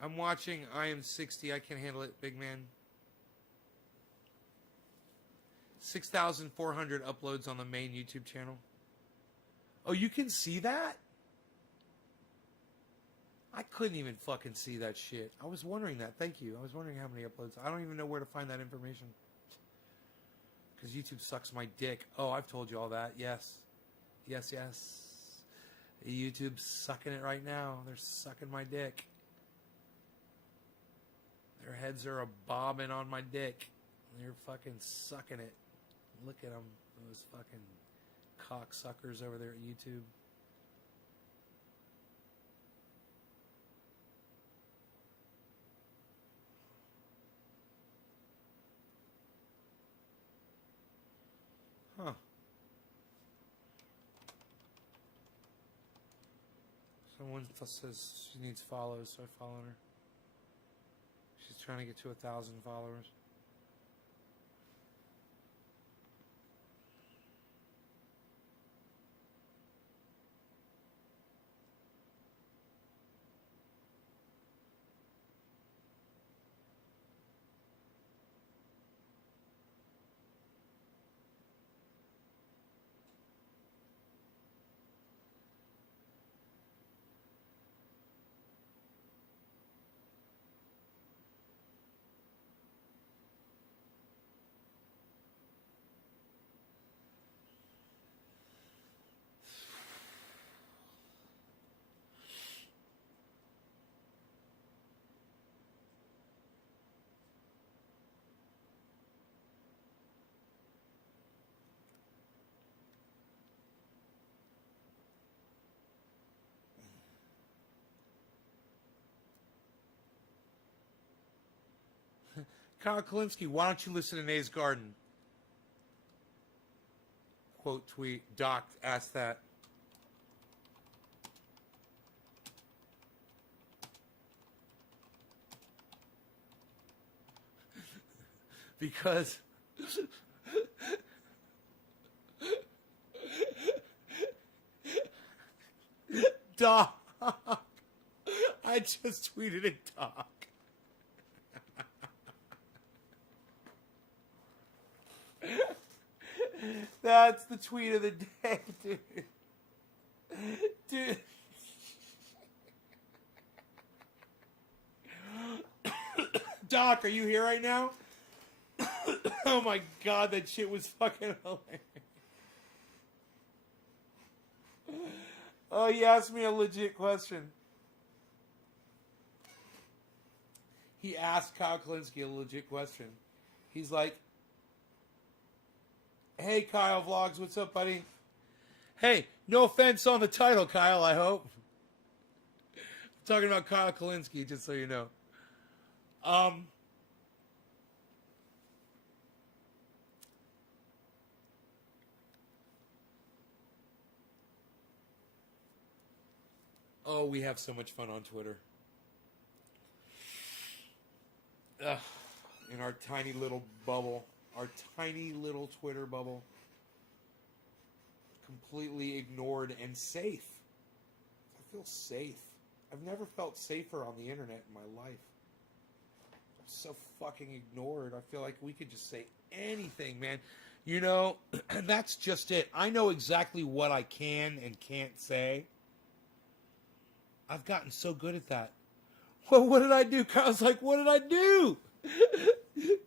I'm watching I Am 60. I can't handle it, big man. 6,400 uploads on the main YouTube channel. Oh, you can see that? I couldn't even fucking see that shit. I was wondering that. Thank you. I was wondering how many uploads. I don't even know where to find that information. Because YouTube sucks my dick. Oh, I've told you all that. Yes. Yes, yes. YouTube's sucking it right now. They're sucking my dick. Their heads are a bobbing on my dick. They're fucking sucking it. Look at them. Those fucking cocksuckers over there at YouTube. Huh. Someone says she needs follows, so I follow her. She's trying to get to 1,000 followers. Kyle Kalinske, why don't you listen to Nays Garden? Quote tweet, Doc asked that. Because Doc, I just tweeted at Doc. That's the tweet of the day, dude. Dude. Doc, are you here right now? Oh my god, that shit was fucking hilarious. Oh, he asked me a legit question. He asked Kyle Kalinske a legit question. He's like, hey, Kyle Vlogs, what's up, buddy? Hey, no offense on the title, Kyle, I hope. I'm talking about Kyle Kalinske, just so you know. Oh, we have so much fun on Twitter. Ugh, in our tiny little bubble. Our tiny little Twitter bubble. Completely ignored and safe. I feel safe. I've never felt safer on the internet in my life. I'm so fucking ignored. I feel like we could just say anything, man. You know, that's just it. I know exactly what I can and can't say. I've gotten so good at that. Well, what did I do? Kyle's like, what did I do?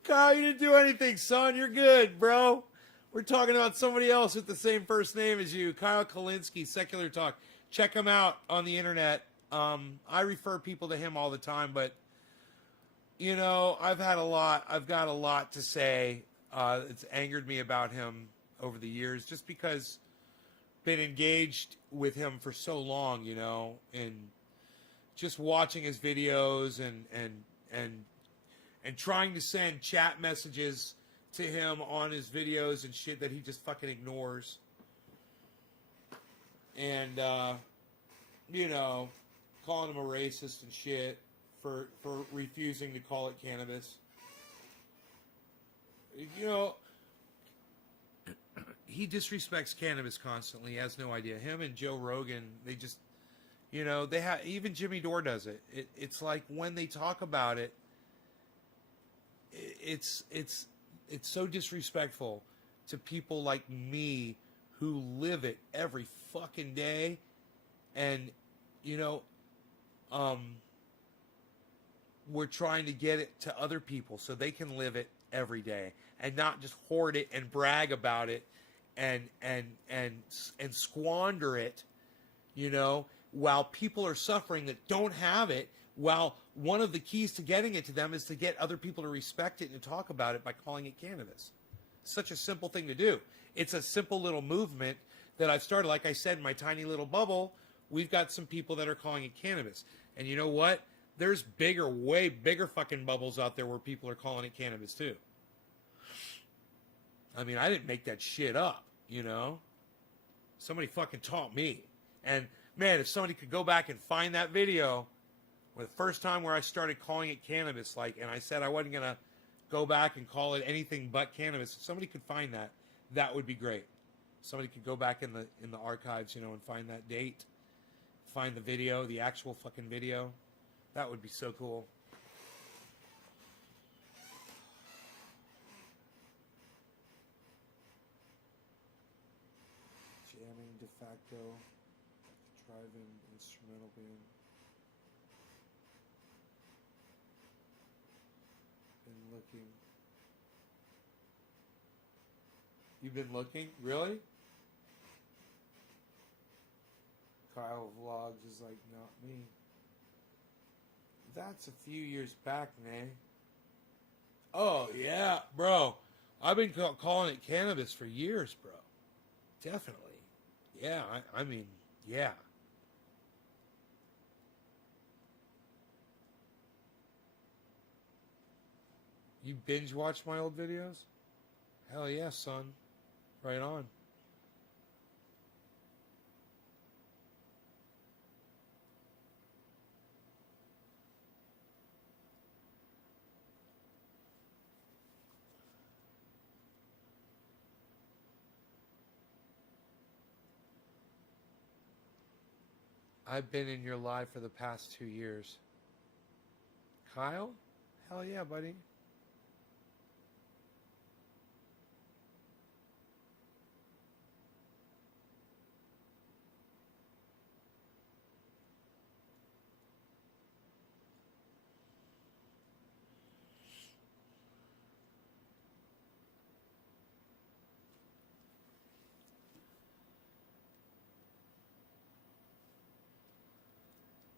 Kyle, you didn't do anything, son. You're good, bro. We're talking about somebody else with the same first name as you. Kyle Kalinske, Secular Talk. Check him out on the internet. I refer people to him all the time, but, you know, I've got a lot to say. It's angered me about him over the years just because been engaged with him for so long, you know, and just watching his videos and trying to send chat messages to him on his videos and shit that he just fucking ignores. And, you know, calling him a racist and shit for refusing to call it cannabis. you know, he disrespects cannabis constantly. He has no idea. Him and Joe Rogan, they just, you know, they have, even Jimmy Dore does it. It's like when they talk about it, it's so disrespectful to people like me who live it every fucking day, and you know, we're trying to get it to other people so they can live it every day and not just hoard it and brag about it and squander it, you know, while people are suffering that don't have it. While one of the keys to getting it to them is to get other people to respect it and to talk about it by calling it cannabis. Such a simple thing to do. It's a simple little movement that I've started. Like I said, in my tiny little bubble, we've got some people that are calling it cannabis. And you know what? There's bigger, way bigger fucking bubbles out there where people are calling it cannabis too. I mean, I didn't make that shit up, you know? Somebody fucking taught me. And man, if somebody could go back and find that video, the first time where I started calling it cannabis, like, and I said I wasn't going to go back and call it anything but cannabis, if somebody could find that, that would be great. Somebody could go back in the archives, you know, and find that date, find the video, the actual fucking video. That would be so cool. Jamming de facto, drive-in instrumental band. Been looking. You've been looking? Really? Kyle Vlogs is like, not me. That's a few years back, man. Oh, yeah, bro. I've been calling it cannabis for years, bro. Definitely. Yeah, I mean, yeah. You binge watch my old videos? Hell yeah, son. Right on. I've been in your live for the past 2 years. Kyle? Hell yeah, buddy.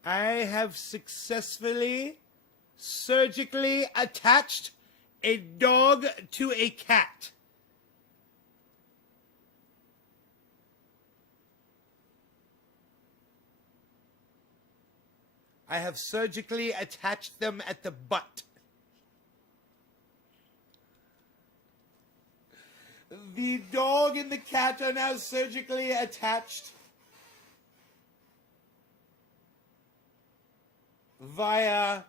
I have successfully surgically attached a dog to a cat. I have surgically attached them at the butt. The dog and the cat are now surgically attached via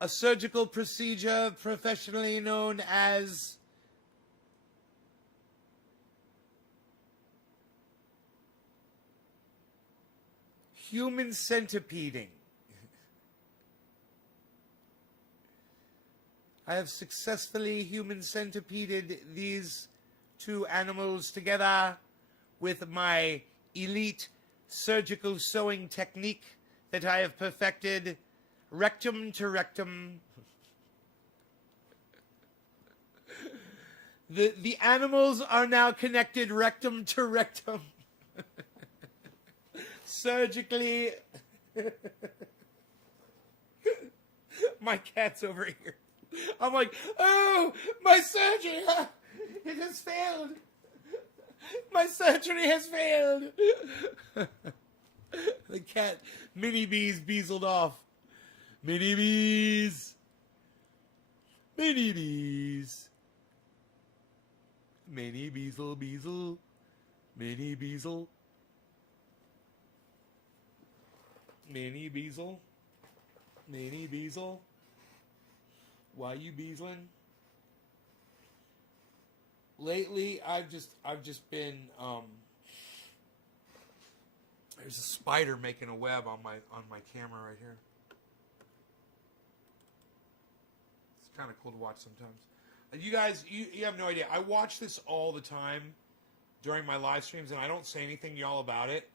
a surgical procedure professionally known as human centipeding. I have successfully human centipeded these two animals together with my elite surgical sewing technique that I have perfected, rectum to rectum. The animals are now connected rectum to rectum. Surgically. My cat's over here. I'm like, oh, my surgery, it has failed. My surgery has failed. The cat, Mini Bees, beazled off. Mini Bees. Mini Bees. Mini Beazle, Beazle. Mini Beazle. Mini Beazle. Mini Beazle. Why you beazling? lately I've just been there's a spider making a web on my camera right here. It's kind of cool to watch sometimes. And you guys, you have no idea. I watch this all the time during my live streams, and I don't say anything to y'all about it.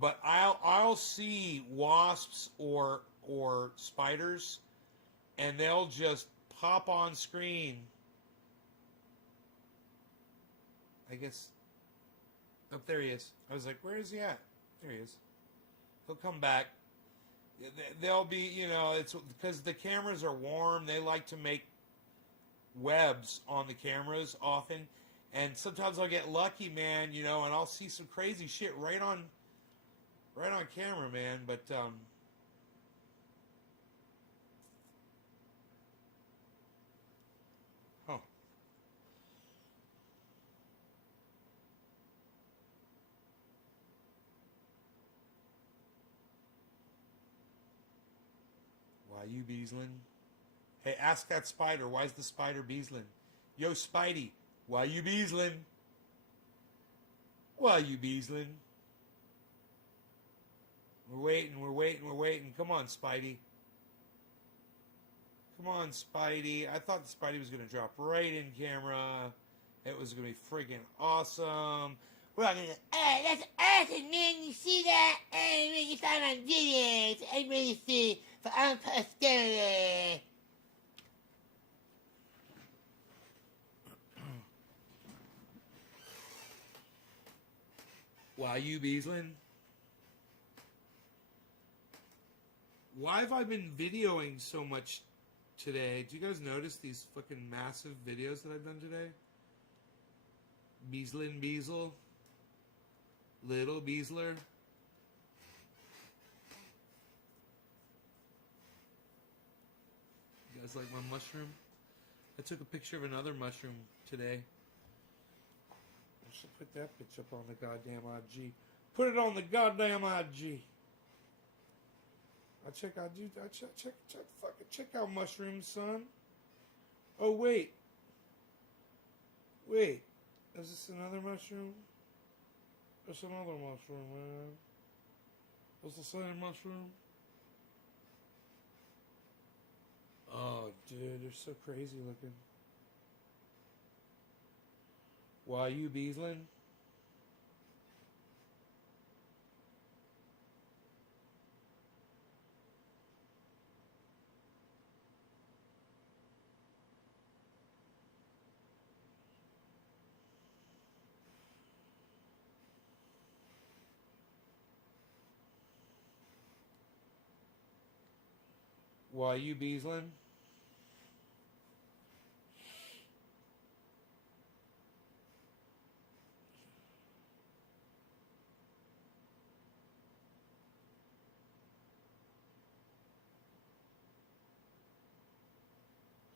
But I'll see wasps or spiders, and they'll just pop on screen. I guess. Oh, there he is. I was like, where is he at? There he is. He'll come back. They'll be, you know, it's because the cameras are warm. They like to make webs on the cameras often. And sometimes I'll get lucky, man, you know, and I'll see some crazy shit right on camera, man. But, huh. Why you beesling? Hey, ask that spider. Why's the spider beesling? Yo, Spidey, why you beesling? Why you beesling? We're waiting. Come on, Spidey. Come on, Spidey. I thought the Spidey was going to drop right in camera. It was going to be freaking awesome. We're all going to go, hey, that's awesome, man. You see that? Hey, you found my videos. Everybody see for our posterity. Why you beesling? Why have I been videoing so much today? Do you guys notice these fucking massive videos that I've done today? Beeslin Beasel. Little Beesler. You guys like my mushroom? I took a picture of another mushroom today. I should put that bitch up on the goddamn IG. Put it on the goddamn IG. Check out mushrooms, son. Oh wait. Is this another mushroom? It's another mushroom, man. It's the same mushroom. Oh, dude, they're so crazy looking. Why you beesling? Why you beesling?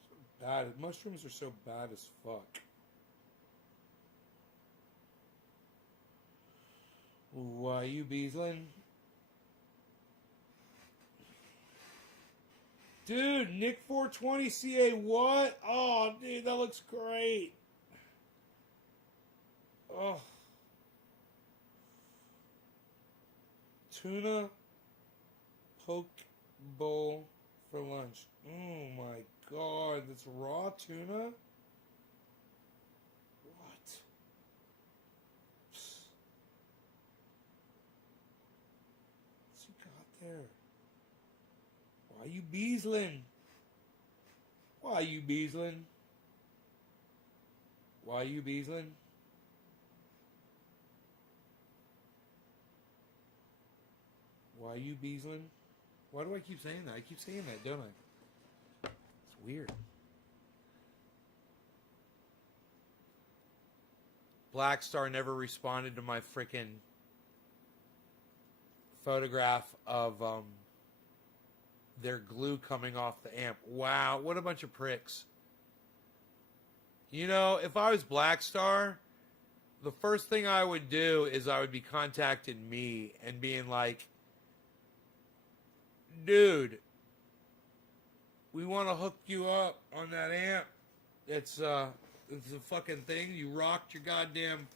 So bad. Mushrooms are so bad as fuck. Why you beesling? Dude, Nick 420 CA, what? Oh, dude, that looks great. Oh. Tuna poke bowl for lunch. Oh my god, that's raw tuna? What? What's he got there? Why you beesling? Why you beesling? Why you beesling? Why you beesling? Why do I keep saying that? I keep saying that, don't I? It's weird. Black Star never responded to my freaking photograph of their glue coming off the amp. Wow, what a bunch of pricks. You know, if I was Black Star, the first thing I would do is I would be contacting me and being like, dude, we want to hook you up on that amp. It's It's a fucking thing. You rocked your goddamn.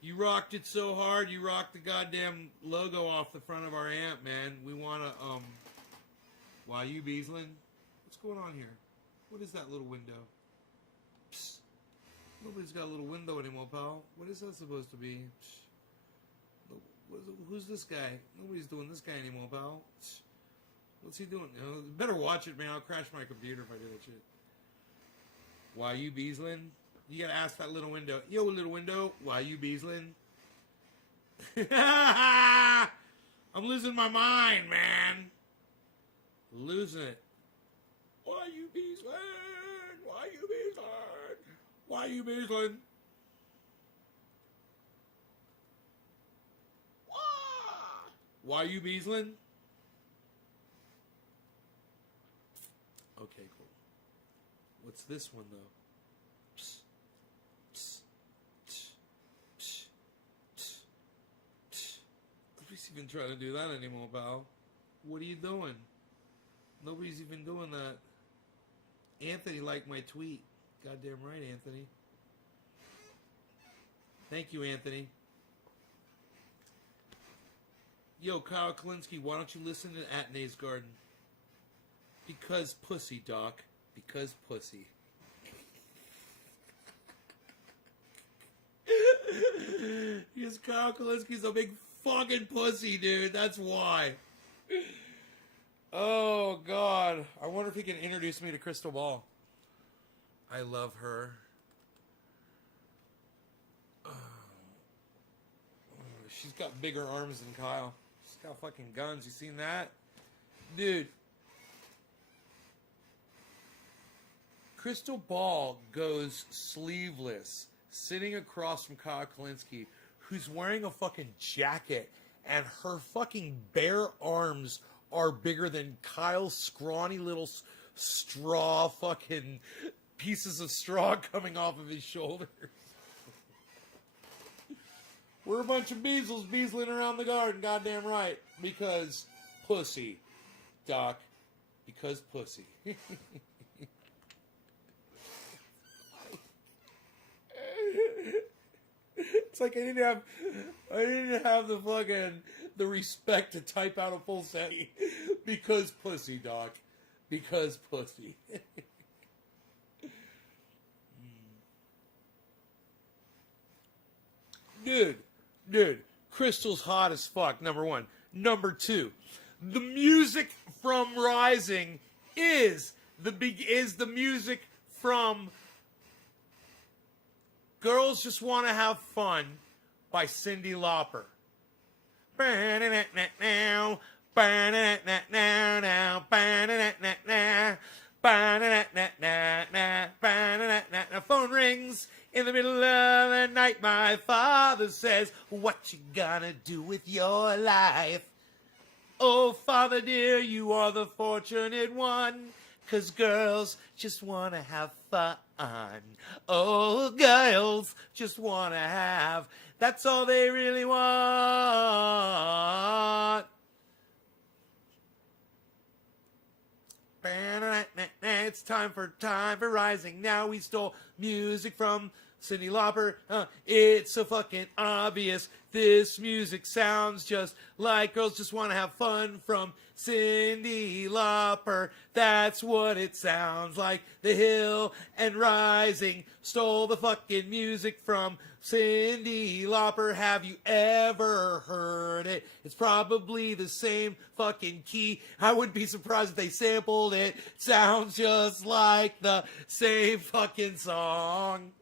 You rocked it so hard. You rocked the goddamn logo off the front of our amp, man. We wanna Why you Beaslin? What's going on here? What is that little window? Psst. Nobody's got a little window anymore, pal. What is that supposed to be? Who's this guy? Nobody's doing this guy anymore, pal. What's he doing? Better watch it, man. I'll crash my computer if I do that shit. Why you Beaslin? You gotta ask that little window. Yo, little window. Why you Beaslin? I'm losing my mind, man. Losing it. Why you Beaslin? Why you Beaslin? Why you Beaslin? Why you Beaslin? Okay, cool. What's this one, though? Psst. Psst. Psst. Psst. Psst. Psst. Nobody's even trying to do that anymore, pal. What are you doing? Nobody's even doing that. Anthony liked my tweet. Goddamn right, Anthony. Thank you, Anthony. Yo, Kyle Kalinske, why don't you listen to Atnay's Garden? Because pussy, Doc. Because pussy. Because Kyle Kalinski's a big fucking pussy, dude. That's why. Oh, God. I wonder if he can introduce me to Crystal Ball. I love her. She's got bigger arms than Kyle. She's got fucking guns. You seen that? Dude. Crystal Ball goes sleeveless, sitting across from Kyle Kalinske, who's wearing a fucking jacket, and her fucking bare arms are bigger than Kyle's scrawny little straw fucking pieces of straw coming off of his shoulders. We're a bunch of Beasles beasling around the garden, goddamn right. Because pussy, Doc. Because pussy. It's like I didn't have the respect to type out a full sentence. Because pussy, Doc. Because pussy. Dude, Crystal's hot as fuck, number one. Number two, the music from Rising is the music from Girls Just Want to Have Fun by Cyndi Lauper. Phone rings in the middle of the night. My father says, what you gonna do with your life? Oh, father dear, you are the fortunate one, 'cause girls just wanna have fun. Oh, girls just wanna have, that's all they really want. It's time for Rising. Now we stole music from Cyndi Lauper. It's so fucking obvious. This music sounds just like Girls Just Want to Have Fun from Cyndi Lauper. That's what it sounds like. The Hill and Rising stole the fucking music from Cyndi Lauper. Have you ever heard it? It's probably the same fucking key. I wouldn't be surprised if they sampled it. Sounds just like the same fucking song.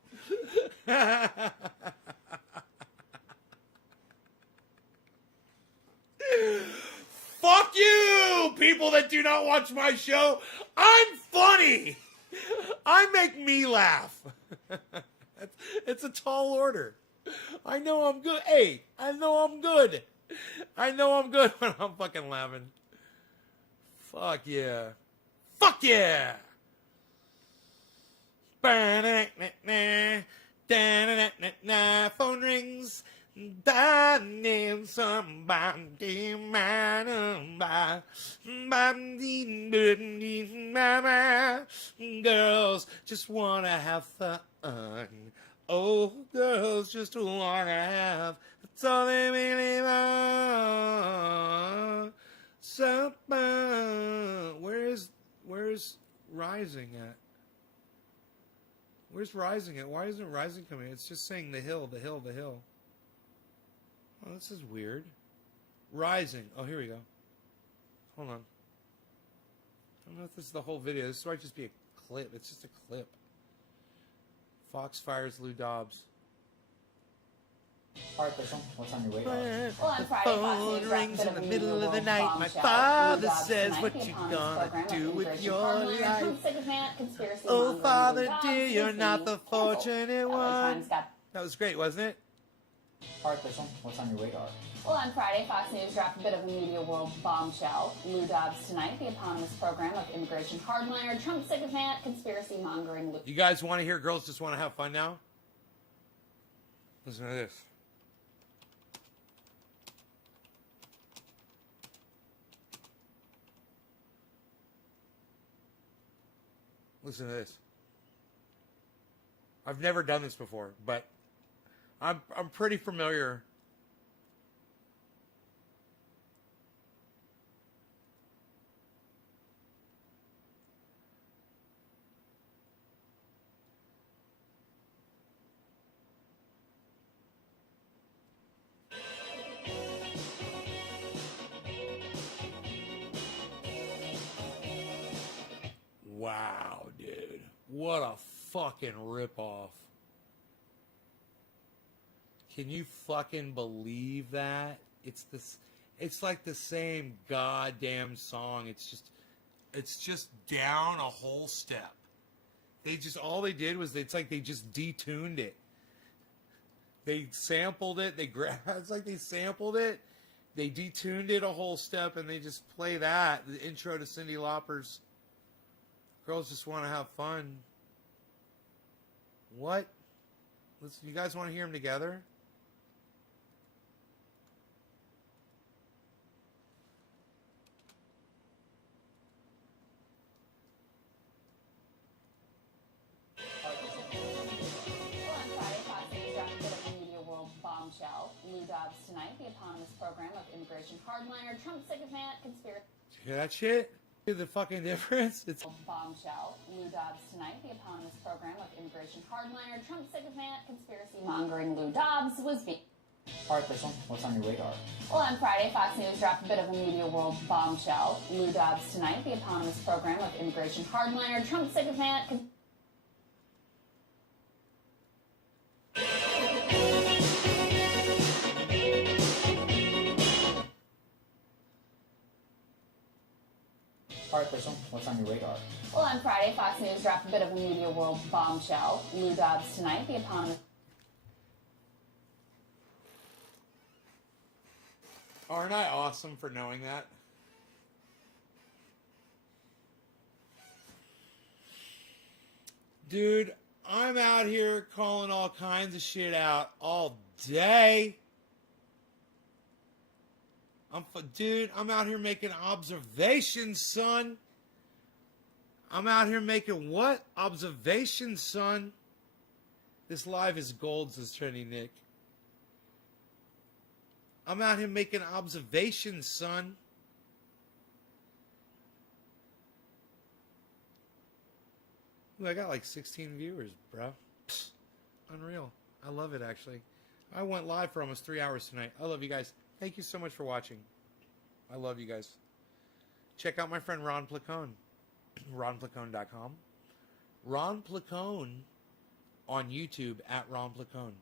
Fuck you, people that do not watch my show. I'm funny. I make me laugh. It's a tall order. I know I'm good. Hey, I know I'm good. I know I'm good when I'm fucking laughing. Fuck yeah. Fuck yeah. Phone rings. Girls just wanna have have fun. Oh, girls just wanna have. That's all they really want. So fun. Where's Rising at? Where's Rising at? Why isn't Rising coming? It's just saying the hill, the hill, the hill. Oh, this is weird. Rising. Oh, here we go. Hold on. I don't know if this is the whole video. This might just be a clip. It's just a clip. Fox fires Lou Dobbs. Alright, Crystal, what's on your radar? Well, on Friday, Fox phone News rings wrapped in the up a middle of the media night. world My bombshell. father Lou Dobbs says, tonight, "What the you eponymous gonna program do of with immigration your hardliner, life?" Trump sycophant, conspiracy Oh, mongering Father Lou Dobbs dear, you're is not being the canceled. fortunate LA one. Times got That was great, wasn't it? Alright, Crystal, what's on your radar? Well, on Friday, Fox News dropped a bit of a media world bombshell. Lou Dobbs tonight, the eponymous program of immigration hardliner, Trump sycophant, conspiracy mongering Lou. You guys want to hear girls just want to have fun now? Listen to this. Listen to this. I've never done this before, but I'm pretty familiar. Wow, dude. What a fucking ripoff. Can you fucking believe that? It's like the same goddamn song. It's just down a whole step. All they did was it's like they just detuned it. They sampled it, it's like they sampled it, they detuned it a whole step, and they just play that, the intro to Cyndi Lauper's Girls Just Want to Have Fun. What? Listen, you guys want to hear them together? Well, on Friday, Fox News dropped a bit of a media world bombshell. Lou Dobbs tonight, the eponymous program of immigration hardliner, Trump sycophant, conspiracy. Hear that shit? Hear the fucking difference? It's Bombshell. Lou Dobbs tonight, the eponymous program of immigration hardliner, Trump sycophant, conspiracy mongering Lou Dobbs was being. Alright, Crystal, what's on your radar? Well, on Friday, Fox News dropped a bit of a media world bombshell. Lou Dobbs tonight, the eponymous program of immigration hardliner, Trump sycophant. Alright, Crystal, what's on your radar? Well, on Friday, Fox News dropped a bit of a media world bombshell. Lou Dobbs tonight, the eponymous. Aren't I awesome for knowing that? Dude, I'm out here calling all kinds of shit out all day. Dude, I'm out here making observations, son. I'm out here making what? Observations, son. This live is gold, says Trendy Nick. I'm out here making observations, son. Ooh, I got like 16 viewers, bro. Psst, unreal. I love it, actually. I went live for almost 3 hours tonight. I love you guys. Thank you so much for watching. I love you guys. Check out my friend Ron Placone. RonPlacone.com. Ron Placone on YouTube at Ron Placone.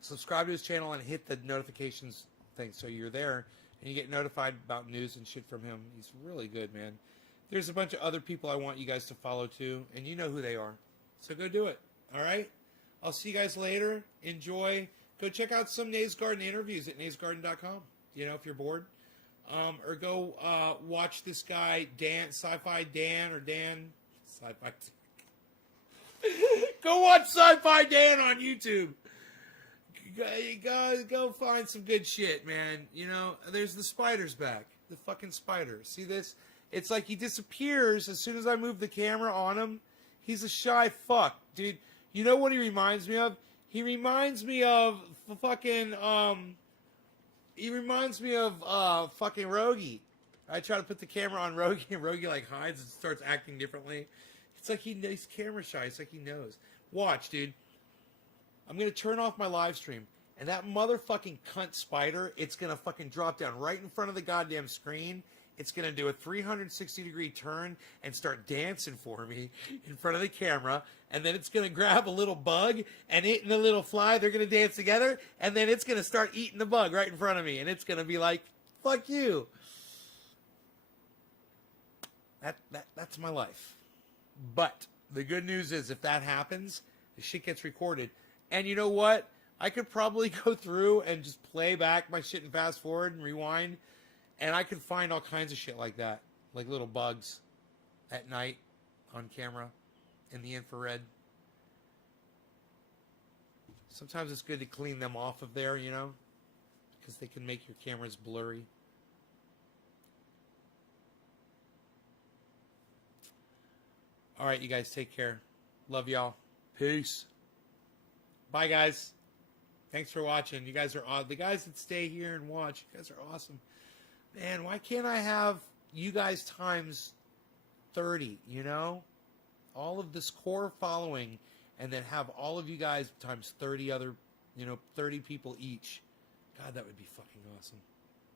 Subscribe to his channel and hit the notifications thing so you're there and you get notified about news and shit from him. He's really good, man. There's a bunch of other people I want you guys to follow too, and you know who they are. So go do it, all right? I'll see you guys later. Enjoy. Go check out some Nays Garden interviews at naysgarden.com, you know, if you're bored. Or go watch this guy, Dan, Sci-Fi Dan, or Dan, Sci-Fi Go watch Sci-Fi Dan on YouTube. Go find some good shit, man. You know, there's the spider's back. The fucking spider. See this? It's like he disappears as soon as I move the camera on him. He's a shy fuck, dude. You know what he reminds me of? He reminds me of fucking fucking Rogie. I try to put the camera on Rogie, and Rogie like hides and starts acting differently. It's like he's camera shy. It's like he knows. Watch, dude. I'm gonna turn off my live stream, and that motherfucking cunt spider, it's gonna fucking drop down right in front of the goddamn screen. It's gonna do a 360-degree turn and start dancing for me in front of the camera, and then it's gonna grab a little bug and it and the little fly. They're gonna dance together, and then it's gonna start eating the bug right in front of me, and it's gonna be like, "Fuck you." That's my life. But the good news is, if that happens, the shit gets recorded. And you know what? I could probably go through and just play back my shit and fast forward and rewind, and I could find all kinds of shit like that, like little bugs at night on camera in the infrared. Sometimes it's good to clean them off of there, you know, because they can make your cameras blurry. All right, you guys take care. Love y'all. Peace. Bye, guys. Thanks for watching. You guys are awesome. The guys that stay here and watch, you guys are awesome. Man, why can't I have you guys times 30, you know? All of this core following, and then have all of you guys times 30 other, 30 people each. God, that would be fucking awesome.